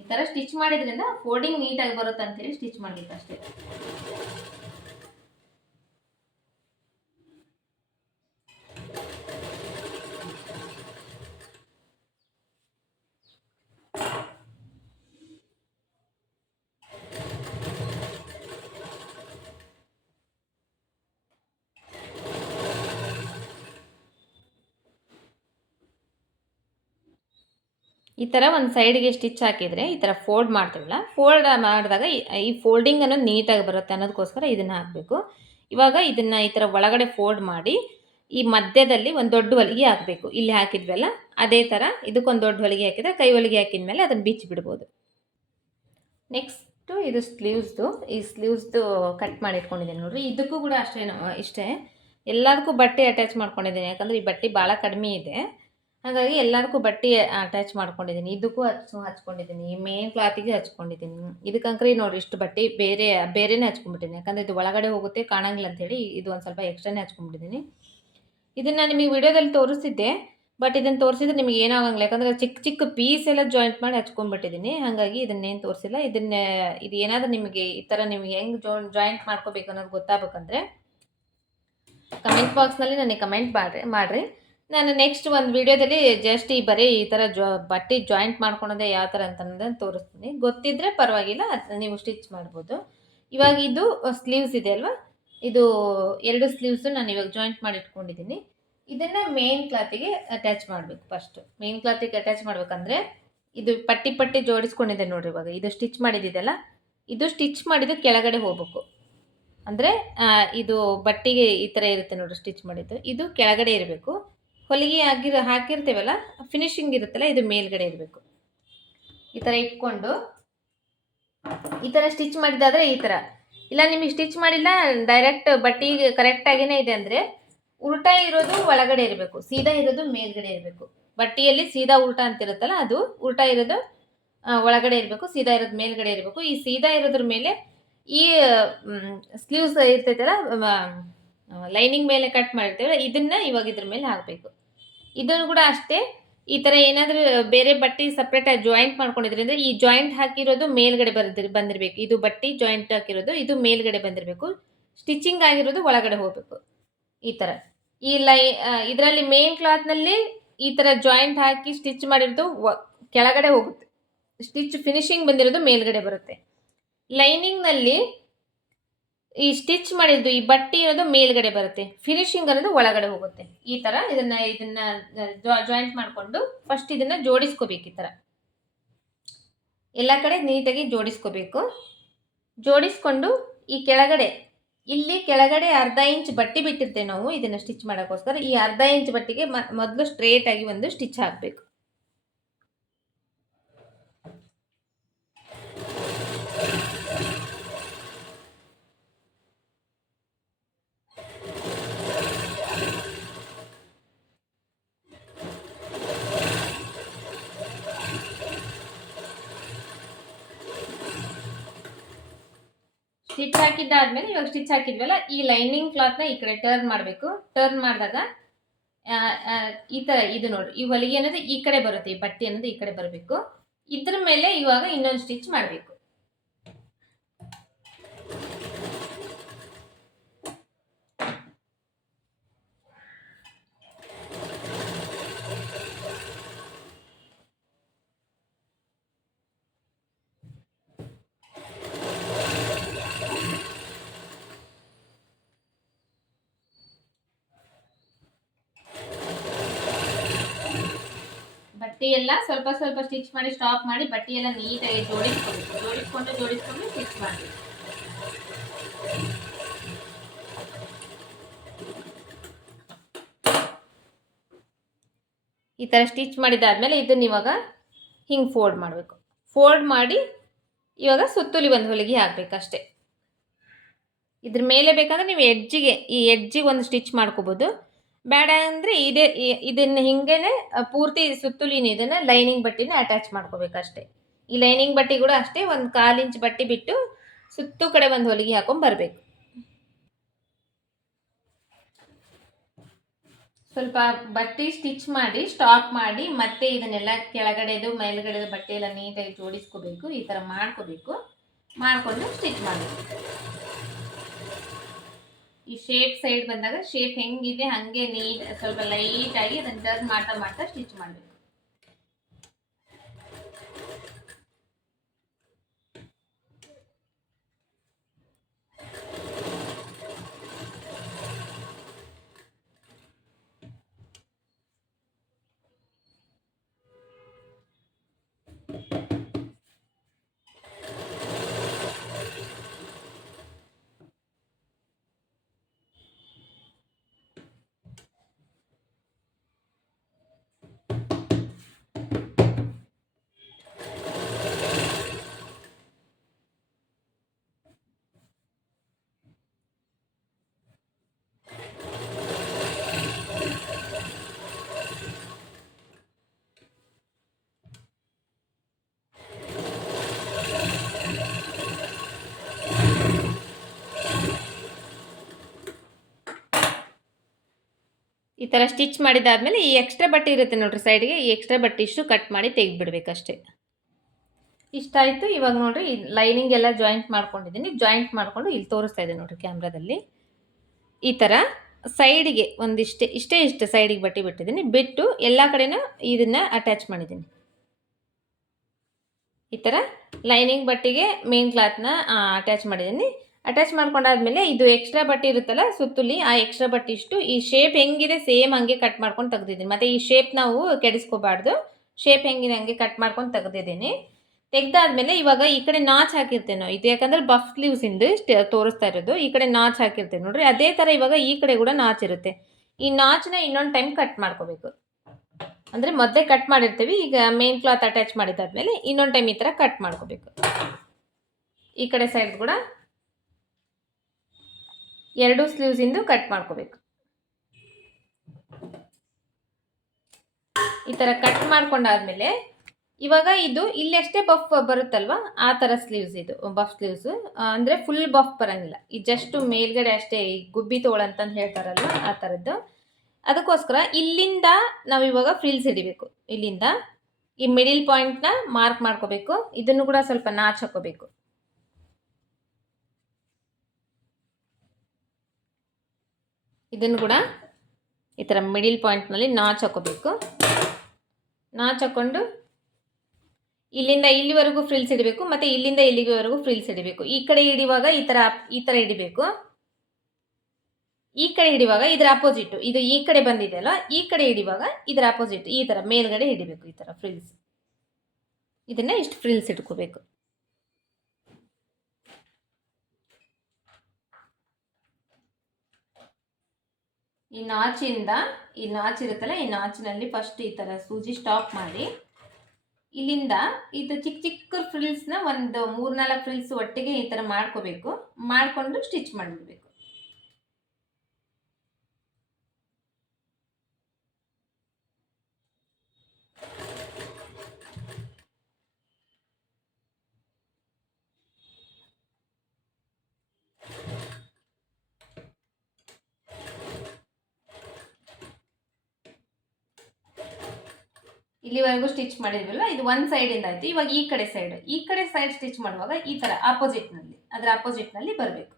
ಈ ಥರ ಸ್ಟಿಚ್ ಮಾಡಿದ್ರಿಂದ ಫೋಲ್ಡಿಂಗ್ ನೀಟಾಗಿ ಬರುತ್ತೆ ಅಂತೇಳಿ ಸ್ಟಿಚ್ ಮಾಡಬೇಕು ಅಷ್ಟೇ. ಈ ಥರ ಒಂದು ಸೈಡ್ಗೆ ಸ್ಟಿಚ್ ಹಾಕಿದರೆ ಈ ಥರ ಫೋಲ್ಡ್ ಮಾಡ್ತೀವಲ್ಲ, ಫೋಲ್ಡ್ ಮಾಡಿದಾಗ ಈ ಫೋಲ್ಡಿಂಗ್ ಅನ್ನೋದು ನೀಟಾಗಿ ಬರುತ್ತೆ ಅನ್ನೋದಕ್ಕೋಸ್ಕರ ಇದನ್ನು ಹಾಕಬೇಕು. ಇವಾಗ ಇದನ್ನು ಈ ಥರ ಒಳಗಡೆ ಫೋಲ್ಡ್ ಮಾಡಿ ಈ ಮಧ್ಯದಲ್ಲಿ ಒಂದು ದೊಡ್ಡ ಹೊಲಿಗೆ ಹಾಕಬೇಕು. ಇಲ್ಲಿ ಹಾಕಿದ್ವಲ್ಲ ಅದೇ ಥರ ಇದಕ್ಕೊಂದು ದೊಡ್ಡ ಹೊಲಿಗೆ ಹಾಕಿದರೆ ಕೈ ಹೊಲಿಗೆ ಹಾಕಿದ ಮೇಲೆ ಅದನ್ನು ಬಿಚ್ಚಿ ಬಿಡ್ಬೋದು. ನೆಕ್ಸ್ಟು ಇದು ಸ್ಲೀವ್ಸ್ದು, ಈ ಸ್ಲೀವ್ಸ್ದು ಕಟ್ ಮಾಡಿ ಇಟ್ಕೊಂಡಿದ್ದೀನಿ ನೋಡಿರಿ. ಇದಕ್ಕೂ ಕೂಡ ಇಷ್ಟೇ ಎಲ್ಲದಕ್ಕೂ ಬಟ್ಟೆ ಅಟ್ಯಾಚ್ ಮಾಡ್ಕೊಂಡಿದ್ದೀನಿ, ಯಾಕಂದರೆ ಈ ಬಟ್ಟೆ ಭಾಳ ಕಡಿಮೆ ಇದೆ, ಹಾಗಾಗಿ ಎಲ್ಲದಕ್ಕೂ ಬಟ್ಟೆ ಅಟ್ಯಾಚ್ ಮಾಡ್ಕೊಂಡಿದ್ದೀನಿ. ಇದಕ್ಕೂ ಹಚ್ಕೊಂಡಿದ್ದೀನಿ, ಈ ಮೇನ್ ಕ್ಲಾತಿಗೆ ಹಚ್ಕೊಂಡಿದ್ದೀನಿ. ಇದಕ್ಕಂಕ್ರೆ ನೋಡಿ ಇಷ್ಟು ಬಟ್ಟೆ ಬೇರೆನೇ ಹಚ್ಕೊಂಡ್ಬಿಟ್ಟಿದ್ದೀನಿ, ಯಾಕಂದರೆ ಇದು ಒಳಗಡೆ ಹೋಗುತ್ತೆ ಕಾಣಂಗಿಲ್ಲ ಅಂಥೇಳಿ ಇದು ಒಂದು ಸ್ವಲ್ಪ ಎಕ್ಸ್ಟ್ರಾನೇ ಹಚ್ಕೊಂಡ್ಬಿಟ್ಟಿದ್ದೀನಿ. ಇದನ್ನು ನಿಮಗೆ ವಿಡಿಯೋದಲ್ಲಿ ತೋರಿಸಿದ್ದೆ, ಬಟ್ ಇದನ್ನು ತೋರಿಸಿದ್ರೆ ನಿಮಗೆ ಏನಾಗಂಗಿಲ್ಲ, ಯಾಕಂದರೆ ಚಿಕ್ಕ ಚಿಕ್ಕ ಪೀಸ್ ಎಲ್ಲ ಜಾಯಿಂಟ್ ಮಾಡಿ ಹಚ್ಕೊಂಡ್ಬಿಟ್ಟಿದ್ದೀನಿ, ಹಾಗಾಗಿ ಇದನ್ನೇನು ತೋರಿಸಿಲ್ಲ. ಇದು ಏನಾದರೂ ನಿಮಗೆ ಈ ಥರ ನಿಮಗೆ ಹೆಂಗೆ ಜಾಯಿಂಟ್ ಮಾಡ್ಕೋಬೇಕು ಅನ್ನೋದು ಗೊತ್ತಾಗಬೇಕಂದ್ರೆ ಕಮೆಂಟ್ ಬಾಕ್ಸ್ನಲ್ಲಿ ನನಗೆ ಕಮೆಂಟ್ ಮಾಡಿರಿ. ನಾನು ನೆಕ್ಸ್ಟ್ ಒಂದು ವೀಡಿಯೋದಲ್ಲಿ ಜಸ್ಟ್ ಬರೀ ಈ ಥರ ಬಟ್ಟೆ ಜಾಯಿಂಟ್ ಮಾಡ್ಕೊಳೋದೇ ಯಾವ ಥರ ಅಂತಂದು ತೋರಿಸ್ತೀನಿ. ಗೊತ್ತಿದ್ದರೆ ಪರವಾಗಿಲ್ಲ, ನೀವು ಸ್ಟಿಚ್ ಮಾಡ್ಬೋದು. ಇವಾಗ ಇದು ಸ್ಲೀವ್ಸ್ ಇದೆ ಅಲ್ವಾ, ಇದು 2 ಸ್ಲೀವ್ಸು ನಾನು ಇವಾಗ ಜಾಯಿಂಟ್ ಮಾಡಿ ಇಟ್ಕೊಂಡಿದ್ದೀನಿ. ಇದನ್ನು ಮೇನ್ ಕ್ಲಾತಿಗೆ ಅಟ್ಯಾಚ್ ಮಾಡಬೇಕು. ಫಸ್ಟು ಮೇನ್ ಕ್ಲಾತಿಗೆ ಅಟ್ಯಾಚ್ ಮಾಡಬೇಕಂದ್ರೆ ಇದು ಪಟ್ಟಿ ಜೋಡಿಸ್ಕೊಂಡಿದೆ ನೋಡಿರಿ. ಇವಾಗ ಇದು ಸ್ಟಿಚ್ ಮಾಡಿದ್ದಿದೆಯಲ್ಲ, ಇದು ಸ್ಟಿಚ್ ಮಾಡಿದ್ದು ಕೆಳಗಡೆ ಹೋಗ್ಬೇಕು. ಅಂದರೆ ಇದು ಬಟ್ಟೆಗೆ ಈ ಥರ ಇರುತ್ತೆ ನೋಡಿರಿ ಸ್ಟಿಚ್ ಮಾಡಿದ್ದು, ಇದು ಕೆಳಗಡೆ ಇರಬೇಕು. ಹೊಲಿಗೆ ಹಾಕಿರ್ತೀವಲ್ಲ ಫಿನಿಶಿಂಗ್ ಇರುತ್ತಲ್ಲ, ಇದು ಮೇಲ್ಗಡೆ ಇರಬೇಕು. ಈ ಥರ ಇಟ್ಕೊಂಡು ಈ ಥರ ಸ್ಟಿಚ್ ಮಾಡಿದ್ದಾದರೆ ಈ ಥರ, ಇಲ್ಲ ನಿಮಗೆ ಸ್ಟಿಚ್ ಮಾಡಿಲ್ಲ ಡೈರೆಕ್ಟ್ ಬಟ್ಟೆಗೆ ಕರೆಕ್ಟಾಗಿಯೇ ಇದೆ ಅಂದರೆ ಉಲ್ಟಾ ಇರೋದು ಒಳಗಡೆ ಇರಬೇಕು, ಸೀದಾ ಇರೋದು ಮೇಲ್ಗಡೆ ಇರಬೇಕು. ಬಟ್ಟೆಯಲ್ಲಿ ಸೀದಾ ಉಲ್ಟಾ ಅಂತಿರುತ್ತಲ್ಲ, ಅದು ಉಲ್ಟಾ ಇರೋದು ಒಳಗಡೆ ಇರಬೇಕು, ಸೀದಾ ಇರೋದು ಮೇಲ್ಗಡೆ ಇರಬೇಕು. ಈ ಸೀದಾ ಇರೋದ್ರ ಮೇಲೆ ಈ ಸ್ಲೀವ್ಸ್ ಇರ್ತೈತಲ್ಲ, ಲೈನಿಂಗ್ ಮೇಲೆ ಕಟ್ ಮಾಡಿರ್ತೇವೆ, ಇದನ್ನು ಇವಾಗ ಇದ್ರ ಮೇಲೆ ಹಾಕಬೇಕು. ಇದನ್ನು ಕೂಡ ಅಷ್ಟೇ, ಈ ಥರ ಏನಾದರೂ ಬೇರೆ ಬಟ್ಟೆ ಸಪ್ರೇಟಾಗಿ ಜಾಯಿಂಟ್ ಮಾಡ್ಕೊಂಡಿದ್ರಿಂದ ಈ ಜಾಯಿಂಟ್ ಹಾಕಿರೋದು ಮೇಲ್ಗಡೆ ಬಂದಿರಬೇಕು. ಇದು ಬಟ್ಟೆ ಜಾಯಿಂಟ್ ಹಾಕಿರೋದು ಇದು ಮೇಲ್ಗಡೆ ಬಂದಿರಬೇಕು, ಸ್ಟಿಚಿಂಗ್ ಆಗಿರೋದು ಒಳಗಡೆ ಹೋಗಬೇಕು. ಈ ಥರ ಇದರಲ್ಲಿ ಮೇನ್ ಕ್ಲಾತ್ನಲ್ಲಿ ಈ ಥರ ಜಾಯಿಂಟ್ ಹಾಕಿ ಸ್ಟಿಚ್ ಮಾಡಿರೋದು ಕೆಳಗಡೆ ಹೋಗುತ್ತೆ, ಸ್ಟಿಚ್ ಫಿನಿಶಿಂಗ್ ಬಂದಿರೋದು ಮೇಲ್ಗಡೆ ಬರುತ್ತೆ. ಲೈನಿಂಗ್ನಲ್ಲಿ ಈ ಸ್ಟಿಚ್ ಮಾಡಿದ್ದು ಈ ಬಟ್ಟೆ ಅನ್ನೋದು ಮೇಲ್ಗಡೆ ಬರುತ್ತೆ, ಫಿನಿಶಿಂಗ್ ಅನ್ನೋದು ಒಳಗಡೆ ಹೋಗುತ್ತೆ. ಈ ಥರ ಇದನ್ನ ಜಾಯಿಂಟ್ ಮಾಡಿಕೊಂಡು ಫಸ್ಟ್ ಇದನ್ನು ಜೋಡಿಸ್ಕೋಬೇಕು. ಈ ಥರ ಎಲ್ಲ ಕಡೆ ನೀಟಾಗಿ ಜೋಡಿಸ್ಕೋಬೇಕು. ಜೋಡಿಸ್ಕೊಂಡು ಈ ಇಲ್ಲಿ ಕೆಳಗಡೆ ಅರ್ಧ ಇಂಚ್ ಬಟ್ಟೆ ಬಿಟ್ಟಿರ್ತೇವೆ ನಾವು ಇದನ್ನು ಸ್ಟಿಚ್ ಮಾಡೋಕ್ಕೋಸ್ಕರ. ಈ ಅರ್ಧ ಇಂಚ್ ಬಟ್ಟೆಗೆ ಮೊದಲು ಸ್ಟ್ರೇಟಾಗಿ ಒಂದು ಸ್ಟಿಚ್ ಹಾಕಬೇಕು. ಸ್ಟಿಚ್ ಹಾಕಿದ್ದಾದ್ಮೇಲೆ ಇವಾಗ ಸ್ಟಿಚ್ ಹಾಕಿದ್ವಲ್ಲ, ಈ ಲೈನಿಂಗ್ ಕ್ಲಾತ್ನ ಈ ಕಡೆ ಟರ್ನ್ ಮಾಡಬೇಕು. ಟರ್ನ್ ಮಾಡಿದಾಗ ಈ ಥರ ಇದು ನೋಡಿ, ಈ ಹೊಲಿಗೆ ಅನ್ನೋದು ಈ ಕಡೆ ಬರುತ್ತೆ, ಈ ಬಟ್ಟೆ ಅನ್ನೋದು ಈ ಕಡೆ ಬರಬೇಕು. ಇದ್ರ ಮೇಲೆ ಇವಾಗ ಇನ್ನೊಂದು ಸ್ಟಿಚ್ ಮಾಡಬೇಕು. ಬಟ್ಟೆಯೆಲ್ಲ ಸ್ವಲ್ಪ ಸ್ವಲ್ಪ ಸ್ಟಿಚ್ ಮಾಡಿ ಸ್ಟಾಪ್ ಮಾಡಿ ಬಟ್ಟೆಯೆಲ್ಲ ನೀಟಾಗಿ ಜೋಡಿಸ್ಕೊಂಡು ಸ್ಟಿಚ್ ಮಾಡಿ. ಈ ಥರ ಸ್ಟಿಚ್ ಮಾಡಿದಾದ್ಮೇಲೆ ಇದನ್ನ ಇವಾಗ ಹಿಂಗೆ ಫೋಲ್ಡ್ ಮಾಡಬೇಕು. ಫೋಲ್ಡ್ ಮಾಡಿ ಇವಾಗ ಸುತ್ತಲಿ ಒಂದು ಹೊಲಿಗೆ ಹಾಕಬೇಕಷ್ಟೆ. ಇದ್ರ ಮೇಲೆ ಬೇಕಂದ್ರೆ ನೀವು ಎಡ್ಜಿಗೆ ಒಂದು ಸ್ಟಿಚ್ ಮಾಡ್ಕೋಬೋದು. ಬೇಡ ಅಂದರೆ ಇದನ್ನು ಹಿಂಗೇನೆ ಪೂರ್ತಿ ಸುತ್ತಲಿನ ಇದನ್ನು ಲೈನಿಂಗ್ ಬಟ್ಟೆನ ಅಟ್ಯಾಚ್ ಮಾಡ್ಕೋಬೇಕಷ್ಟೆ. ಈ ಲೈನಿಂಗ್ ಬಟ್ಟೆ ಕೂಡ ಅಷ್ಟೇ, ಒಂದು 1/4 ಇಂಚ್ ಬಟ್ಟೆ ಬಿಟ್ಟು ಸುತ್ತು ಕಡೆ ಒಂದು ಹೊಲಿಗೆ ಹಾಕೊಂಡು ಬರಬೇಕು. ಸ್ವಲ್ಪ ಬಟ್ಟೆ ಸ್ಟಿಚ್ ಮಾಡಿ ಸ್ಟಾಪ್ ಮಾಡಿ ಮತ್ತೆ ಇದನ್ನೆಲ್ಲ ಕೆಳಗಡೆದು ಮೇಲ್ಗಡೆದು ಬಟ್ಟೆ ಎಲ್ಲ ನೀಟಾಗಿ ಜೋಡಿಸ್ಕೋಬೇಕು. ಈ ಥರ ಮಾಡ್ಕೋಬೇಕು. ಮಾಡಿಕೊಂಡು ಸ್ಟಿಚ್ ಮಾಡಬೇಕು. ಈ ಶೇಪ್ ಸೈಡ್ ಬಂದಾಗ ಶೇಪ್ ಹೆಂಗಿದೆ ಹಾಗೆ ನೀಟ್ ಸ್ವಲ್ಪ ಲೈಟಾಗಿ ಅದನ್ನು ಟರ್ನ್ ಮಾಡ್ತಾ ಮಾಡ್ತಾ ಸ್ಟಿಚ್ ಮಾಡಬೇಕು. ಈ ಥರ ಸ್ಟಿಚ್ ಮಾಡಿದಾದ್ಮೇಲೆ ಈ ಎಕ್ಸ್ಟ್ರಾ ಬಟ್ಟೆ ಇರುತ್ತೆ ನೋಡ್ರಿ ಸೈಡ್ಗೆ, ಈ ಎಕ್ಸ್ಟ್ರಾ ಬಟ್ಟೆ ಇಷ್ಟು ಕಟ್ ಮಾಡಿ ತೆಗೆದುಬಿಡ್ಬೇಕಷ್ಟೇ. ಇಷ್ಟಾಯಿತು. ಇವಾಗ ನೋಡ್ರಿ ಲೈನಿಂಗ್ ಎಲ್ಲ ಜಾಯಿಂಟ್ ಮಾಡ್ಕೊಂಡಿದ್ದೀನಿ. ಜಾಯಿಂಟ್ ಮಾಡಿಕೊಂಡು ಇಲ್ಲಿ ತೋರಿಸ್ತಾ ಇದೆ ನೋಡ್ರಿ ಕ್ಯಾಮ್ರಾದಲ್ಲಿ. ಈ ಥರ ಸೈಡಿಗೆ ಇಷ್ಟೇ ಸೈಡಿಗೆ ಬಟ್ಟೆ ಬಿಟ್ಟಿದ್ದೀನಿ. ಬಿಟ್ಟು ಎಲ್ಲ ಕಡೆನೂ ಇದನ್ನು ಅಟ್ಯಾಚ್ ಮಾಡಿದ್ದೀನಿ. ಈ ಥರ ಲೈನಿಂಗ್ ಬಟ್ಟೆಗೆ ಮೇನ್ ಕ್ಲಾತ್ನ ಅಟ್ಯಾಚ್ ಮಾಡಿದ್ದೀನಿ. ಅಟ್ಯಾಚ್ ಮಾಡ್ಕೊಂಡಾದ್ಮೇಲೆ ಇದು ಎಕ್ಸ್ಟ್ರಾ ಬಟ್ಟೆ ಇರುತ್ತಲ್ಲ ಸುತ್ತಲಿ, ಆ ಎಕ್ಸ್ಟ್ರಾ ಬಟ್ಟೆ ಇಷ್ಟು ಈ ಶೇಪ್ ಹೆಂಗಿದೆ ಸೇಮ್ ಹಾಗೆ ಕಟ್ ಮಾಡ್ಕೊಂಡು ತೆಗೆದಿದ್ದೀನಿ. ಮತ್ತು ಈ ಶೇಪ್ ನಾವು ಕೆಡಿಸ್ಕೋಬಾರ್ದು. ಶೇಪ್ ಹೆಂಗಿದೆ ಹಾಗೆ ಕಟ್ ಮಾಡ್ಕೊಂಡು ತೆಗೆದಿದ್ದೀನಿ. ತೆಗೆದಾದ್ಮೇಲೆ ಇವಾಗ ಈ ಕಡೆ ನಾಚ್ ಹಾಕಿರ್ತೇವೆ ನಾವು. ಇದು ಯಾಕಂದರೆ ಬಫ್ ಸ್ಲೀವ್ಸಿಂದು ತೋರಿಸ್ತಾ ಇರೋದು. ಈ ಕಡೆ ನಾಚ್ ಹಾಕಿರ್ತೇವೆ ನೋಡ್ರಿ. ಅದೇ ಥರ ಇವಾಗ ಈ ಕಡೆ ಕೂಡ ನಾಚ್ ಇರುತ್ತೆ. ಈ ನಾಚನ್ನ ಇನ್ನೊಂದು ಟೈಮ್ ಕಟ್ ಮಾಡ್ಕೋಬೇಕು. ಅಂದರೆ ಮೊದಲೇ ಕಟ್ ಮಾಡಿರ್ತೀವಿ. ಈಗ ಮೇನ್ ಕ್ಲಾತ್ ಅಟ್ಯಾಚ್ ಮಾಡಿದಾದ್ಮೇಲೆ ಇನ್ನೊಂದು ಟೈಮ್ ಈ ಥರ ಕಟ್ ಮಾಡ್ಕೋಬೇಕು. ಈ ಕಡೆ ಸೈಡ್ ಕೂಡ 2 ಸ್ಲೀವ್ಸಿಂದು ಕಟ್ ಮಾಡ್ಕೋಬೇಕು. ಈ ಥರ ಕಟ್ ಮಾಡ್ಕೊಂಡಾದ್ಮೇಲೆ ಇವಾಗ ಇದು ಇಲ್ಲಷ್ಟೇ ಬಫ್ ಬರುತ್ತಲ್ವ, ಆ ಥರ ಸ್ಲೀವ್ಸ್ ಇದು ಬಫ್ ಸ್ಲೀವ್ಸ್. ಅಂದರೆ ಫುಲ್ ಬಫ್ ಬರೋಂಗಿಲ್ಲ, ಈ ಜಸ್ಟ್ ಮೇಲ್ಗಡೆ ಅಷ್ಟೇ, ಈ ಗುಬ್ಬಿ ತೋಳಂತಂದು ಹೇಳ್ತಾರಲ್ವ ಆ ಥರದ್ದು. ಅದಕ್ಕೋಸ್ಕರ ಇಲ್ಲಿಂದ ನಾವು ಇವಾಗ ಫ್ರಿಲ್ಸ್ ಹಿಡಿಬೇಕು. ಇಲ್ಲಿಂದ ಈ ಮಿಡಿಲ್ ಪಾಯಿಂಟ್ನ ಮಾರ್ಕ್ ಮಾಡ್ಕೋಬೇಕು. ಇದನ್ನು ಕೂಡ ಸ್ವಲ್ಪ ನಾಚ್ ಹಾಕೋಬೇಕು. ಇದನ್ನು ಕೂಡ ಈ ಥರ ಮಿಡಿಲ್ ಪಾಯಿಂಟ್ನಲ್ಲಿ ನಾಚ್ ಹಾಕೋಬೇಕು. ನಾಚ್ ಹಾಕ್ಕೊಂಡು ಇಲ್ಲಿಂದ ಇಲ್ಲಿವರೆಗೂ ಫ್ರಿಲ್ಸ್ ಹಿಡಿಬೇಕು. ಮತ್ತು ಇಲ್ಲಿಂದ ಇಲ್ಲಿವರೆಗೂ ಫ್ರಿಲ್ಸ್ ಹಿಡಿಬೇಕು. ಈ ಕಡೆ ಹಿಡಿಯುವಾಗ ಈ ಥರ ಹಿಡಿಬೇಕು. ಈ ಕಡೆ ಹಿಡಿಯುವಾಗ ಇದರ ಅಪೋಸಿಟ್, ಇದು ಈ ಕಡೆ ಬಂದಿದೆ ಅಲ್ಲ, ಈ ಕಡೆ ಹಿಡಿಯುವಾಗ ಇದರ ಅಪೋಸಿಟ್ ಈ ಥರ ಮೇಲ್ಗಡೆ ಹಿಡಿಬೇಕು. ಈ ಥರ ಫ್ರಿಲ್ಸ್, ಇದನ್ನ ಇಷ್ಟು ಫ್ರಿಲ್ಸ್ ಇಟ್ಕೋಬೇಕು. ಈ ನಾಚ್ ಇರುತ್ತಲ್ಲ, ಈ ನಾಚಿನಲ್ಲಿ ಫಸ್ಟ್ ಈ ಥರ ಸೂಜಿ ಸ್ಟಾಪ್ ಮಾಡಿ ಇಲ್ಲಿಂದ ಇದು ಚಿಕ್ಕ ಚಿಕ್ಕ ಫ್ರಿಲ್ಸ್ನ ಒಂದು 3-4 ಫ್ರಿಲ್ಸ್ ಒಟ್ಟಿಗೆ ಈ ಥರ ಮಾಡ್ಕೋಬೇಕು. ಮಾಡಿಕೊಂಡು ಸ್ಟಿಚ್ ಮಾಡಿಬಿಡ್ಬೇಕು. ಇಲ್ಲಿವರೆಗೂ ಸ್ಟಿಚ್ ಮಾಡಿದ್ವಲ್ಲ, ಇದು ಒಂದು ಸೈಡಿಂದ ಆಯಿತು. ಇವಾಗ ಈ ಕಡೆ ಸೈಡ್ ಸ್ಟಿಚ್ ಮಾಡುವಾಗ ಈ ಥರ ಅದರ ಅಪೋಸಿಟ್ನಲ್ಲಿ ಬರಬೇಕು.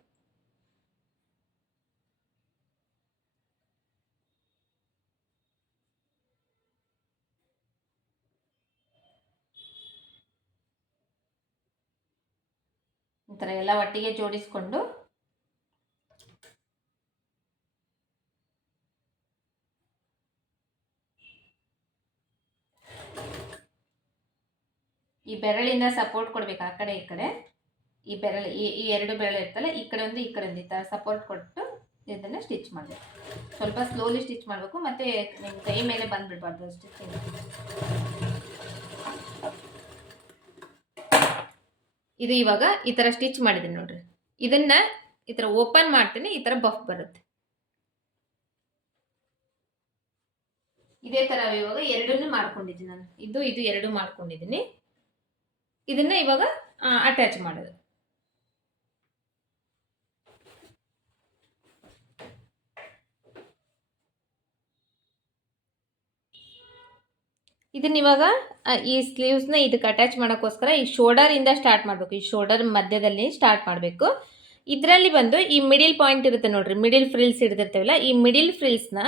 ಈ ಥರ ಎಲ್ಲ ಒಟ್ಟಿಗೆ ಜೋಡಿಸ್ಕೊಂಡು ಈ ಬೆರಳಿಂದ ಸಪೋರ್ಟ್ ಕೊಡಬೇಕು. ಆ ಕಡೆ ಈ ಕಡೆ ಈ ಬೆರಳು, ಈ 2 ಬೆರಳು ಇರ್ತಲ್ಲ, ಈ ಕಡೆ ಒಂದು ಈ ಕಡೆ ಒಂದು ಈ ಥರ ಸಪೋರ್ಟ್ ಕೊಟ್ಟು ಇದನ್ನು ಸ್ಟಿಚ್ ಮಾಡಬೇಕು. ಸ್ವಲ್ಪ ಸ್ಲೋಲಿ ಸ್ಟಿಚ್ ಮಾಡಬೇಕು. ಮತ್ತು ನಿಮ್ಮ ಕೈ ಮೇಲೆ ಬಂದುಬಿಡ್ಬಾರ್ದು ಸ್ಟಿಚಿಂಗ್. ಇದು ಇವಾಗ ಈ ಥರ ಸ್ಟಿಚ್ ಮಾಡಿದ್ದೀನಿ ನೋಡ್ರಿ. ಇದನ್ನು ಈ ಥರ ಓಪನ್ ಮಾಡ್ತೀನಿ, ಈ ಥರ ಬಫ್ ಬರುತ್ತೆ. ಇದೇ ಥರ ಇವಾಗ ಎರಡನ್ನೂ ಮಾಡ್ಕೊಂಡಿದ್ದೀನಿ ನಾನು. ಇದು ಎರಡು ಮಾಡ್ಕೊಂಡಿದ್ದೀನಿ. ಇದನ್ನ ಇವಾಗ ಅಟ್ಯಾಚ್ ಮಾಡೋದು. ಇದನ್ನ ಇವಾಗ ಈ ಸ್ಲೀವ್ಸ್ನ ಇದಕ್ಕೆ ಅಟ್ಯಾಚ್ ಮಾಡೋಕ್ಕೋಸ್ಕರ ಈ ಶೋಲ್ಡರಿಂದ ಸ್ಟಾರ್ಟ್ ಮಾಡಬೇಕು. ಈ ಶೋಲ್ಡರ್ ಮಧ್ಯದಲ್ಲಿ ಸ್ಟಾರ್ಟ್ ಮಾಡಬೇಕು. ಇದರಲ್ಲಿ ಬಂದು ಈ ಮಿಡಿಲ್ ಪಾಯಿಂಟ್ ಇರುತ್ತೆ ನೋಡ್ರಿ, ಮಿಡಿಲ್ ಫ್ರಿಲ್ಸ್ ಹಿಡಿದಿರ್ತೇವಲ್ಲ, ಈ ಮಿಡಿಲ್ ಫ್ರಿಲ್ಸ್ನ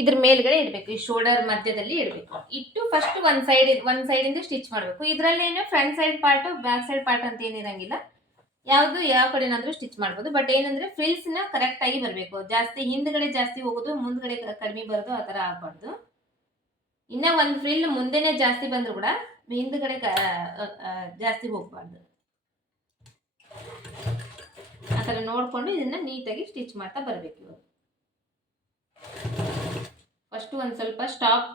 ಇದ್ರ ಮೇಲ್ಗಡೆ ಇಡಬೇಕು. ಈ ಶೋಲ್ಡರ್ ಮಧ್ಯದಲ್ಲಿ ಇಡಬೇಕು. ಇಟ್ಟು ಫಸ್ಟ್ ಒಂದು ಸೈಡಿಂದ ಸ್ಟಿಚ್ ಮಾಡಬೇಕು. ಇದರಲ್ಲಿ ಏನು front side part back side part ಅಂತ ಏನಿರಂಗಿಲ್ಲ, ಯಾವ ಕಡೆನಾದ್ರೂ ಸ್ಟಿಚ್ ಮಾಡ್ಬೋದು. ಬಟ್ ಏನಂದ್ರೆ ಫ್ರಿಲ್ಸ್ನ ಕರೆಕ್ಟಾಗಿ ಬರಬೇಕು. ಜಾಸ್ತಿ ಹಿಂದ್ಗಡೆ ಜಾಸ್ತಿ ಹೋಗೋದು, ಮುಂದ್ಗಡೆ ಕಡಿಮೆ ಬರೋದು, ಆ ಥರ ಆಗಬಾರ್ದು. ಇನ್ನ ಒಂದು ಫ್ರಿಲ್ ಮುಂದೆನೆ ಜಾಸ್ತಿ ಬಂದ್ರು ಕೂಡ ಹಿಂದ್ಗಡೆ ಜಾಸ್ತಿ ಹೋಗ್ಬಾರ್ದು. ಆ ಥರ ನೋಡಿಕೊಂಡು ಇದನ್ನ ನೀಟಾಗಿ ಸ್ಟಿಚ್ ಮಾಡ್ತಾ ಬರಬೇಕು. ಇವಾಗ ಫಸ್ಟ್ ಒಂದು ಸ್ವಲ್ಪ ಸ್ಟಾಪ್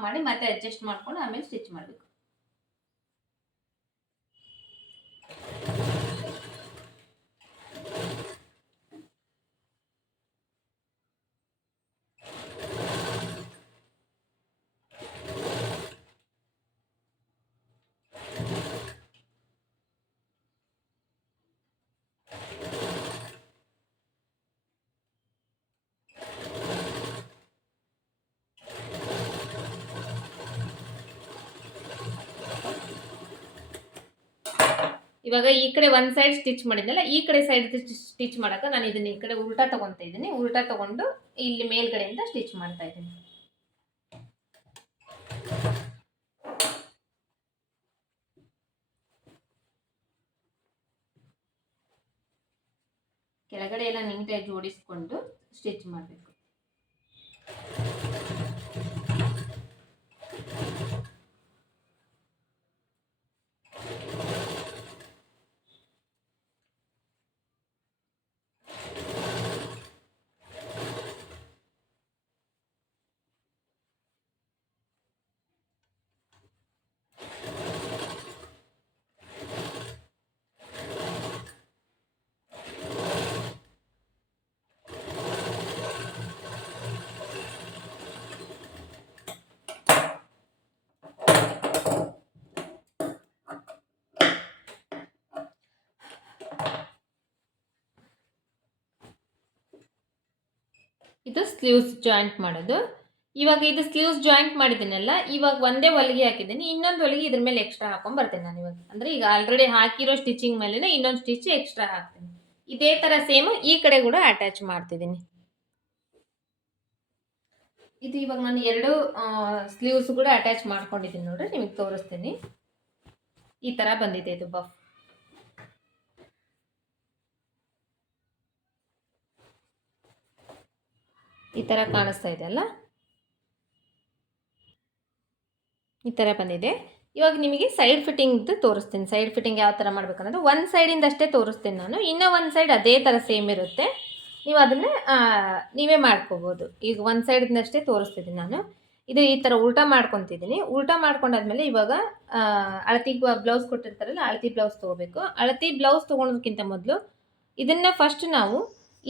ಮಾಡಿ ಮತ್ತೆ ಅಡ್ಜಸ್ಟ್ ಮಾಡ್ಕೊಂಡು ಆಮೇಲೆ ಸ್ಟಿಚ್ ಮಾಡಬೇಕು. ಇವಾಗ ಈ ಕಡೆ ಒಂದು ಸೈಡ್ ಸ್ಟಿಚ್ ಮಾಡಿದ್ನಲ್ಲ, ಈ ಕಡೆ ಸೈಡ್ ಸ್ಟಿಚ್ ಮಾಡಕ್ಕೆ ನಾನು ಇದನ್ನ ಈ ಕಡೆ ಉಲ್ಟಾ ತಗೊತಾ ಇದ್ದೀನಿ. ಉಲ್ಟಾ ತಗೊಂಡು ಇಲ್ಲಿ ಮೇಲ್ಗಡೆಯಿಂದ ಸ್ಟಿಚ್ ಮಾಡ್ತಾ ಇದ್ದೀನಿ. ಕೆಳಗಡೆ ಎಲ್ಲ ನೀಟಾಗಿ ಜೋಡಿಸ್ಕೊಂಡು ಸ್ಟಿಚ್ ಮಾಡಬೇಕು. ಇದು ಸ್ಲೀವ್ಸ್ ಜಾಯಿಂಟ್ ಮಾಡೋದು. ಇವಾಗ ಇದು ಸ್ಲೀವ್ಸ್ ಜಾಯಿಂಟ್ ಮಾಡಿದ್ದೀನಲ್ಲ, ಇವಾಗ ಒಂದೇ ಹೊಲಿಗೆ ಹಾಕಿದ್ದೀನಿ, ಇನ್ನೊಂದು ಹೊಲಿಗೆ ಇದ್ರ ಮೇಲೆ ಎಕ್ಸ್ಟ್ರಾ ಹಾಕೊಂಡ್ ಬರ್ತೇನೆ ನಾನು ಇವಾಗ. ಅಂದ್ರೆ ಈಗ ಆಲ್ರೆಡಿ ಹಾಕಿರೋ ಸ್ಟಿಚಿಂಗ್ ಮೇಲೆ ಇನ್ನೊಂದು ಸ್ಟಿಚ್ ಎಕ್ಸ್ಟ್ರಾ ಹಾಕ್ತೀನಿ. ಇದೇ ತರ ಸೇಮ್ ಈ ಕಡೆ ಕೂಡ ಅಟ್ಯಾಚ್ ಮಾಡ್ತಿದ್ದೀನಿ. ಇದು ಇವಾಗ ನಾನು ಎರಡು ಸ್ಲೀವ್ಸ್ ಕೂಡ ಅಟ್ಯಾಚ್ ಮಾಡ್ಕೊಂಡಿದ್ದೀನಿ ನೋಡ್ರಿ, ನಿಮಗೆ ತೋರಿಸ್ತೀನಿ. ಈ ತರ ಬಂದಿದೆ ಇದು ಬಫ್. ಈ ತರ ಕಾಣಿಸ್ತಾ ಇದೆ ಅಲ್ಲ, ಈ ತರ ಬಂದಿದೆ. ಇವಾಗ ನಿಮಗೆ ಸೈಡ್ ಫಿಟ್ಟಿಂಗ್ ತೋರಿಸ್ತೀನಿ. ಸೈಡ್ ಫಿಟ್ಟಿಂಗ್ ಯಾವ ಥರ ಮಾಡ್ಬೇಕನ್ನೋದು ಒಂದು ಸೈಡಿಂದ ಅಷ್ಟೇ ತೋರಿಸ್ತೀನಿ ನಾನು. ಇನ್ನೂ ಒಂದು ಸೈಡ್ ಅದೇ ಥರ ಸೇಮ್ ಇರುತ್ತೆ, ನೀವು ಅದನ್ನು ನೀವೇ ಮಾಡ್ಕೋಬೋದು. ಈಗ ಒಂದು ಸೈಡಿಂದ ಅಷ್ಟೇ ತೋರಿಸ್ತಿದ್ದೀನಿ ನಾನು. ಇದು ಈ ಥರ ಉಲ್ಟಾ ಮಾಡ್ಕೊತಿದ್ದೀನಿ. ಉಲ್ಟಾ ಮಾಡ್ಕೊಂಡಾದ್ಮೇಲೆ ಇವಾಗ ಅಳತಿ ಬ್ಲೌಸ್ ಕೊಟ್ಟಿರ್ತಾರಲ್ಲ, ಅಳತಿ ಬ್ಲೌಸ್ ತೊಗೋಬೇಕು. ಅಳತಿ ಬ್ಲೌಸ್ ತೊಗೊಳೋದಕ್ಕಿಂತ ಮೊದಲು ಇದನ್ನು ಫಸ್ಟ್ ನಾವು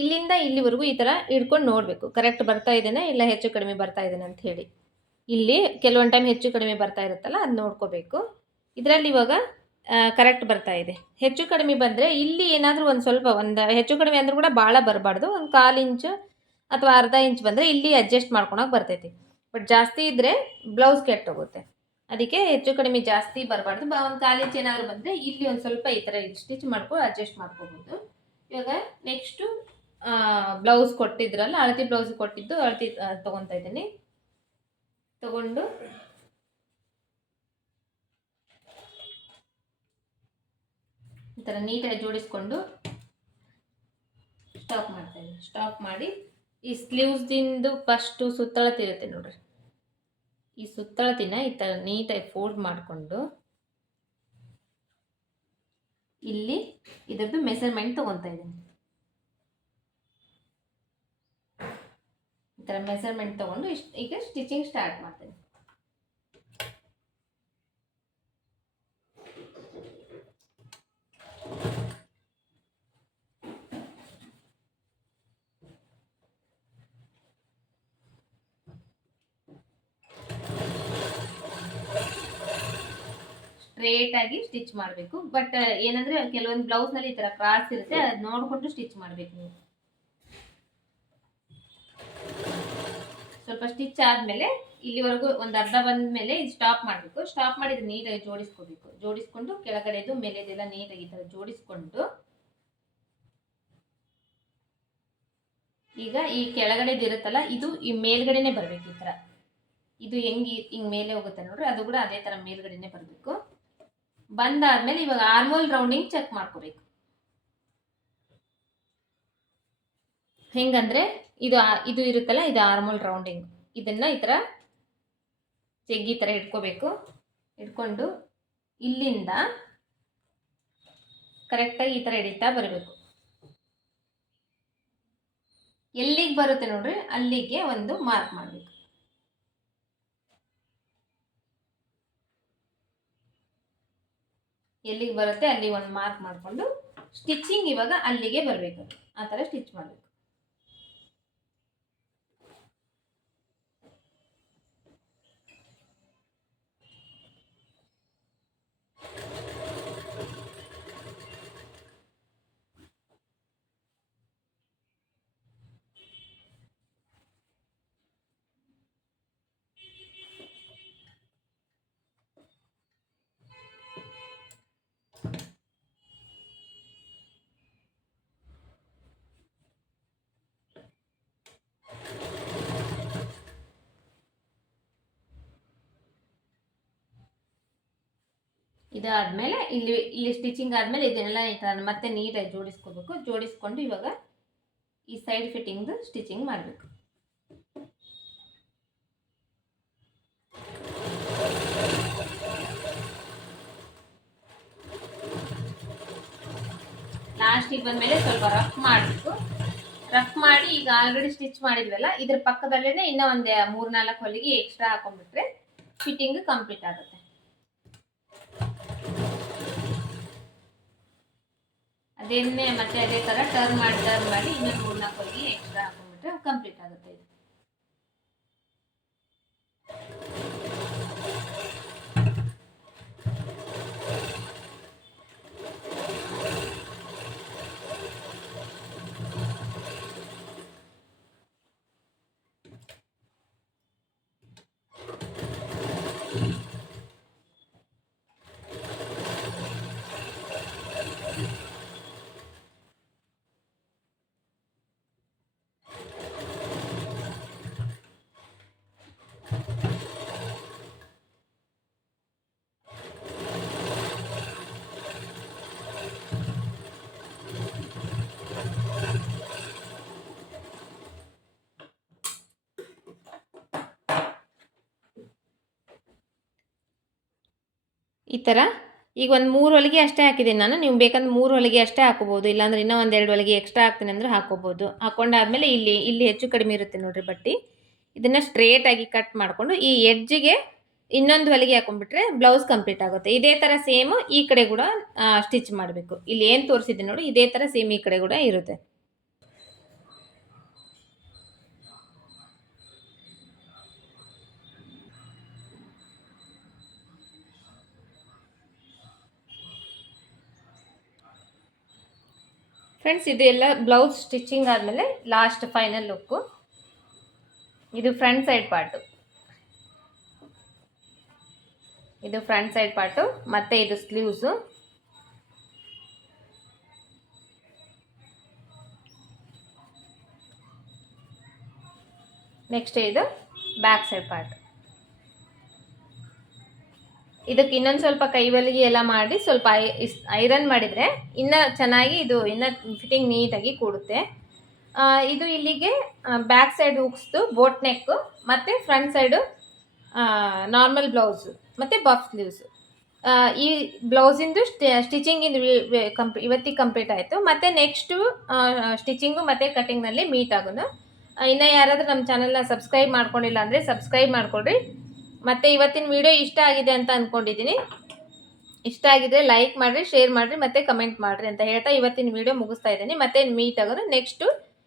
ಇಲ್ಲಿಂದ ಇಲ್ಲಿವರೆಗೂ ಈ ಥರ ಹಿಡ್ಕೊಂಡು ನೋಡಬೇಕು, ಕರೆಕ್ಟ್ ಬರ್ತಾ ಇದ್ದೇನೆ ಇಲ್ಲ ಹೆಚ್ಚು ಕಡಿಮೆ ಬರ್ತಾ ಇದ್ದೇನೆ ಅಂತ ಹೇಳಿ. ಇಲ್ಲಿ ಕೆಲವೊಂದು ಟೈಮ್ ಹೆಚ್ಚು ಕಡಿಮೆ ಬರ್ತಾ ಇರುತ್ತಲ್ಲ, ಅದು ನೋಡ್ಕೋಬೇಕು. ಇದರಲ್ಲಿ ಇವಾಗ ಕರೆಕ್ಟ್ ಬರ್ತಾ ಇದೆ. ಹೆಚ್ಚು ಕಡಿಮೆ ಬಂದರೆ ಇಲ್ಲಿ ಏನಾದರೂ ಒಂದು ಸ್ವಲ್ಪ ಹೆಚ್ಚು ಕಡಿಮೆ ಅಂದರೂ ಕೂಡ ಭಾಳ ಬರಬಾರ್ದು. ಒಂದು 1/4 ಇಂಚು ಅಥವಾ ಅರ್ಧ ಇಂಚ್ ಬಂದರೆ ಇಲ್ಲಿ ಅಡ್ಜಸ್ಟ್ ಮಾಡ್ಕೊಳಕ್ಕೆ ಬರ್ತೈತಿ. ಬಟ್ ಜಾಸ್ತಿ ಇದ್ದರೆ ಬ್ಲೌಸ್ ಕೆಟ್ಟೋಗುತ್ತೆ. ಅದಕ್ಕೆ ಹೆಚ್ಚು ಕಡಿಮೆ ಜಾಸ್ತಿ ಬರಬಾರ್ದು. ಒಂದು 1/4 ಇಂಚ್ ಏನಾದರೂ ಬಂದರೆ ಇಲ್ಲಿ ಒಂದು ಸ್ವಲ್ಪ ಈ ಥರ ಸ್ಟಿಚ್ ಮಾಡ್ಕೊಂಡು ಅಡ್ಜಸ್ಟ್ ಮಾಡ್ಕೋಬೋದು. ಇವಾಗ ನೆಕ್ಸ್ಟು ಬ್ಲೌಸ್ ಕೊಟ್ಟಿದ್ರಲ್ಲ, ಅಳತಿ ಬ್ಲೌಸ್ ಕೊಟ್ಟಿದ್ದು ಅಳತಿ ತೊಗೊತಾ ಇದ್ದೀನಿ. ತಗೊಂಡು ಈ ಥರ ನೀಟಾಗಿ ಜೋಡಿಸ್ಕೊಂಡು ಸ್ಟಾಪ್ ಮಾಡ್ತಾ ಇದ್ದೀನಿ. ಸ್ಟಾಪ್ ಮಾಡಿ ಈ ಸ್ಲೀವ್ಸ್ದಿಂದು ಫಸ್ಟು ಸುತ್ತಳತೆ ಇರುತ್ತೆ ನೋಡ್ರಿ, ಈ ಸುತ್ತಳತಿನ ಈ ಥರ ನೀಟಾಗಿ ಫೋಲ್ಡ್ ಮಾಡಿಕೊಂಡು ಇಲ್ಲಿ ಇದರದ್ದು ಮೆಸರ್ಮೆಂಟ್ ತೊಗೊತಾ ಇದ್ದೀನಿ. ಈ ಥರ ಮೆಸರ್ಮೆಂಟ್ ತೊಗೊಂಡು ಈಗ ಸ್ಟಿಚಿಂಗ್ ಸ್ಟಾರ್ಟ್ ಮಾಡ್ತೀನಿ. ಸ್ಟ್ರೇಟಾಗಿ ಸ್ಟಿಚ್ ಮಾಡಬೇಕು. ಬಟ್ ಏನಂದರೆ ಕೆಲವೊಂದು ಬ್ಲೌಸ್ನಲ್ಲಿ ಈ ಥರ ಕ್ರಾಸ್ ಇರುತ್ತೆ, ಅದು ನೋಡಿಕೊಂಡು ಸ್ಟಿಚ್ ಮಾಡಬೇಕು ನೀವು. ಸ್ವಲ್ಪ ಸ್ಟಿಚ್ ಆದಮೇಲೆ ಇಲ್ಲಿವರೆಗೂ ಒಂದು ಅರ್ಧ ಬಂದ ಮೇಲೆ ಸ್ಟಾಪ್ ಮಾಡಬೇಕು. ಸ್ಟಾಪ್ ಮಾಡಿ ಇದು ನೀಟಾಗಿ ಜೋಡಿಸ್ಕೋಬೇಕು. ಜೋಡಿಸ್ಕೊಂಡು ಕೆಳಗಡೆದು ಮೇಲೆದೆಲ್ಲ ನೀಟಾಗಿ ಈ ಥರ ಜೋಡಿಸ್ಕೊಂಡು ಈಗ ಈ ಕೆಳಗಡೆದು ಇರುತ್ತಲ್ಲ, ಇದು ಈ ಮೇಲ್ಗಡೆನೆ ಬರಬೇಕು. ಈ ಥರ ಇದು ಹಿಂಗೆ ಮೇಲೆ ಹೋಗುತ್ತೆ ನೋಡ್ರಿ, ಅದು ಕೂಡ ಅದೇ ಥರ ಮೇಲ್ಗಡೆನೆ ಬರಬೇಕು. ಬಂದಾದ್ಮೇಲೆ ಇವಾಗ ಆರ್ಮೋಲ್ ರೌಂಡಿಂಗ್ ಚೆಕ್ ಮಾಡ್ಕೋಬೇಕು. ಹೆಂಗಂದ್ರೆ ಇದು ಇರುತ್ತಲ್ಲ, ಇದು ಆರ್ಮೋಲ್ ರೌಂಡಿಂಗ್. ಇದನ್ನ ಈ ಥರ ಜಗ್ಗಿ ಥರ ಇಟ್ಕೋಬೇಕು. ಇಟ್ಕೊಂಡು ಇಲ್ಲಿಂದ ಕರೆಕ್ಟಾಗಿ ಈ ಥರ ಹಿಡಿತಾ ಬರಬೇಕು. ಎಲ್ಲಿಗೆ ಬರುತ್ತೆ ನೋಡ್ರಿ ಅಲ್ಲಿಗೆ ಒಂದು ಮಾರ್ಕ್ ಮಾಡಬೇಕು. ಎಲ್ಲಿಗೆ ಬರುತ್ತೆ ಅಲ್ಲಿ ಒಂದು ಮಾರ್ಕ್ ಮಾಡಿಕೊಂಡು ಸ್ಟಿಚಿಂಗ್ ಇವಾಗ ಅಲ್ಲಿಗೆ ಬರಬೇಕು. ಆ ಥರ ಸ್ಟಿಚ್ ಮಾಡಬೇಕು. ಇದಾದ್ಮೇಲೆ ಇಲ್ಲಿ ಸ್ಟಿಚಿಂಗ್ ಆದ್ಮೇಲೆ ಇದನ್ನೆಲ್ಲ ಮತ್ತೆ ನೀಟಾಗಿ ಜೋಡಿಸ್ಕೋಬೇಕು. ಜೋಡಿಸ್ಕೊಂಡು ಇವಾಗ ಈ ಸೈಡ್ ಫಿಟ್ಟಿಂಗ್ ಸ್ಟಿಚಿಂಗ್ ಮಾಡಬೇಕು. ಲಾಸ್ಟಿಗೆ ಬಂದ್ಮೇಲೆ ಸ್ವಲ್ಪ ರಫ್ ಮಾಡಬೇಕು. ರಫ್ ಮಾಡಿ ಈಗ ಆಲ್ರೆಡಿ ಸ್ಟಿಚ್ ಮಾಡಿದ್ವಲ್ಲ, ಇದ್ರ ಪಕ್ಕದಲ್ಲೇ ಇನ್ನೂ ಒಂದು 3-4 ಹೊಲಿಗೆ ಎಕ್ಸ್ಟ್ರಾ ಹಾಕೊಂಡ್ಬಿಟ್ರೆ ಫಿಟ್ಟಿಂಗ್ ಕಂಪ್ಲೀಟ್ ಆಗುತ್ತೆ. ಅದೇನೇ ಮತ್ತೆ ಅದೇ ಥರ ಟರ್ನ್ ಮಾಡಿ ಇನ್ನೂ 3-4 ಹೊಲಿಗೆ ಎಕ್ಸ್ಟ್ರಾ ಹಾಕೊಂಡ್ಬಿಟ್ರೆ ಕಂಪ್ಲೀಟ್ ಆಗುತ್ತೆ ಇದು. ಈ ಥರ ಈಗ ಒಂದು 3 ಹೊಲಿಗೆ ಅಷ್ಟೇ ಹಾಕಿದ್ದೀನಿ ನಾನು. ನೀವು ಬೇಕಂದ್ರೆ 3 ಹೊಲಿಗೆ ಅಷ್ಟೇ ಹಾಕೋಬೋದು, ಇಲ್ಲಾಂದ್ರೆ ಇನ್ನೂ 1-2 ಹೊಲಿಗೆ ಎಕ್ಸ್ಟ್ರಾ ಹಾಕ್ತೀನಿ ಅಂದರೆ ಹಾಕೋಬೋದು. ಹಾಕೊಂಡಾದ್ಮೇಲೆ ಇಲ್ಲಿ ಹೆಚ್ಚು ಕಡಿಮೆ ಇರುತ್ತೆ ನೋಡಿರಿ ಬಟ್ಟೆ. ಇದನ್ನು ಸ್ಟ್ರೇಟಾಗಿ ಕಟ್ ಮಾಡಿಕೊಂಡು ಈ ಎಡ್ಜಿಗೆ ಇನ್ನೊಂದು ಹೊಲಿಗೆ ಹಾಕೊಂಡ್ಬಿಟ್ರೆ ಬ್ಲೌಸ್ ಕಂಪ್ಲೀಟ್ ಆಗುತ್ತೆ. ಇದೇ ಥರ ಸೇಮ್ ಈ ಕಡೆ ಕೂಡ ಸ್ಟಿಚ್ ಮಾಡಬೇಕು. ಇಲ್ಲಿ ಏನು ತೋರಿಸಿದ್ದೀನಿ ನೋಡಿ, ಇದೇ ಥರ ಸೇಮ್ ಈ ಕಡೆ ಕೂಡ ಇರುತ್ತೆ. ಫ್ರೆಂಡ್ಸ್, ಇದು ಎಲ್ಲ ಬ್ಲೌಸ್ ಸ್ಟಿಚಿಂಗ್ ಆದಮೇಲೆ ಲಾಸ್ಟ್ ಫೈನಲ್ ಲುಕ್ಕು. ಇದು ಫ್ರಂಟ್ ಸೈಡ್ ಪಾರ್ಟು, ಮತ್ತು ಇದು ಸ್ಲೀವ್ಸು. ನೆಕ್ಸ್ಟ್ ಇದು ಬ್ಯಾಕ್ ಸೈಡ್ ಪಾರ್ಟ್. ಇದಕ್ಕೆ ಇನ್ನೊಂದು ಸ್ವಲ್ಪ ಕೈ ಹೊಲಿಗೆ ಎಲ್ಲ ಮಾಡಿ ಸ್ವಲ್ಪ ಐರನ್ ಮಾಡಿದರೆ ಇನ್ನೂ ಚೆನ್ನಾಗಿ ಇದು ಇನ್ನೂ ಫಿಟ್ಟಿಂಗ್ ನೀಟಾಗಿ ಕೂಡುತ್ತೆ. ಇದು ಇಲ್ಲಿಗೆ ಬ್ಯಾಕ್ ಸೈಡ್ ಹುಕ್ಸ್ದು ಬೋಟ್ ನೆಕ್ಕು ಮತ್ತು ಫ್ರಂಟ್ ಸೈಡು ನಾರ್ಮಲ್ ಬ್ಲೌಸು ಮತ್ತು ಬಫ್ ಸ್ಲೀವ್ಸು. ಈ ಬ್ಲೌಸಿಂದು ಸ್ಟಿಚಿಂಗಿಂದು ಇವತ್ತಿಗೆ ಕಂಪ್ಲೀಟ್ ಆಯಿತು. ಮತ್ತು ನೆಕ್ಸ್ಟು ಸ್ಟಿಚಿಂಗು ಮತ್ತು ಕಟ್ಟಿಂಗ್ನಲ್ಲಿ ಮೀಟ್ ಆಗೋನು. ಇನ್ನೂ ಯಾರಾದರೂ ನಮ್ಮ ಚಾನಲ್ನ ಸಬ್ಸ್ಕ್ರೈಬ್ ಮಾಡ್ಕೊಂಡಿಲ್ಲ ಅಂದರೆ ಸಬ್ಸ್ಕ್ರೈಬ್ ಮಾಡಿಕೊಡ್ರಿ. ಮತ್ತು ಇವತ್ತಿನ ವಿಡಿಯೋ ಇಷ್ಟ ಆಗಿದೆ ಅಂತ ಅಂದ್ಕೊಂಡಿದ್ದೀನಿ. ಇಷ್ಟ ಆಗಿದ್ರೆ ಲೈಕ್ ಮಾಡಿರಿ, ಶೇರ್ ಮಾಡಿರಿ, ಮತ್ತು ಕಮೆಂಟ್ ಮಾಡಿರಿ ಅಂತ ಹೇಳ್ತಾ ಇವತ್ತಿನ ವಿಡಿಯೋ ಮುಗಿಸ್ತಾ ಇದ್ದೀನಿ. ಮತ್ತೆ ಮೀಟ್ ಆಗೋದು ನೆಕ್ಸ್ಟ್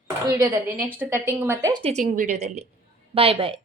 ವಿಡಿಯೋದಲ್ಲಿ, ನೆಕ್ಸ್ಟ್ ಕಟ್ಟಿಂಗ್ ಮತ್ತು ಸ್ಟಿಚಿಂಗ್ ವಿಡಿಯೋದಲ್ಲಿ. ಬಾಯ್ ಬಾಯ್.